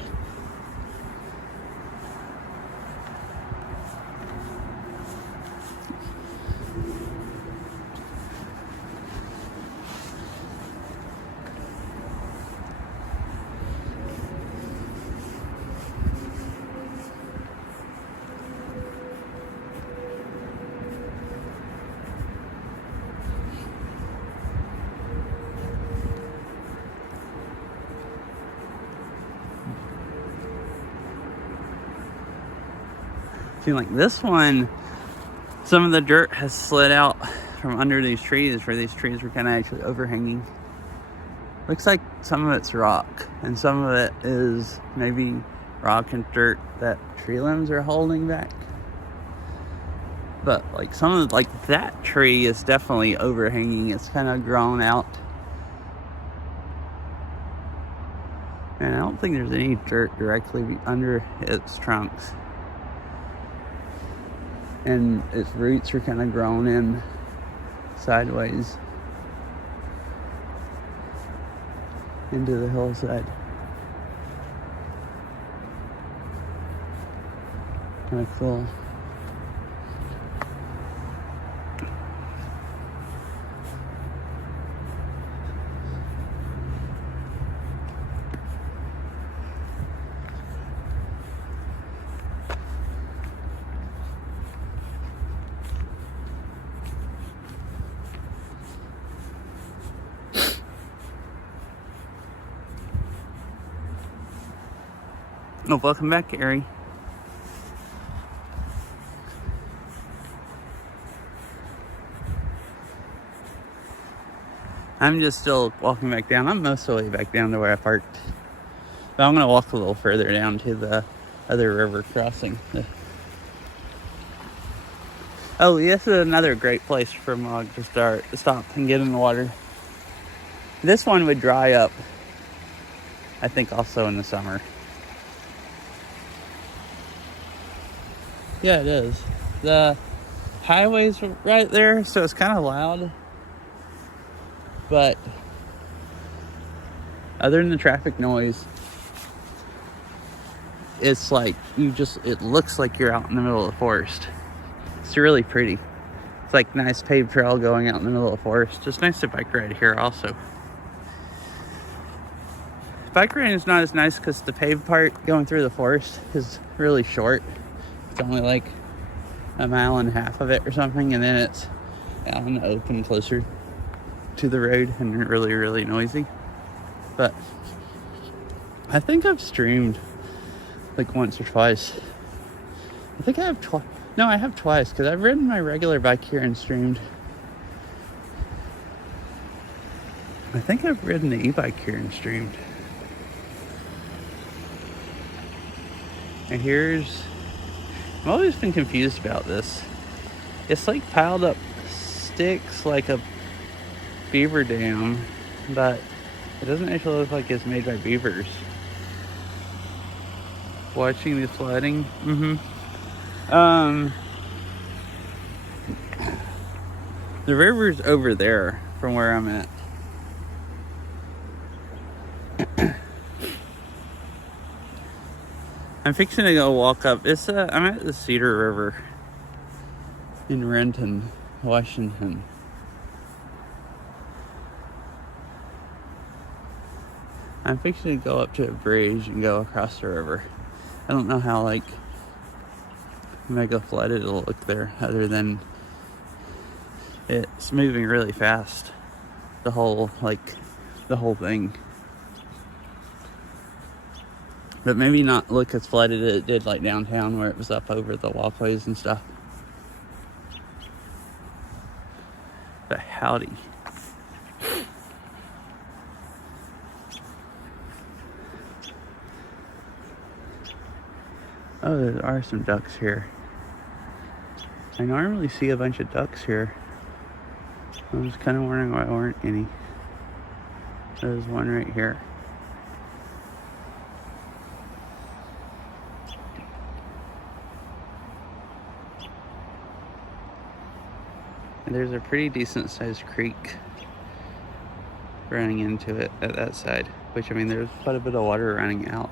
See, like this one, some of the dirt has slid out from under these trees where these trees were kind of actually overhanging. Looks like some of it's rock and some of it is maybe rock and dirt that tree limbs are holding back. But like some of, like that tree is definitely overhanging. It's kind of grown out. And I don't think there's any dirt directly under its trunks. And its roots are kind of grown in sideways into the hillside. Kind of cool. Oh, welcome back, Gary. I'm just still walking back down. I'm most of the way back down to where I parked. But I'm going to walk a little further down to the other river crossing. Oh, this is another great place for Mog to stop and get in the water. This one would dry up, I think, also in the summer. Yeah, it is. The highway's right there, so it's kind of loud. But other than the traffic noise, it's like it looks like you're out in the middle of the forest. It's really pretty. It's like nice paved trail going out in the middle of the forest. Just nice to bike ride here also. Bike riding is not as nice because the paved part going through the forest is really short. It's only like a mile and a half of it or something, and then it's out in the open closer to the road and really, really noisy. But I think I've streamed like once or twice. I think I have twice. No, I have twice because I've ridden my regular bike here and streamed. I think I've ridden the e-bike here and streamed. And I've always been confused about this. It's like piled up sticks like a beaver dam, but it doesn't actually look like it's made by beavers. Watching the flooding. The river's over there from where I'm at. I'm fixing to go walk up. I'm at the Cedar River in Renton, Washington. I'm fixing to go up to a bridge and go across the river. I don't know how mega flooded it'll look there, other than it's moving really fast. The whole thing. But maybe not look as flooded as it did like downtown, where it was up over the walkways and stuff. But howdy. Oh, there are some ducks here. I normally see a bunch of ducks here. I was kind of wondering why there weren't any. There's one right here. And there's a pretty decent sized creek running into it at that side, which, I mean, there's quite a bit of water running out.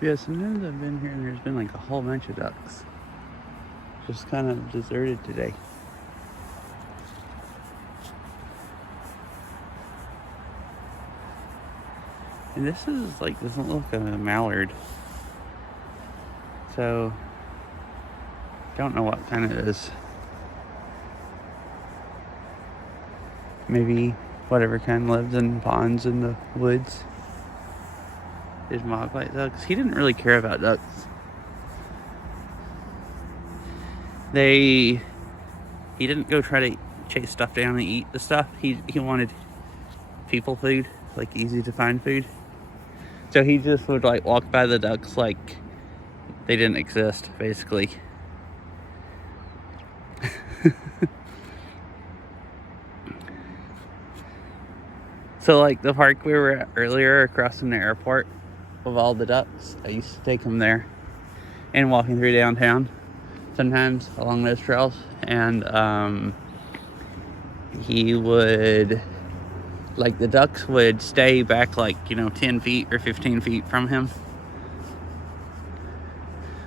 Yeah, sometimes I've been here and there's been like a whole bunch of ducks. Just kind of deserted today. And this doesn't look like a mallard. So, don't know what kind it is. Maybe whatever kind lives in ponds in the woods. Is Mog-like ducks. He didn't really care about ducks. He didn't go try to chase stuff down and eat the stuff. He wanted people food, like easy to find food. So he just would like walk by the ducks like they didn't exist, basically. So like the park we were at earlier across from the airport with all the ducks, I used to take him there and walking through downtown sometimes along those trails, and he would, like, the ducks would stay back like 10 feet or 15 feet from him.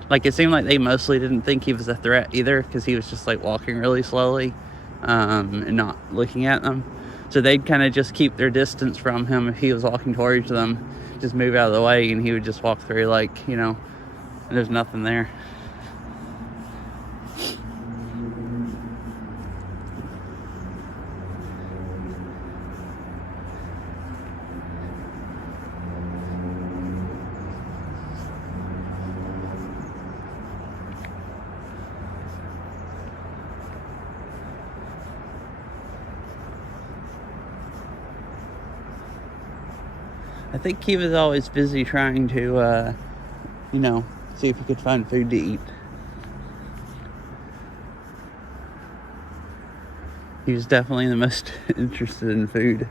Like, it seemed like they mostly didn't think he was a threat either, because he was just like walking really slowly and not looking at them. So So they'd kind of just keep their distance from him if he was walking towards them. Just move out of the way, and he would just walk through like, you know, there's nothing there. I think he was always busy trying to, you know, see if he could find food to eat. He was definitely the most interested in food.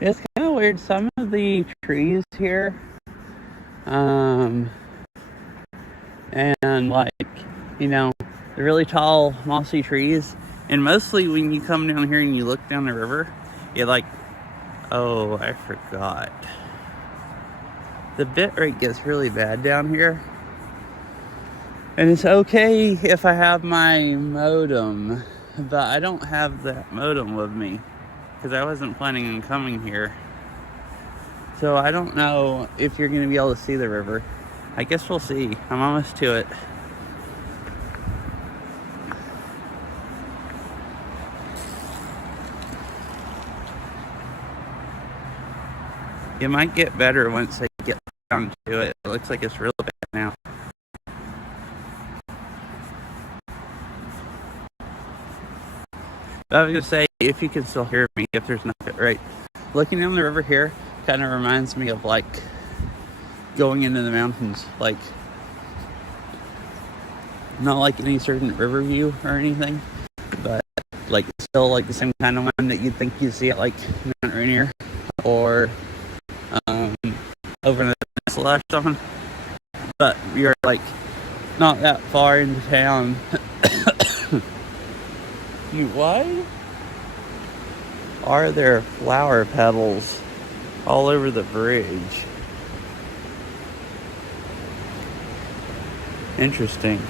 It's kind of weird. Some of the trees here, and like, you know, the really tall, mossy trees, and mostly when you come down here and you look down the river, you're like, oh, I forgot. The bit rate gets really bad down here. And it's okay if I have my modem, but I don't have that modem with me because I wasn't planning on coming here. So I don't know if you're going to be able to see the river. I guess we'll see. I'm almost to it. It might get better once I get down to it. It looks like it's real bad now. But I was going to say, if you can still hear me, if there's nothing right. Looking down the river here kind of reminds me of like going into the mountains. Like, not like any certain river view or anything, but like still like the same kind of one that you'd think you'd see at like Mount Rainier or over in the peninsula or something. But you're like not that far into town. Why are there flower petals all over the bridge? Interesting.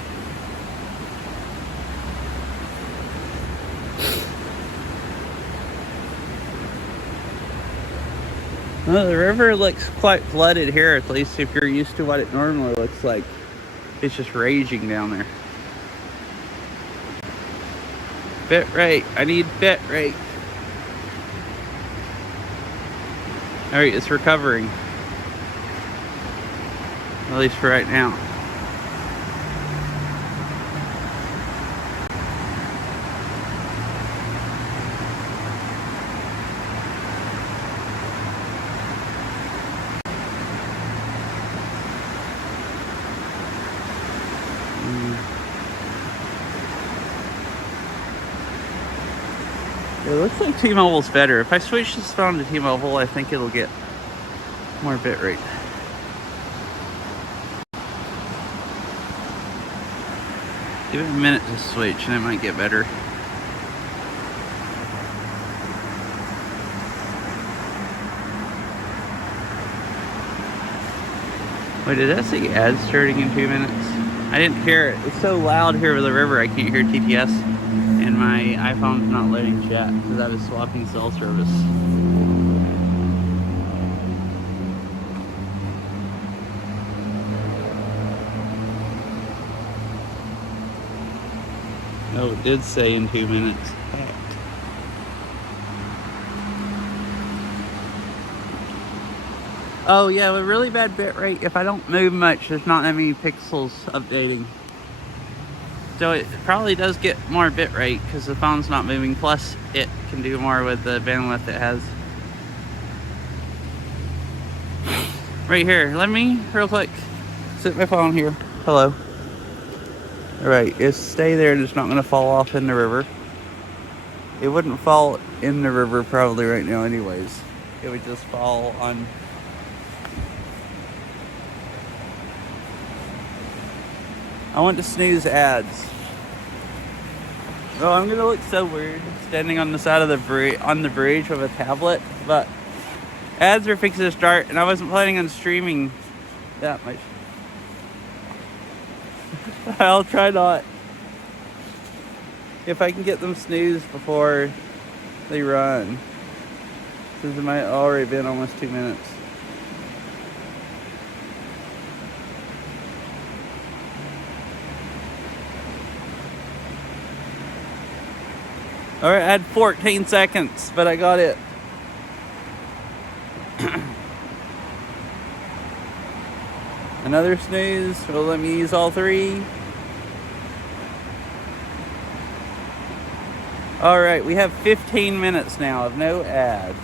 Well, the river looks quite flooded here, at least if you're used to what it normally looks like. It's just raging down there. Bit rate. I need bit rate. Alright, it's recovering. At least for right now. It looks like T-Mobile's better. If I switch this phone to T-Mobile, I think it'll get more bit rate. Give it a minute to switch and it might get better. Wait, did that say ads starting in 2 minutes? I didn't hear it. It's so loud here with the river, I can't hear TTS. And my iPhone's not letting chat because I was swapping cell service. Oh, it did say in 2 minutes. Oh yeah, with really bad bit rate, if I don't move much, there's not that many pixels updating. So it probably does get more bit rate because the phone's not moving, plus it can do more with the bandwidth it has. Right here, let me real quick set my phone here. Hello. Alright, just stay there and it's not gonna fall off in the river. It wouldn't fall in the river probably right now anyways. It would just fall on. I want to snooze ads. Oh, I'm gonna look so weird standing on the side of the bridge with a tablet, but ads are fixing to start and I wasn't planning on streaming that much. I'll try not. If I can get them snoozed before they run. Since it might already been almost 2 minutes. Alright, I had 14 seconds, but I got it. Another snooze will let me use all 3. Alright, we have 15 minutes now of no ads.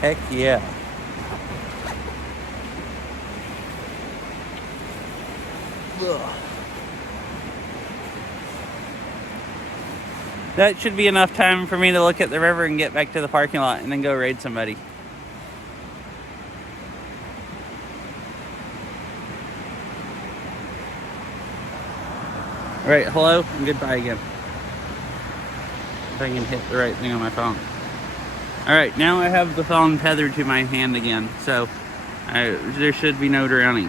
Heck yeah. Ugh. That should be enough time for me to look at the river and get back to the parking lot and then go raid somebody. Alright, hello and goodbye again. If I can hit the right thing on my phone. Alright, now I have the phone tethered to my hand again, so there should be no drowning.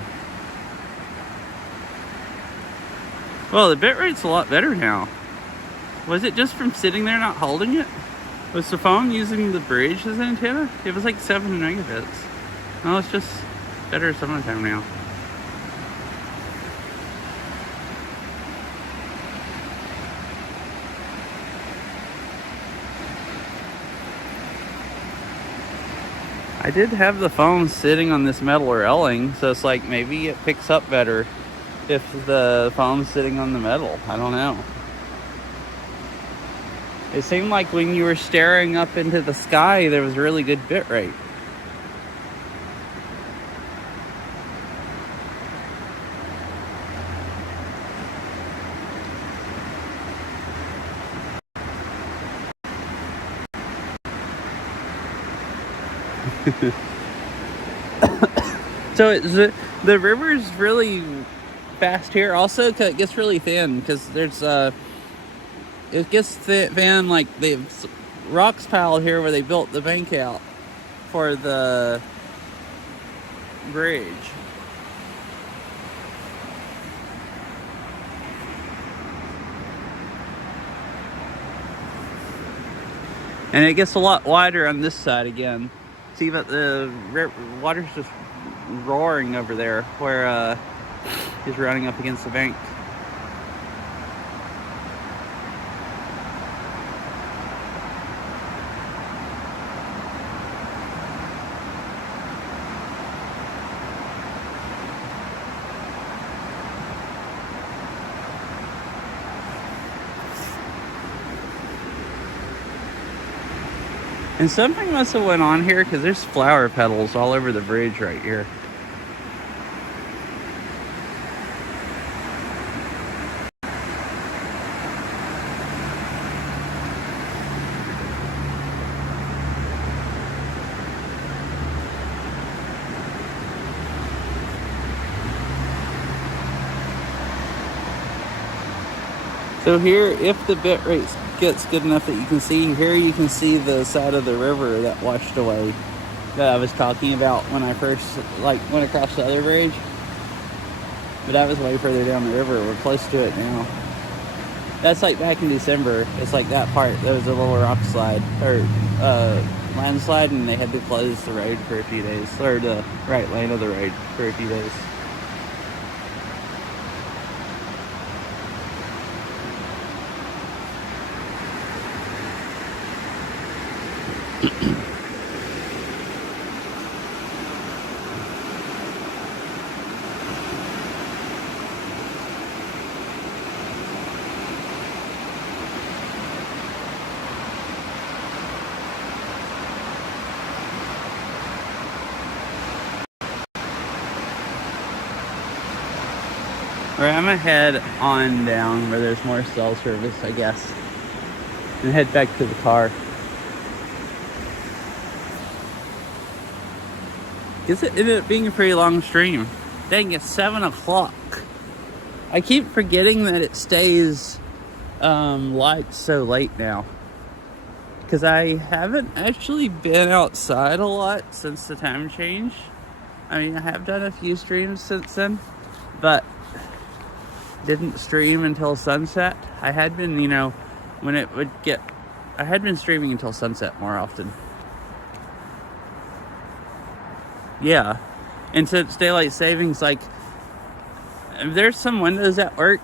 Well, the bitrate's a lot better now. Was it just from sitting there not holding it? Was the phone using the bridge as an antenna? It was like 7 megabits. No, it's just better some of the time now. I did have the phone sitting on this metal railing, so it's like maybe it picks up better if the phone's sitting on the metal. I don't know. It seemed like when you were staring up into the sky, there was really good bit rate. So the river's really fast here. Also, it gets really thin because there's it gets thin like the rocks piled here where they built the bank out for the bridge. And it gets a lot wider on this side again. See, but the water's just roaring over there where he's running up against the bank. And something must have went on here because there's flower petals all over the bridge right here. So here, if the bit rate gets good enough that you can see, here you can see the side of the river that washed away that I was talking about when I first went across the other bridge. But that was way further down the river. We're close to it now. That's like back in December. It's like that part. There was a little rock slide or landslide, and they had to close the road for a few days, or the right lane of the road for a few days. Alright, I'm gonna head on down where there's more cell service, I guess, and head back to the car. It ended up being a pretty long stream. Dang, it's 7 o'clock. I keep forgetting that it stays light so late now. Because I haven't actually been outside a lot since the time change. I mean, I have done a few streams since then, but didn't stream until sunset. I had been, you know, when it would get... I had been streaming until sunset more often. Yeah. And since daylight savings, like, there's some windows at work,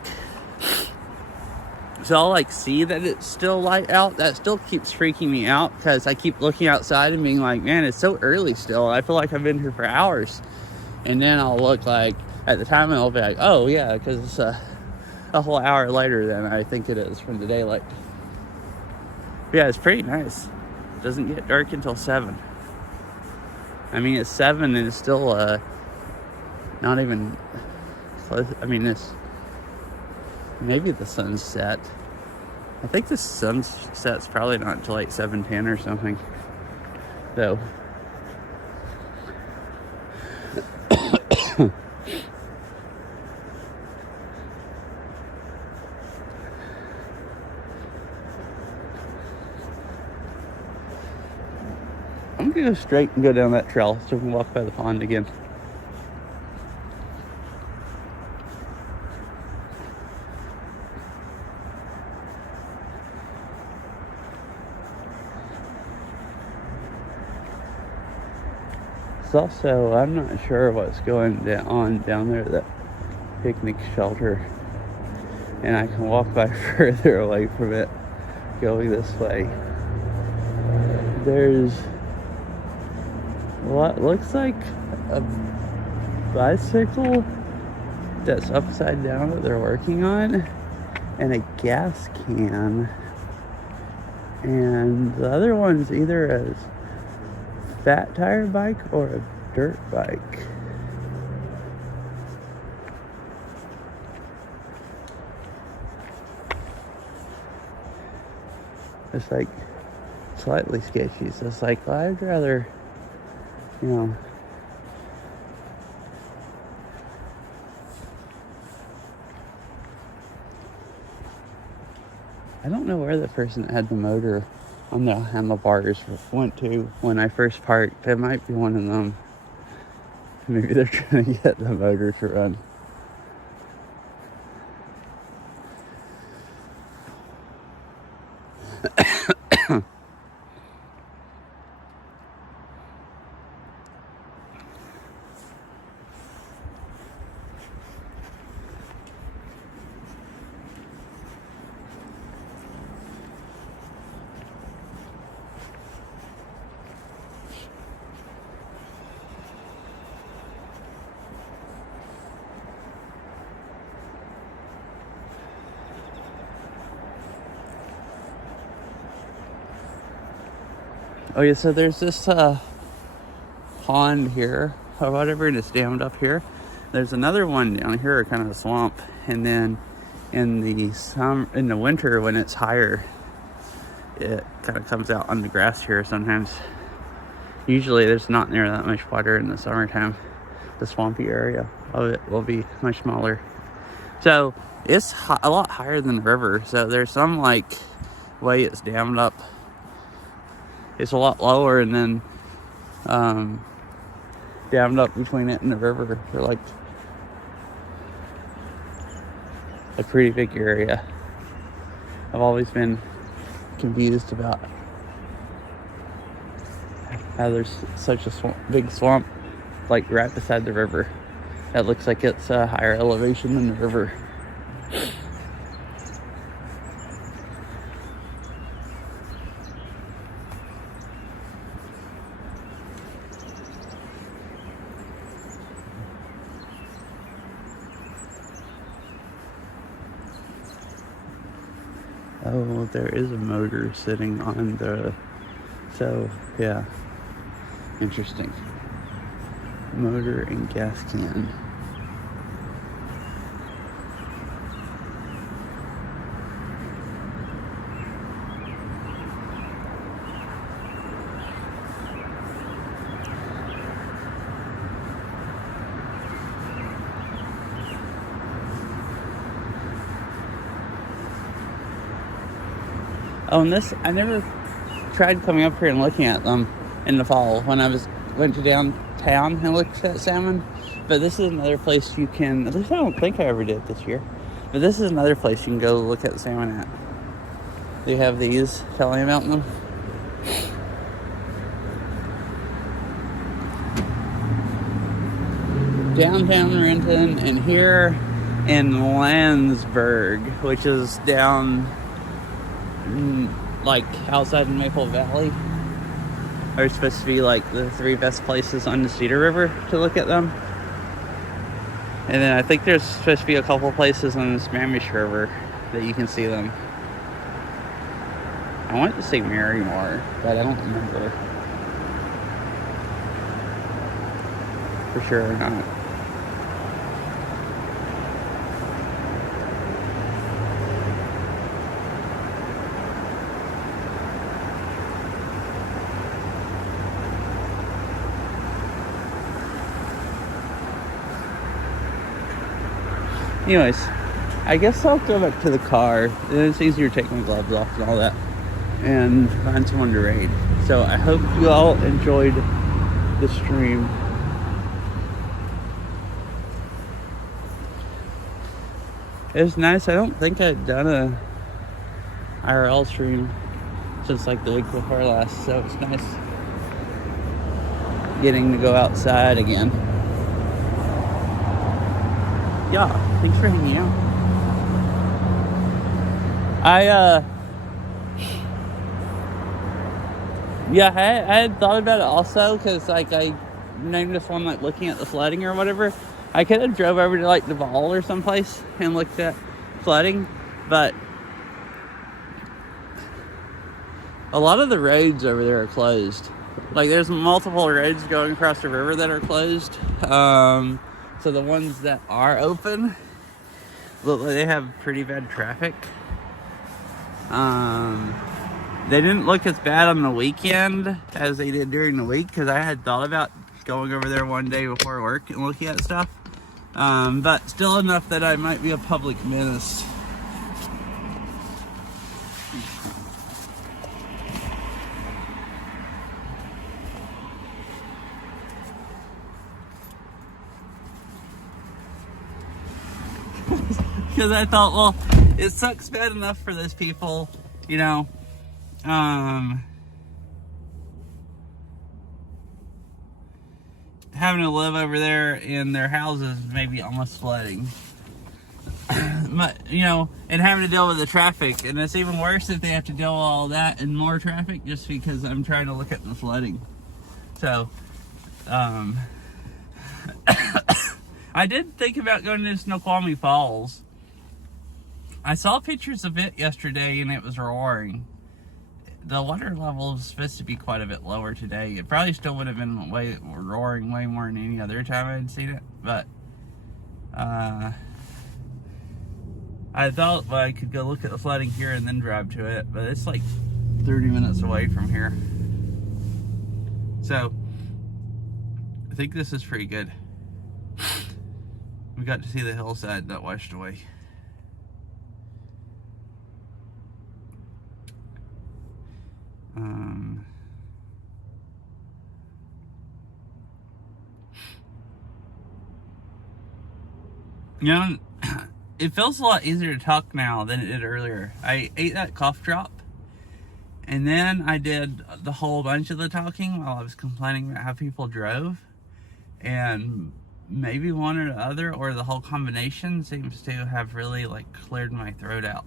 so I'll like see that it's still light out. That still keeps freaking me out because I keep looking outside and being like, man, it's so early still. I feel like I've been here for hours. And then I'll look like, at the time I'll be like, oh yeah, because it's a whole hour later than I think it is from the daylight. But yeah, it's pretty nice. It doesn't get dark until 7. I mean, it's 7 and it's still not even close. I mean, it's maybe the sun's set. I think the sunset's probably not until like 7:10 or something. So I'm gonna go straight and go down that trail so we can walk by the pond again. It's also, I'm not sure what's going on down there at that picnic shelter, and I can walk by further away from it going this way. There's what looks like a bicycle that's upside down that they're working on, and a gas can, and the other one's either a fat tire bike or a dirt bike. It's like slightly sketchy, so it's like, well, I'd rather, you know, I don't know where the person that had the motor on the handlebars went to when I first parked. It might be one of them. Maybe they're trying to get the motor to run. Oh yeah, so there's this pond here or whatever, and it's dammed up here. There's another one down here, kind of a swamp, and then in the winter when it's higher, it kind of comes out on the grass here sometimes. Usually there's not near that much water in the summertime. The swampy area of it will be much smaller. So it's a lot higher than the river. So there's some like way it's dammed up. It's a lot lower, and then dammed up between it and the river for like a pretty big area. I've always been confused about how there's such a big swamp like right beside the river. That looks like it's a higher elevation than the river. Oh, there is a motor sitting on the... So, yeah. Interesting. Motor and gas can. Oh, and this, I never tried coming up here and looking at them in the fall when I went to downtown and looked at salmon. But this is another place you can, at least I don't think I ever did this year, but this is another place you can go look at salmon at. They have these telling about them. Downtown Renton, and here in Landsberg, which is down like outside of Maple Valley, are supposed to be like the 3 best places on the Cedar River to look at them. And then I think there's supposed to be a couple places on the Spanish River that you can see them. I want to say Marymore, but I don't remember for sure or not. Anyways, I guess I'll go back to the car. It's easier to take my gloves off and all that and find someone to raid. So I hope you all enjoyed the stream. It was nice. I don't think I'd done a IRL stream since like the week before last, so it's nice getting to go outside again. Yeah, thanks for hanging out. I had thought about it also, because like I named this one like looking at the flooding or whatever. I could have drove over to like Duval or someplace and looked at flooding, but a lot of the roads over there are closed. Like there's multiple roads going across the river that are closed. So the ones that are open, look like they have pretty bad traffic. They didn't look as bad on the weekend as they did during the week, because I had thought about going over there one day before work and looking at stuff. But still enough that I might be a public menace. Because I thought, well, it sucks bad enough for those people, you know, having to live over there in their houses, maybe almost flooding. But, you know, and having to deal with the traffic. And it's even worse if they have to deal with all that and more traffic, just because I'm trying to look at the flooding. So, I did think about going to Snoqualmie Falls. I saw pictures of it yesterday and it was roaring. The water level is supposed to be quite a bit lower today. It probably still would have been roaring way more than any other time I had seen it, but I thought I could go look at the flooding here and then drive to it, but it's like 30 minutes away from here. So I think this is pretty good. We got to see the hillside that washed away. You know, it feels a lot easier to talk now than it did earlier. I ate that cough drop, and then I did the whole bunch of the talking while I was complaining about how people drove, and maybe one or the other, or the whole combination, seems to have really like cleared my throat out.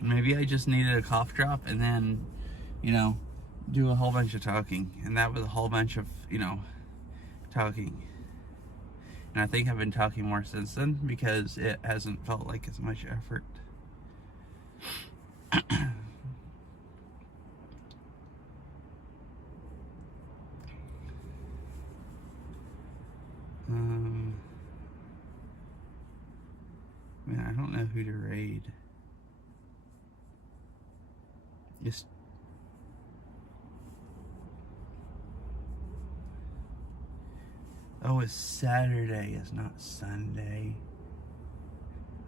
Maybe I just needed a cough drop and then, you know, do a whole bunch of talking. And that was a whole bunch of, you know, talking. And I think I've been talking more since then because it hasn't felt like as much effort. Man, I don't know who to raid. Just oh, it's Saturday, it's not Sunday.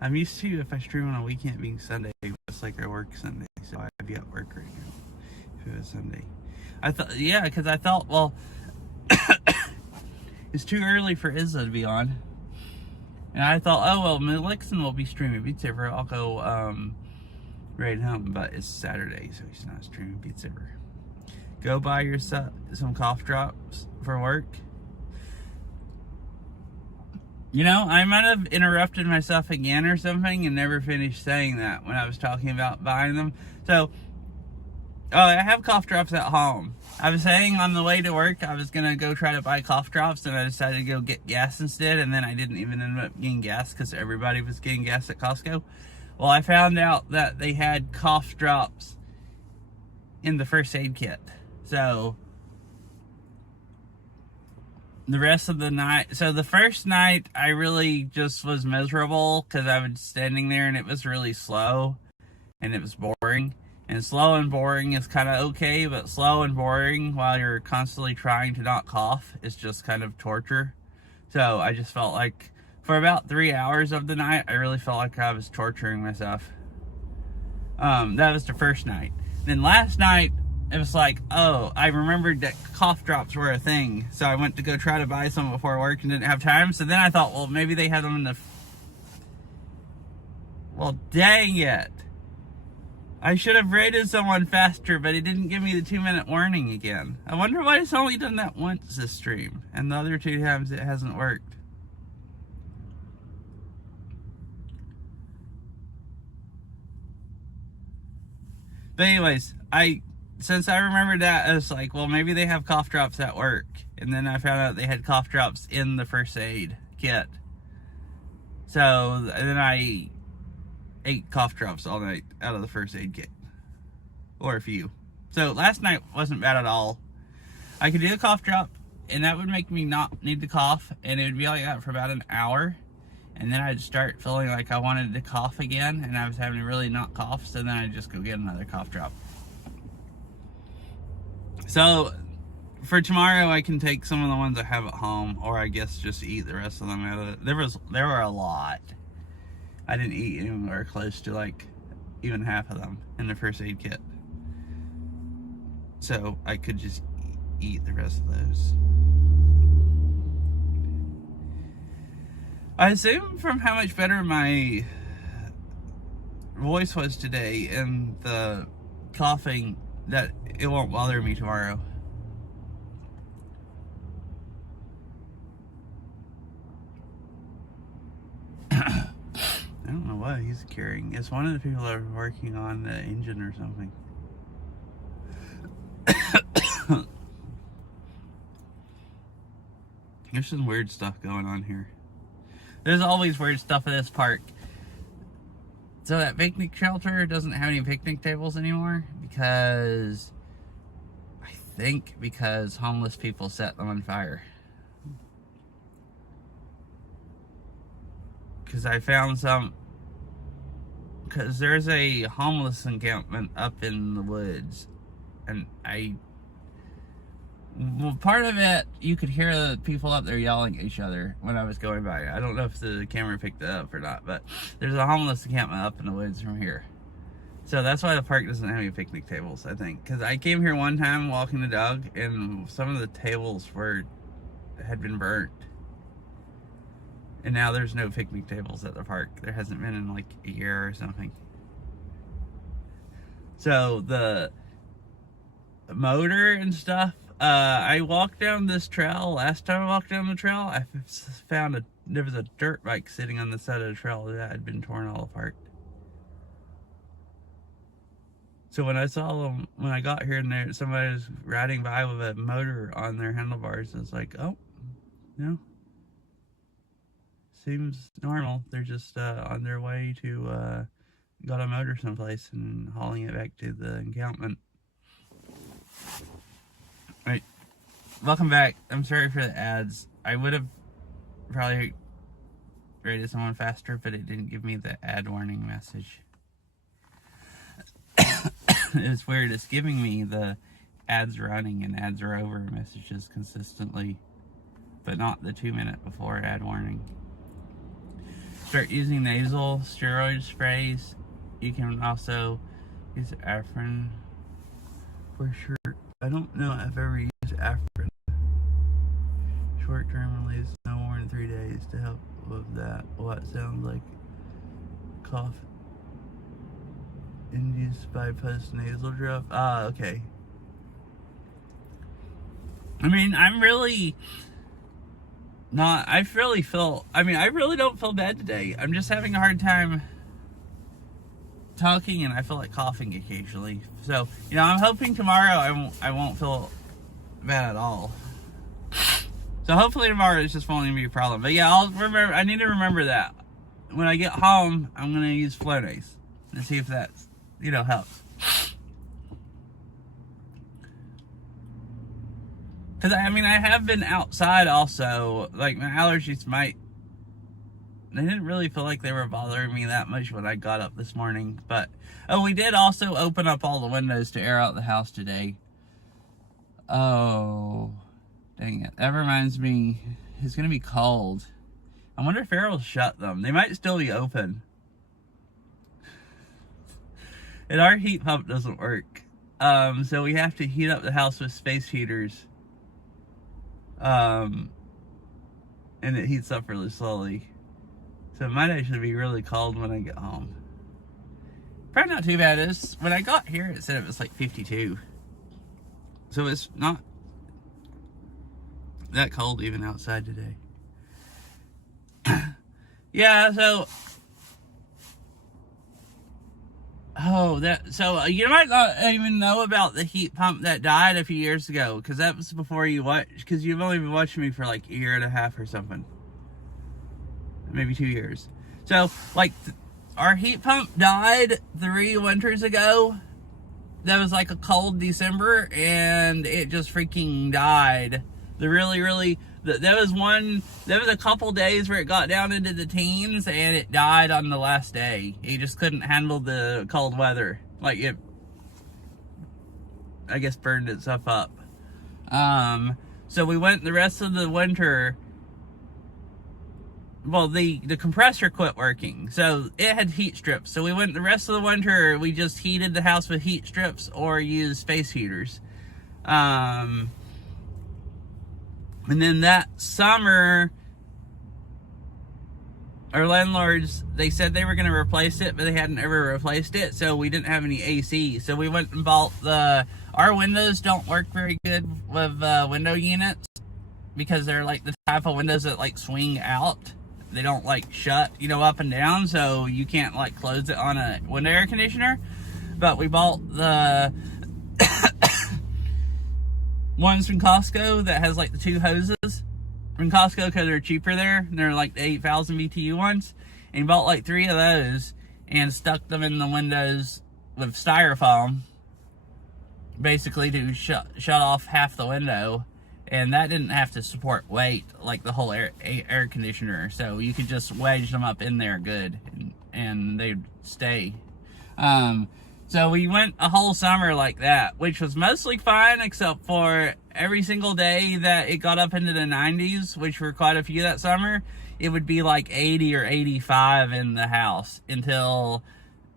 I'm used to, if I stream on a weekend, being Sunday. It's like I work Sunday, so I'd be at work right now if it was Sunday. I thought, yeah, because I thought, well, it's too early for Izza to be on. And I thought, oh, well, Melixon will be streaming Beat Saber. I'll go right home. But it's Saturday, so he's not streaming Beat Saber. Go buy yourself some cough drops for work. You know, I might have interrupted myself again or something and never finished saying that when I was talking about buying them. So, I have cough drops at home. I was saying on the way to work I was going to go try to buy cough drops, and I decided to go get gas instead, and then I didn't even end up getting gas because everybody was getting gas at Costco. Well, I found out that they had cough drops in the first aid kit. So, the rest of the night, so the first night I really just was miserable because I was standing there and it was really slow and it was boring. And slow and boring is kind of okay, but slow and boring while you're constantly trying to not cough is just kind of torture. So I just felt like for about 3 hours of the night, I really felt like I was torturing myself. That was the first night. Then last night, it was like, oh, I remembered that cough drops were a thing. So I went to go try to buy some before work and didn't have time. So then I thought, well, maybe they had them in the... Well, dang it. I should have rated someone faster, but it didn't give me the 2-minute warning again. I wonder why it's only done that once this stream, and the other 2 times it hasn't worked. But anyways, since I remembered that, I was like, well, maybe they have cough drops at work. And then I found out they had cough drops in the first aid kit. So then I ate cough drops all night out of the first aid kit, or a few. So last night wasn't bad at all. I could do a cough drop, and that would make me not need to cough, and it would be like that for about an hour, and then I'd start feeling like I wanted to cough again, and I was having to really not cough, so then I'd just go get another cough drop. So for tomorrow, I can take some of the ones I have at home, or I guess just eat the rest of them out of it. There were a lot. I didn't eat anywhere close to like even half of them in the first aid kit. So I could just eat the rest of those. I assume from how much better my voice was today and the coughing that it won't bother me tomorrow. I don't know what he's carrying. It's one of the people that are working on the engine or something. There's some weird stuff going on here. There's always weird stuff at this park. So that picnic shelter doesn't have any picnic tables anymore because I think because homeless people set them on fire. Because I found some, because there's a homeless encampment up in the woods, and well, part of it, you could hear the people up there yelling at each other when I was going by. I don't know if the camera picked it up or not, but there's a homeless encampment up in the woods from here. So that's why the park doesn't have any picnic tables, I think. Because I came here one time walking the dog, and some of the tables had been burnt. And now there's no picnic tables at the park. There hasn't been in like a year or something. So the motor and stuff, I walked down this trail. Last time I walked down the trail, I found there was a dirt bike sitting on the side of the trail that had been torn all apart. So when I saw them, when I got here and somebody was riding by with a motor on their handlebars, I was like, oh, you know, seems normal. They're just on their way to got a motor someplace and hauling it back to the encampment. Right, welcome back. I'm sorry for the ads. I would have probably rated someone faster, but it didn't give me the ad warning message. It's weird. It's giving me the ads running and ads are over messages consistently, but not the 2 minute before ad warning. start using nasal steroid sprays. You can also use Afrin for sure. I don't know if I've ever used Afrin. Short-term release, no more than 3 days to help with that. What sounds like cough induced by post-nasal drip. Ah, okay. I mean, I'm really not, I really don't feel bad today. I'm just having a hard time talking, and I feel like coughing occasionally. So, I'm hoping tomorrow I won't feel bad at all. So hopefully tomorrow it just won't be a problem. But yeah, I need to remember that. When I get home, I'm going to use Flonase and see if that, helps. Because, I have been outside also. Like, my allergies they didn't really feel like they were bothering me that much when I got up this morning. But, we did also open up all the windows to air out the house today. Oh, dang it. That reminds me, it's going to be cold. I wonder if Errol shut them. They might still be open. And our heat pump doesn't work. So we have to heat up the house with space heaters. And it heats up really slowly. So it might actually be really cold when I get home. Probably not too bad. When I got here, it said it was like 52. So it's not that cold even outside today. Yeah, so you might not even know about the heat pump that died a few years ago, because that was before you watched, because you've only been watching me for like a year and a half or something, maybe 2 years. So like our heat pump died 3 winters ago. That was like a cold December, and it just freaking died. There was a couple days where it got down into the teens, and it died on the last day. It just couldn't handle the cold weather. Like, it, I guess, burned itself up. So we went the rest of the winter. Well, the compressor quit working, so it had heat strips. So we went the rest of the winter, we just heated the house with heat strips or used space heaters. And then that summer, our landlords, they said they were going to replace it, but they hadn't ever replaced it, so we didn't have any AC. So we went and bought our windows don't work very good with window units, because they're like the type of windows that like swing out. They don't like shut, up and down, so you can't like close it on a window air conditioner. But we bought the ones from Costco that has like the 2 hoses from Costco, because they're cheaper there. They're like the 8,000 BTU ones. And bought like 3 of those and stuck them in the windows with styrofoam, basically to shut off half the window. And that didn't have to support weight like the whole air conditioner. So you could just wedge them up in there good, and they'd stay. So we went a whole summer like that, which was mostly fine, except for every single day that it got up into the 90s, which were quite a few that summer, it would be like 80 or 85 in the house until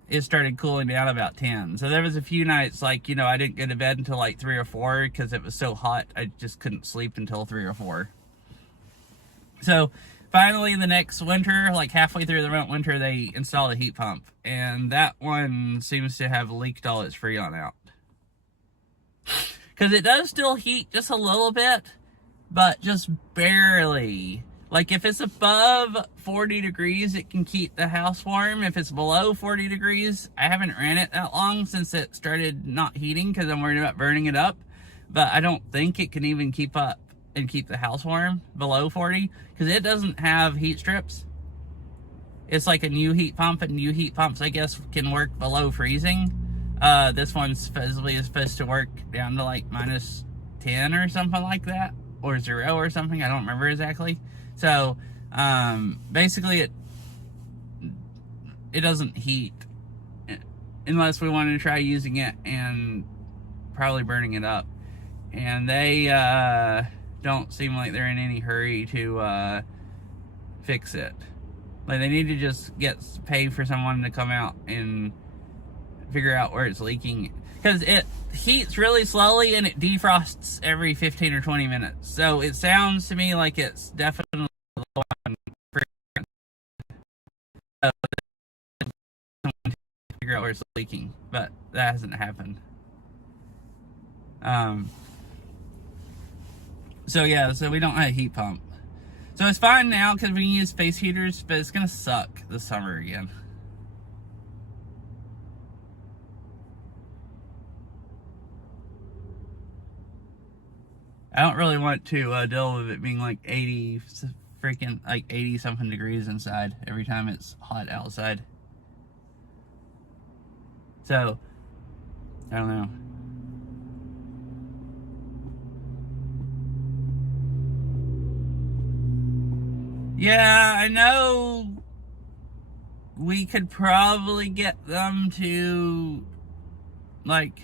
it started cooling down about 10. So there was a few nights, like, I didn't go to bed until like 3 or 4 because it was so hot. I just couldn't sleep until 3 or 4. So finally, the next winter, like halfway through the winter, they installed a heat pump. And that one seems to have leaked all its Freon out. Because it does still heat just a little bit, but just barely. Like, if it's above 40 degrees, it can keep the house warm. If it's below 40 degrees, I haven't ran it that long since it started not heating, because I'm worried about burning it up. But I don't think it can even keep up and keep the house warm below 40, because it doesn't have heat strips. It's like a new heat pump, and new heat pumps, I guess, can work below freezing. This one supposedly is supposed to work down to like minus 10 or something like that, or 0 or something. I don't remember exactly. So basically it doesn't heat unless we want to try using it and probably burning it up. And they don't seem like they're in any hurry to fix it. Like, they need to just pay for someone to come out and figure out where it's leaking. Because it heats really slowly and it defrosts every 15 or 20 minutes. So it sounds to me like it's definitely low on frequency. So someone to figure out where it's leaking. But that hasn't happened. So yeah, so we don't have a heat pump. So it's fine now because we can use space heaters, but it's gonna suck this summer again. I don't really want to deal with it being like 80 something degrees inside every time it's hot outside. So, I don't know. Yeah, I know we could probably get them to, like,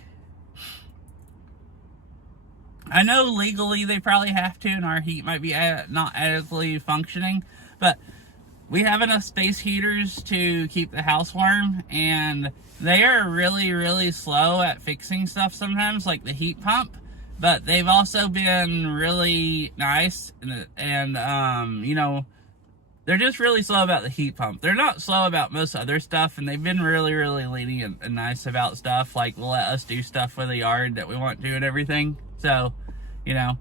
I know legally they probably have to, and our heat might be not adequately functioning, but we have enough space heaters to keep the house warm, and they are really, really slow at fixing stuff sometimes, like the heat pump, but they've also been really nice, and you know, they're just really slow about the heat pump. They're not slow about most other stuff, and they've been really, really lenient and nice about stuff. Like, will let us do stuff with the yard that we want to and everything. So, you know,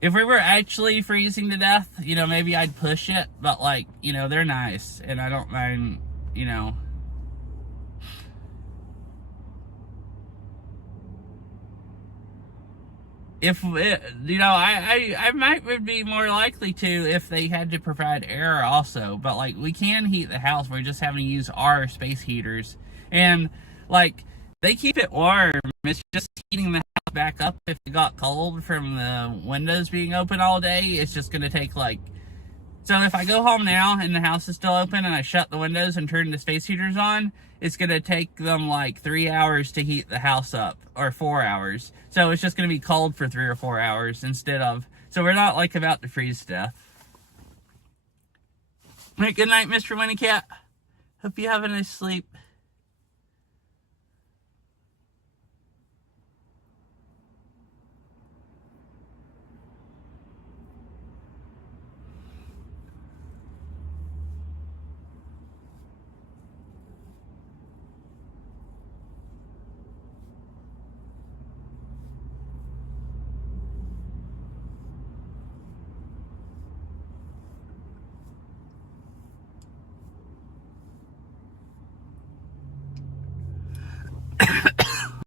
if we were actually freezing to death, you know, maybe I'd push it. But, like, you know, they're nice, and I don't mind, you know. If it, you know, I would be more likely to if they had to provide air also, but like we can heat the house. We're just having to use our space heaters, and like they keep it warm. It's just heating the house back up if it got cold from the windows being open all day. It's just gonna take like. So if I go home now and the house is still open and I shut the windows and turn the space heaters on, it's going to take them like 3 hours to heat the house up, or 4 hours. So it's just going to be cold for 3 or 4 hours instead of, so we're not like about to freeze to death. Right, good night, Mr. Winniecat. Hope you have a nice sleep.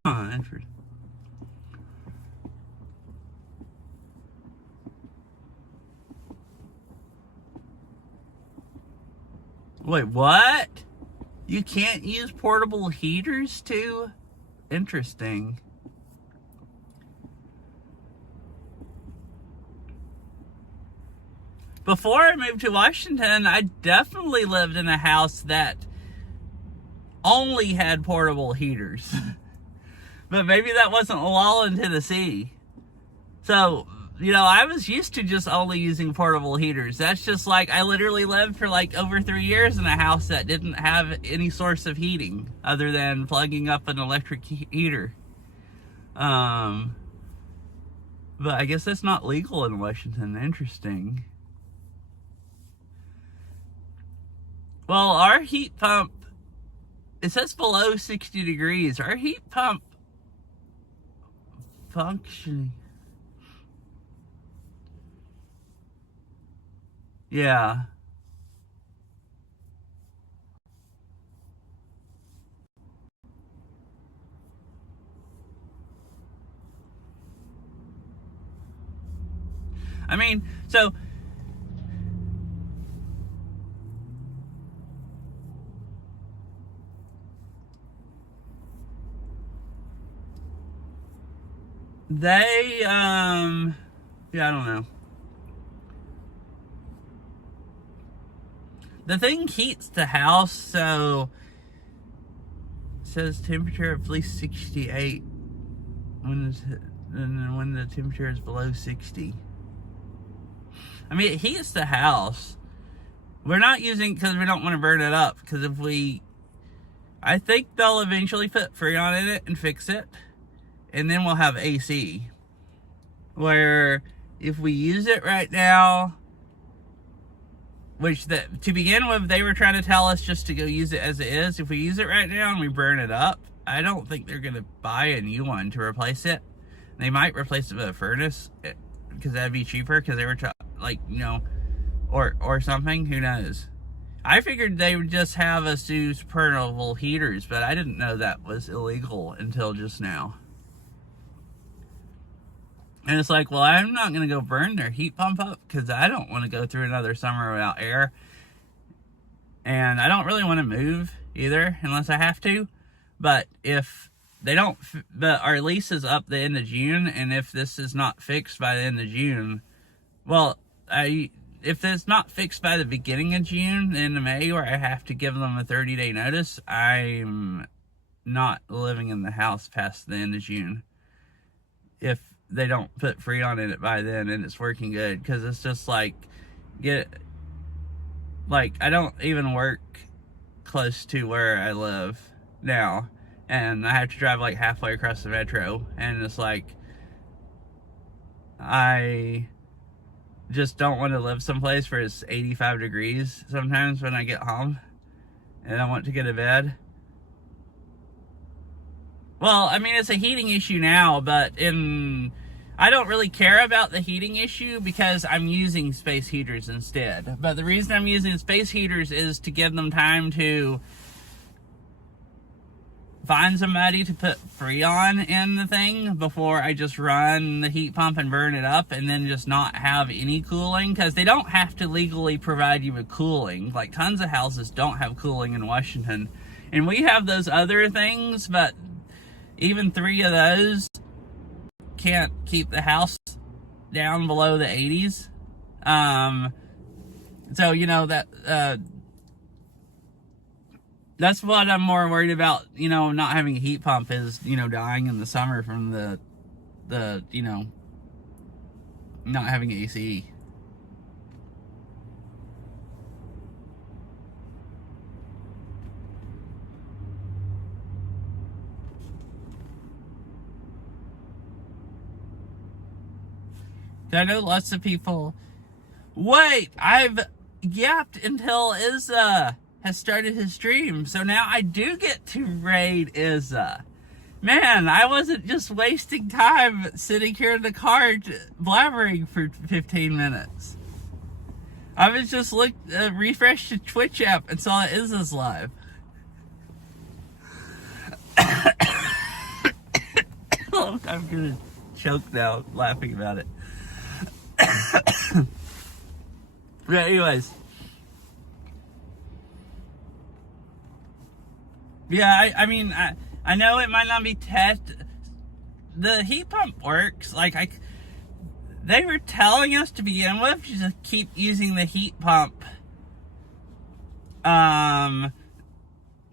Oh, interesting. Wait, what? You can't use portable heaters too? Interesting. Before I moved to Washington, I definitely lived in a house that only had portable heaters. But maybe that wasn't the law in Tennessee. So, you know, I was used to just only using portable heaters. That's just like, I literally lived for like over 3 years in a house that didn't have any source of heating other than plugging up an electric heater. But I guess that's not legal in Washington. Interesting. Well, our heat pump, it says below 60 degrees. Our heat pump functioning. Yeah. I mean, so they, yeah, I don't know. The thing heats the house, so it says temperature of at least 68 when the temperature is below 60. I mean, it heats the house. we're not using because we don't want to burn it up. Because I think they'll eventually put Freon in it and fix it. And then we'll have AC. Where if we use it right now, which to begin with, they were trying to tell us just to go use it as it is. If we use it right now and we burn it up, I don't think they're going to buy a new one to replace it. They might replace it with a furnace because that'd be cheaper because they were like, you know, or something. Who knows? I figured they would just have us do portable heaters, but I didn't know that was illegal until just now. And it's like, well, I'm not going to go burn their heat pump up because I don't want to go through another summer without air. And I don't really want to move either unless I have to. But if they don't, but our lease is up the end of June, and if this is not fixed by the end of June, well, if it's not fixed by the beginning of June, the end of May, where I have to give them a 30-day notice, I'm not living in the house past the end of June. If they don't put Freon in it by then and it's working good, because it's just like, I don't even work close to where I live now, and I have to drive like halfway across the metro, and it's like, I just don't want to live someplace where it's 85 degrees sometimes when I get home and I want to get to bed. Well, I mean, it's a heating issue now, but I don't really care about the heating issue because I'm using space heaters instead. But the reason I'm using space heaters is to give them time to find somebody to put Freon in the thing before I just run the heat pump and burn it up and then just not have any cooling, because they don't have to legally provide you with cooling. Like, tons of houses don't have cooling in Washington, and we have those other things, but even 3 of those can't keep the house down below the 80s. So, you know, that's what I'm more worried about, you know, not having a heat pump is, you know, dying in the summer from the you know, not having AC. I know lots of people. Wait, I've yapped until Izza has started his stream, so now I do get to raid Izza. Man, I wasn't just wasting time sitting here in the car blabbering for 15 minutes. I was just refreshed the Twitch app and saw Izza's live. I'm gonna choke now laughing about it. But anyways, yeah, I mean, I know it might not be the heat pump works. Like, they were telling us to begin with, just keep using the heat pump,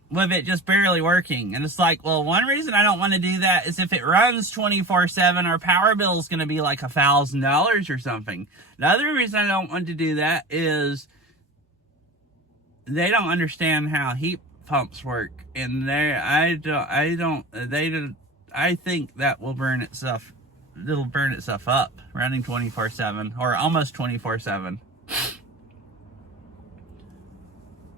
with it just barely working. And it's like, well, one reason I don't want to do that is if it runs 24/7, our power bill is going to be like $1,000 or something. The other reason I don't want to do that is they don't understand how heat pumps work, and I think that will burn itself. It'll burn itself up running 24/7 or almost 24/7.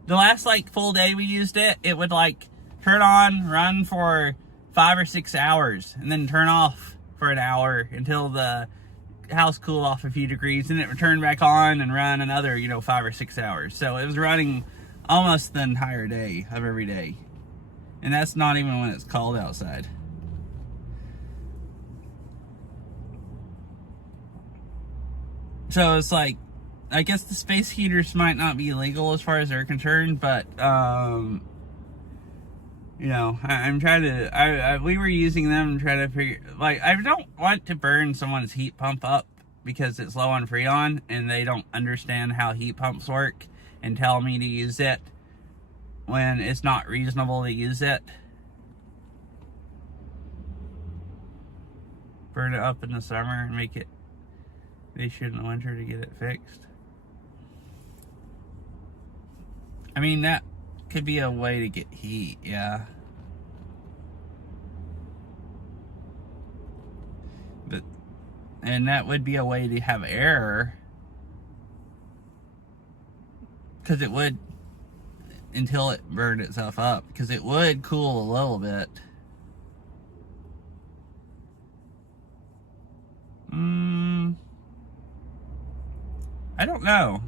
The last like full day we used it, it would like turn on, run for 5 or 6 hours, and then turn off for an hour until the house cooled off a few degrees, and it would turn back on and run another, 5 or 6 hours. So it was running almost the entire day of every day. And that's not even when it's cold outside. So it's like, I guess the space heaters might not be illegal as far as they're concerned, but, I'm trying to, we were using them and trying to figure, like, I don't want to burn someone's heat pump up because it's low on Freon and they don't understand how heat pumps work and tell me to use it when it's not reasonable to use it. Burn it up in the summer and make it issue in the winter to get it fixed. I mean, that could be a way to get heat, yeah. But, and that would be a way to have air. Because it would, until it burned itself up. Because it would cool a little bit. I don't know.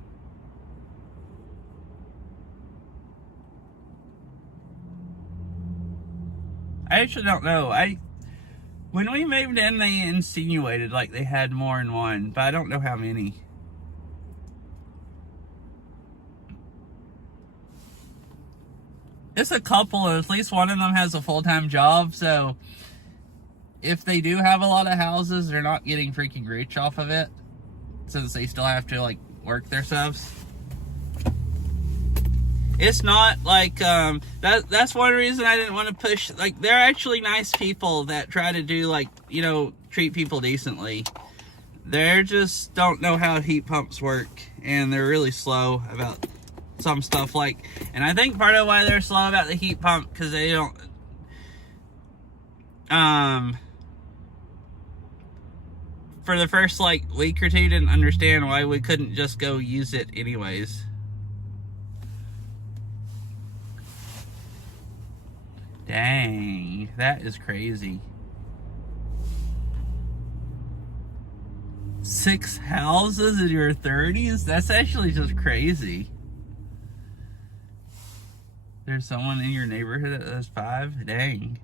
I actually don't know. When we moved in, they insinuated like they had more than one, but I don't know how many. It's a couple, or at least one of them has a full-time job, so if they do have a lot of houses, they're not getting freaking rich off of it, since they still have to like work themselves. It's not like that's one reason I didn't want to push. Like, they're actually nice people that try to do, like, you know, treat people decently. They just don't know how heat pumps work, and they're really slow about some stuff. Like, and I think part of why they're slow about the heat pump, because they don't for the first like week or two didn't understand why we couldn't just go use it anyways. Dang, that is crazy. 6 houses in your 30s? That's actually just crazy. There's someone in your neighborhood that has 5? Dang.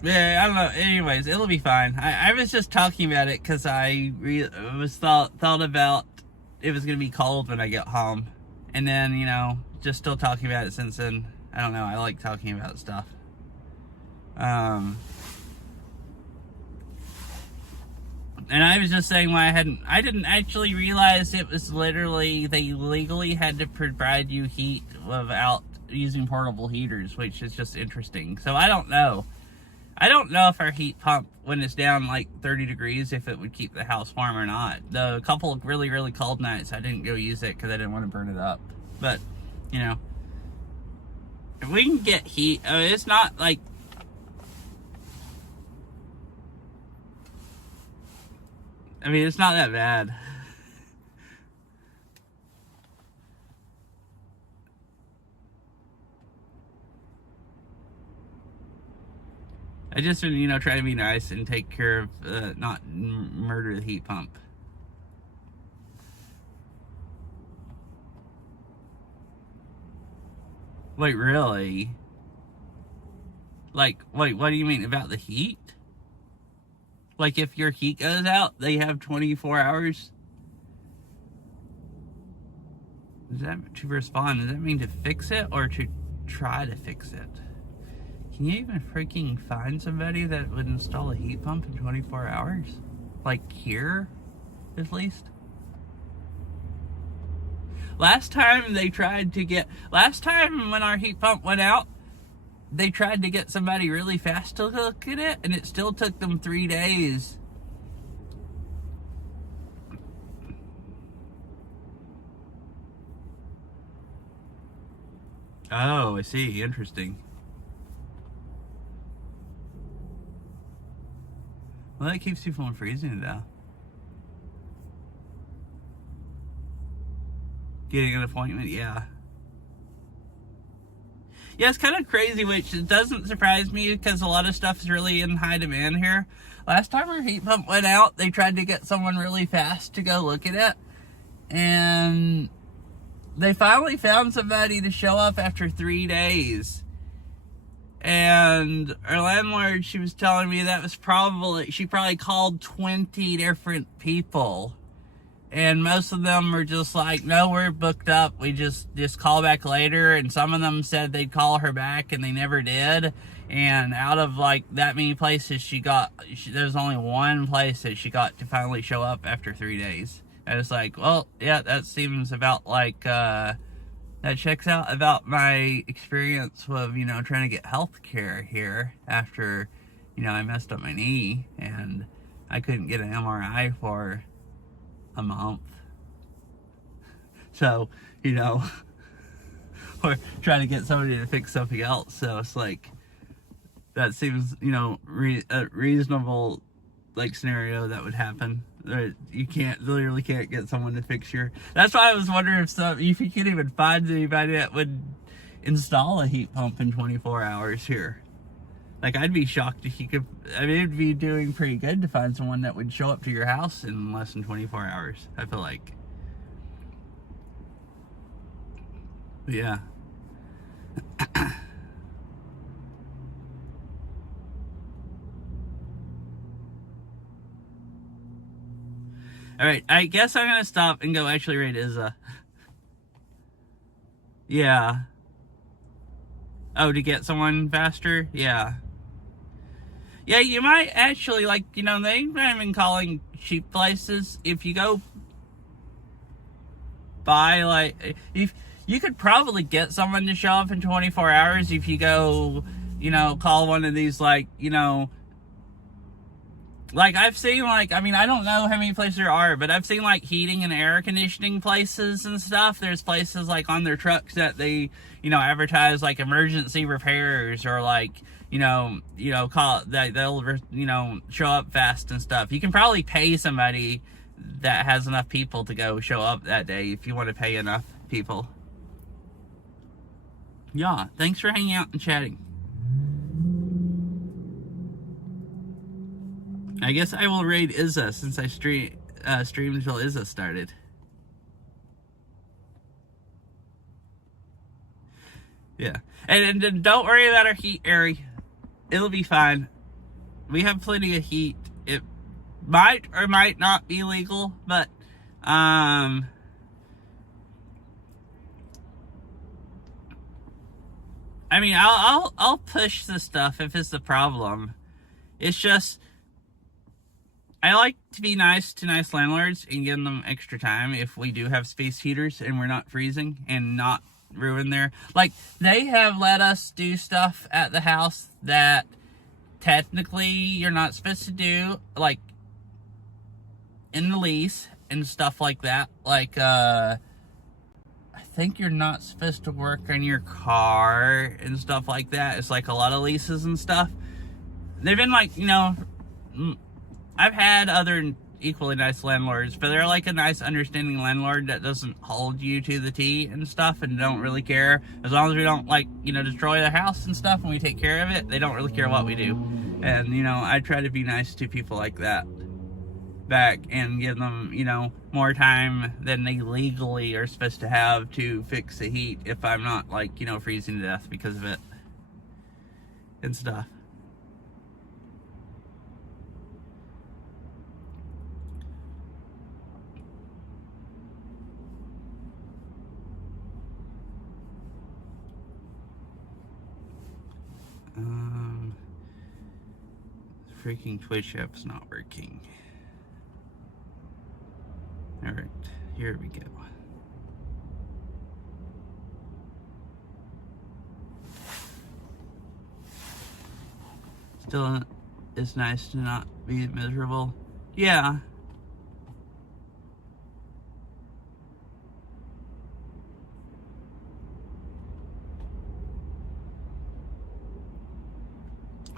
Yeah, I don't know. Anyways, it'll be fine. I was just talking about it because I thought about it was gonna be cold when I get home, and then, you know, just still talking about it since then. I don't know. I like talking about stuff. And I was just saying why I didn't actually realize it was literally they legally had to provide you heat without using portable heaters, which is just interesting. So I don't know. I don't know if our heat pump, when it's down like 30 degrees, if it would keep the house warm or not. The couple of really, really cold nights, I didn't go use it because I didn't want to burn it up. But, you know, if we can get heat, it's not like... I mean, it's not that bad. I just, you know, try to be nice and take care of, not murder the heat pump. Wait, really? Like, wait, what do you mean about the heat? Like, if your heat goes out, they have 24 hours? Does that, to respond, does that mean to fix it or to try to fix it? Can you even freaking find somebody that would install a heat pump in 24 hours? Like here, at least? Last time when our heat pump went out, they tried to get somebody really fast to look at it, and it still took them 3 days. Oh, I see. Interesting. Well, that keeps you from freezing though. Getting an appointment, yeah. Yeah, it's kind of crazy, which doesn't surprise me because a lot of stuff is really in high demand here. Last time our heat pump went out, they tried to get someone really fast to go look at it. And they finally found somebody to show up after 3 days. And our landlord, she was telling me that was she probably called 20 different people and most of them were just like, no, we're booked up, we just call back later. And some of them said they'd call her back and they never did. And out of like that many places there's only one place that she got to finally show up after 3 days. I was like, well, yeah, that seems about like that checks out about my experience with, trying to get health care here after, I messed up my knee and I couldn't get an MRI for a month. So, or trying to get somebody to fix something else. So it's like, that seems, a reasonable like scenario that would happen. You literally can't get someone to fix your. That's why I was wondering if you could even find anybody that would install a heat pump in 24 hours here. Like, I'd be shocked if you could. I mean, it'd be doing pretty good to find someone that would show up to your house in less than 24 hours. I feel like. But yeah. Alright, I guess I'm gonna stop and go actually rate Izza. Yeah. Oh, to get someone faster? Yeah. Yeah, you might actually, like, they've not even calling cheap places. If you go buy, like, if you could probably get someone to show up in 24 hours if you go, call one of these, like, like, I've seen, like, I mean, I don't know how many places there are, but I've seen, like, heating and air conditioning places and stuff. There's places, like, on their trucks that they, advertise, like, emergency repairs or, like, call that they'll, show up fast and stuff. You can probably pay somebody that has enough people to go show up that day if you want to pay enough people. Yeah, thanks for hanging out and chatting. I guess I will raid Izza since I streamed until Izza started. Yeah. And don't worry about our heat, Ari. It'll be fine. We have plenty of heat. It might or might not be legal, but I mean, I'll push the stuff if it's the problem. It's just, I like to be nice to nice landlords and give them extra time if we do have space heaters and we're not freezing and not ruin their. Like, they have let us do stuff at the house that technically you're not supposed to do, like, in the lease and stuff like that. Like, I think you're not supposed to work on your car and stuff like that. It's like a lot of leases and stuff. They've been like, I've had other equally nice landlords, but they're like a nice, understanding landlord that doesn't hold you to the T and stuff and don't really care. As long as we don't, like, destroy the house and stuff and we take care of it, they don't really care what we do. And, I try to be nice to people like that back and give them, more time than they legally are supposed to have to fix the heat if I'm not, like, freezing to death because of it and stuff. Freaking Twitch app's not working. Alright, here we go. Still, it's nice to not be miserable. Yeah.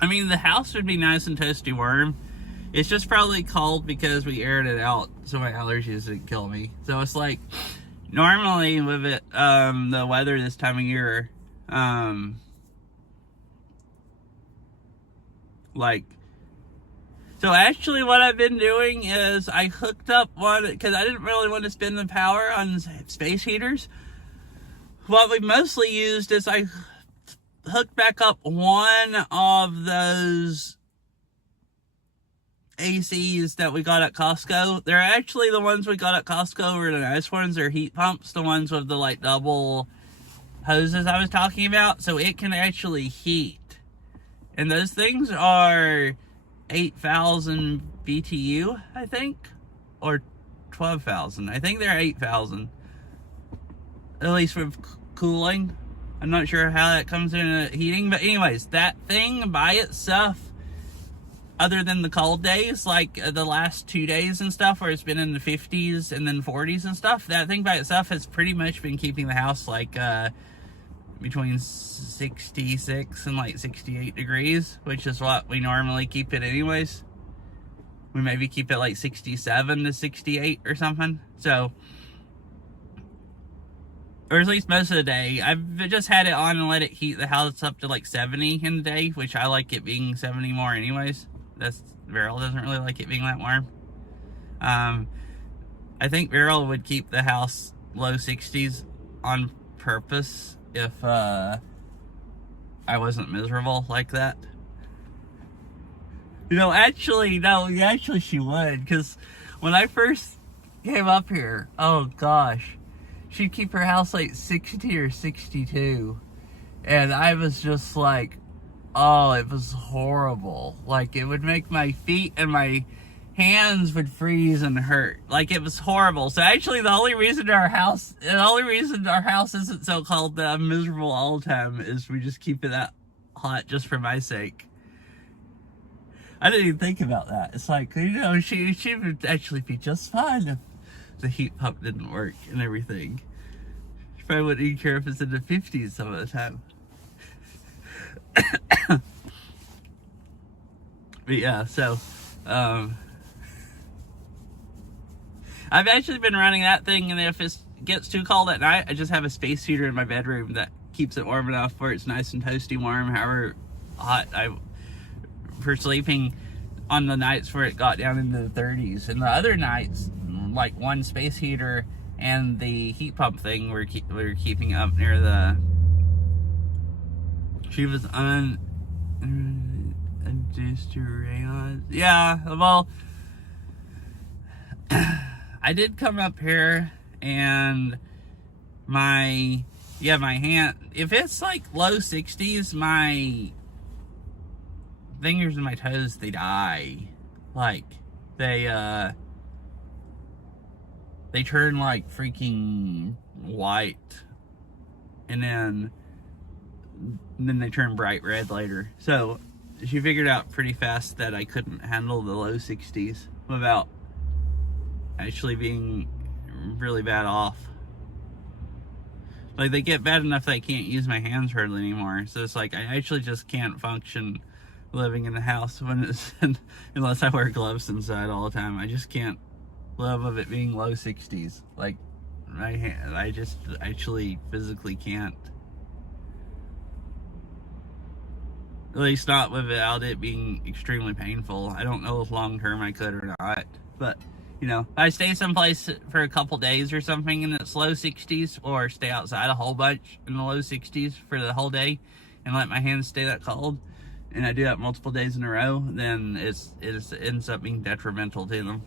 I mean, the house would be nice and toasty warm. It's just probably cold because we aired it out, so my allergies didn't kill me. So it's like, normally with it, the weather this time of year, like, so actually what I've been doing is I hooked up one, because I didn't really want to spend the power on space heaters. What we mostly used is I hooked back up one of those ACs that we got at Costco. They're actually the ones we got at Costco are the nice ones. They're heat pumps, the ones with the like double hoses I was talking about, so it can actually heat. And those things are 8,000 BTU, I think, or 12,000. I think they're 8,000, at least with cooling. I'm not sure how that comes into heating, but anyways, that thing by itself, other than the cold days, like the last 2 days and stuff, where it's been in the 50s and then 40s and stuff, that thing by itself has pretty much been keeping the house like between 66 and like 68 degrees, which is what we normally keep it anyways. We maybe keep it like 67 to 68 or something. So, or at least most of the day. I've just had it on and let it heat the house up to like 70 in the day, which I like it being 70 more anyways. Beryl doesn't really like it being that warm. I think Beryl would keep the house low 60s on purpose if I wasn't miserable like that. You know, actually, no, actually she would, because when I first came up here, oh gosh, she'd keep her house like 60 or 62, and I was just like, oh, it was horrible. Like, it would make my feet and my hands would freeze and hurt. Like, it was horrible. So actually, the only reason our house isn't so cold that I'm miserable all the time is we just keep it that hot just for my sake. I didn't even think about that. It's like, you know, she would actually be just fine if the heat pump didn't work and everything. She probably wouldn't even care if it's in the 50s some of the time. But yeah, so I've actually been running that thing, and if it gets too cold at night, I just have a space heater in my bedroom that keeps it warm enough where it's nice and toasty warm, however hot for sleeping on the nights where it got down into the 30s. And the other nights, like one space heater and the heat pump thing, we're keeping up near the. She was on yeah, well, I did come up here and my hand, if it's like low 60s, my fingers and my toes, they die. Like, they turn like freaking white, and then they turn bright red later. So she figured out pretty fast that I couldn't handle the low 60s without actually being really bad off. Like, they get bad enough that I can't use my hands hardly anymore. So it's like, I actually just can't function living in the house when it's unless I wear gloves inside all the time. I just can't live with it being low 60s. Like, my hand, I just actually physically can't. At least not without it being extremely painful. I don't know if long term I could or not. But, you know, I stay someplace for a couple days or something and it's low 60s, or stay outside a whole bunch in the low 60s for the whole day and let my hands stay that cold, and I do that multiple days in a row, then it ends up being detrimental to them.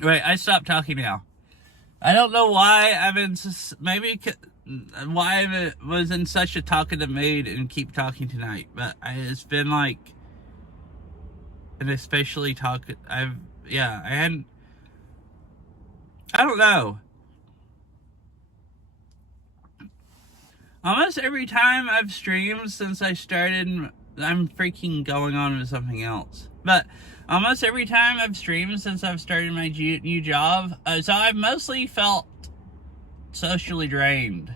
Wait, I stopped talking now. I don't know why I'm in, maybe why I was in such a talkative mood and keep talking tonight, but it's been like, and especially I don't know. Almost every time I've streamed since I started, I'm freaking going on with something else. But almost every time I've streamed since I've started my new job, so I've mostly felt socially drained.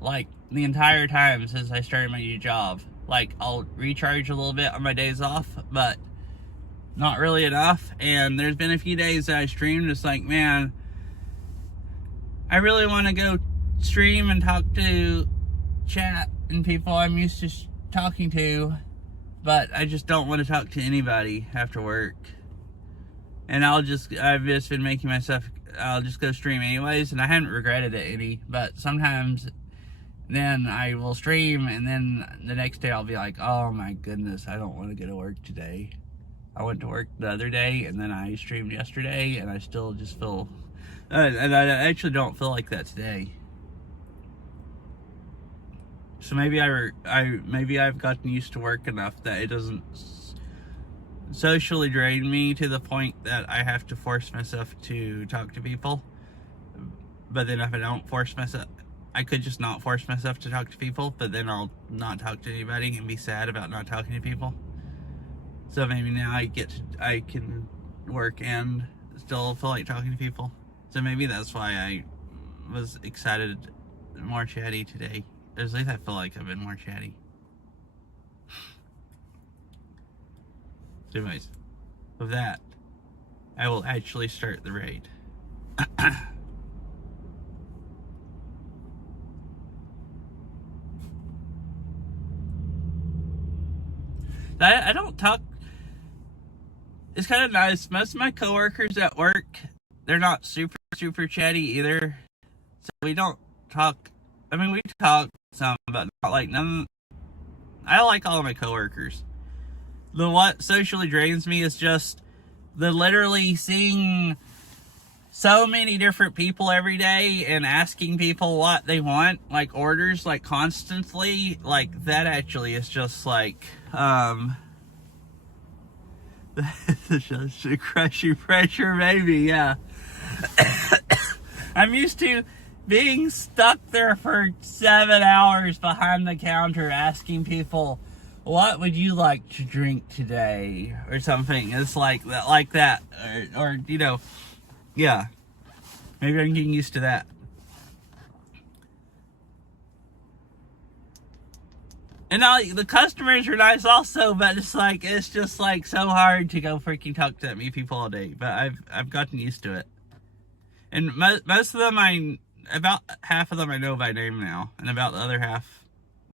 Like, the entire time since I started my new job. Like, I'll recharge a little bit on my days off, but not really enough. And there's been a few days that I streamed, it's like, man, I really want to go stream and talk to chat and people I'm used to talking to, but I just don't want to talk to anybody after work. And I've just been making myself, I'll just go stream anyways, and I haven't regretted it any, but sometimes then I will stream, and then the next day I'll be like, oh my goodness, I don't want to go to work today. I went to work the other day, and then I streamed yesterday, and I still just feel, and I actually don't feel like that today. So maybe maybe I've gotten used to work enough that it doesn't socially drain me to the point that I have to force myself to talk to people. But then if I don't force myself, I could just not force myself to talk to people, but then I'll not talk to anybody and be sad about not talking to people. So maybe now I can work and still feel like talking to people. So maybe that's why I was excited, more chatty today. At least I feel like I've been more chatty. So anyways, with that, I will actually start the raid. I don't talk. It's kind of nice. Most of my coworkers at work, they're not super chatty either. So we don't talk. I mean, we talk some, but not like none. I like all of my coworkers. What socially drains me is just the literally seeing so many different people every day and asking people what they want, like orders, like constantly. Like that actually is just like just a crushing pressure, maybe, yeah. I'm used to being stuck there for 7 hours behind the counter asking people, what would you like to drink today? Or something. It's like that. Or you know, yeah. Maybe I'm getting used to that. And the customers are nice also, but it's just like so hard to go freaking talk to that many people all day. But I've gotten used to it. And most of them about half of them I know by name now, and about the other half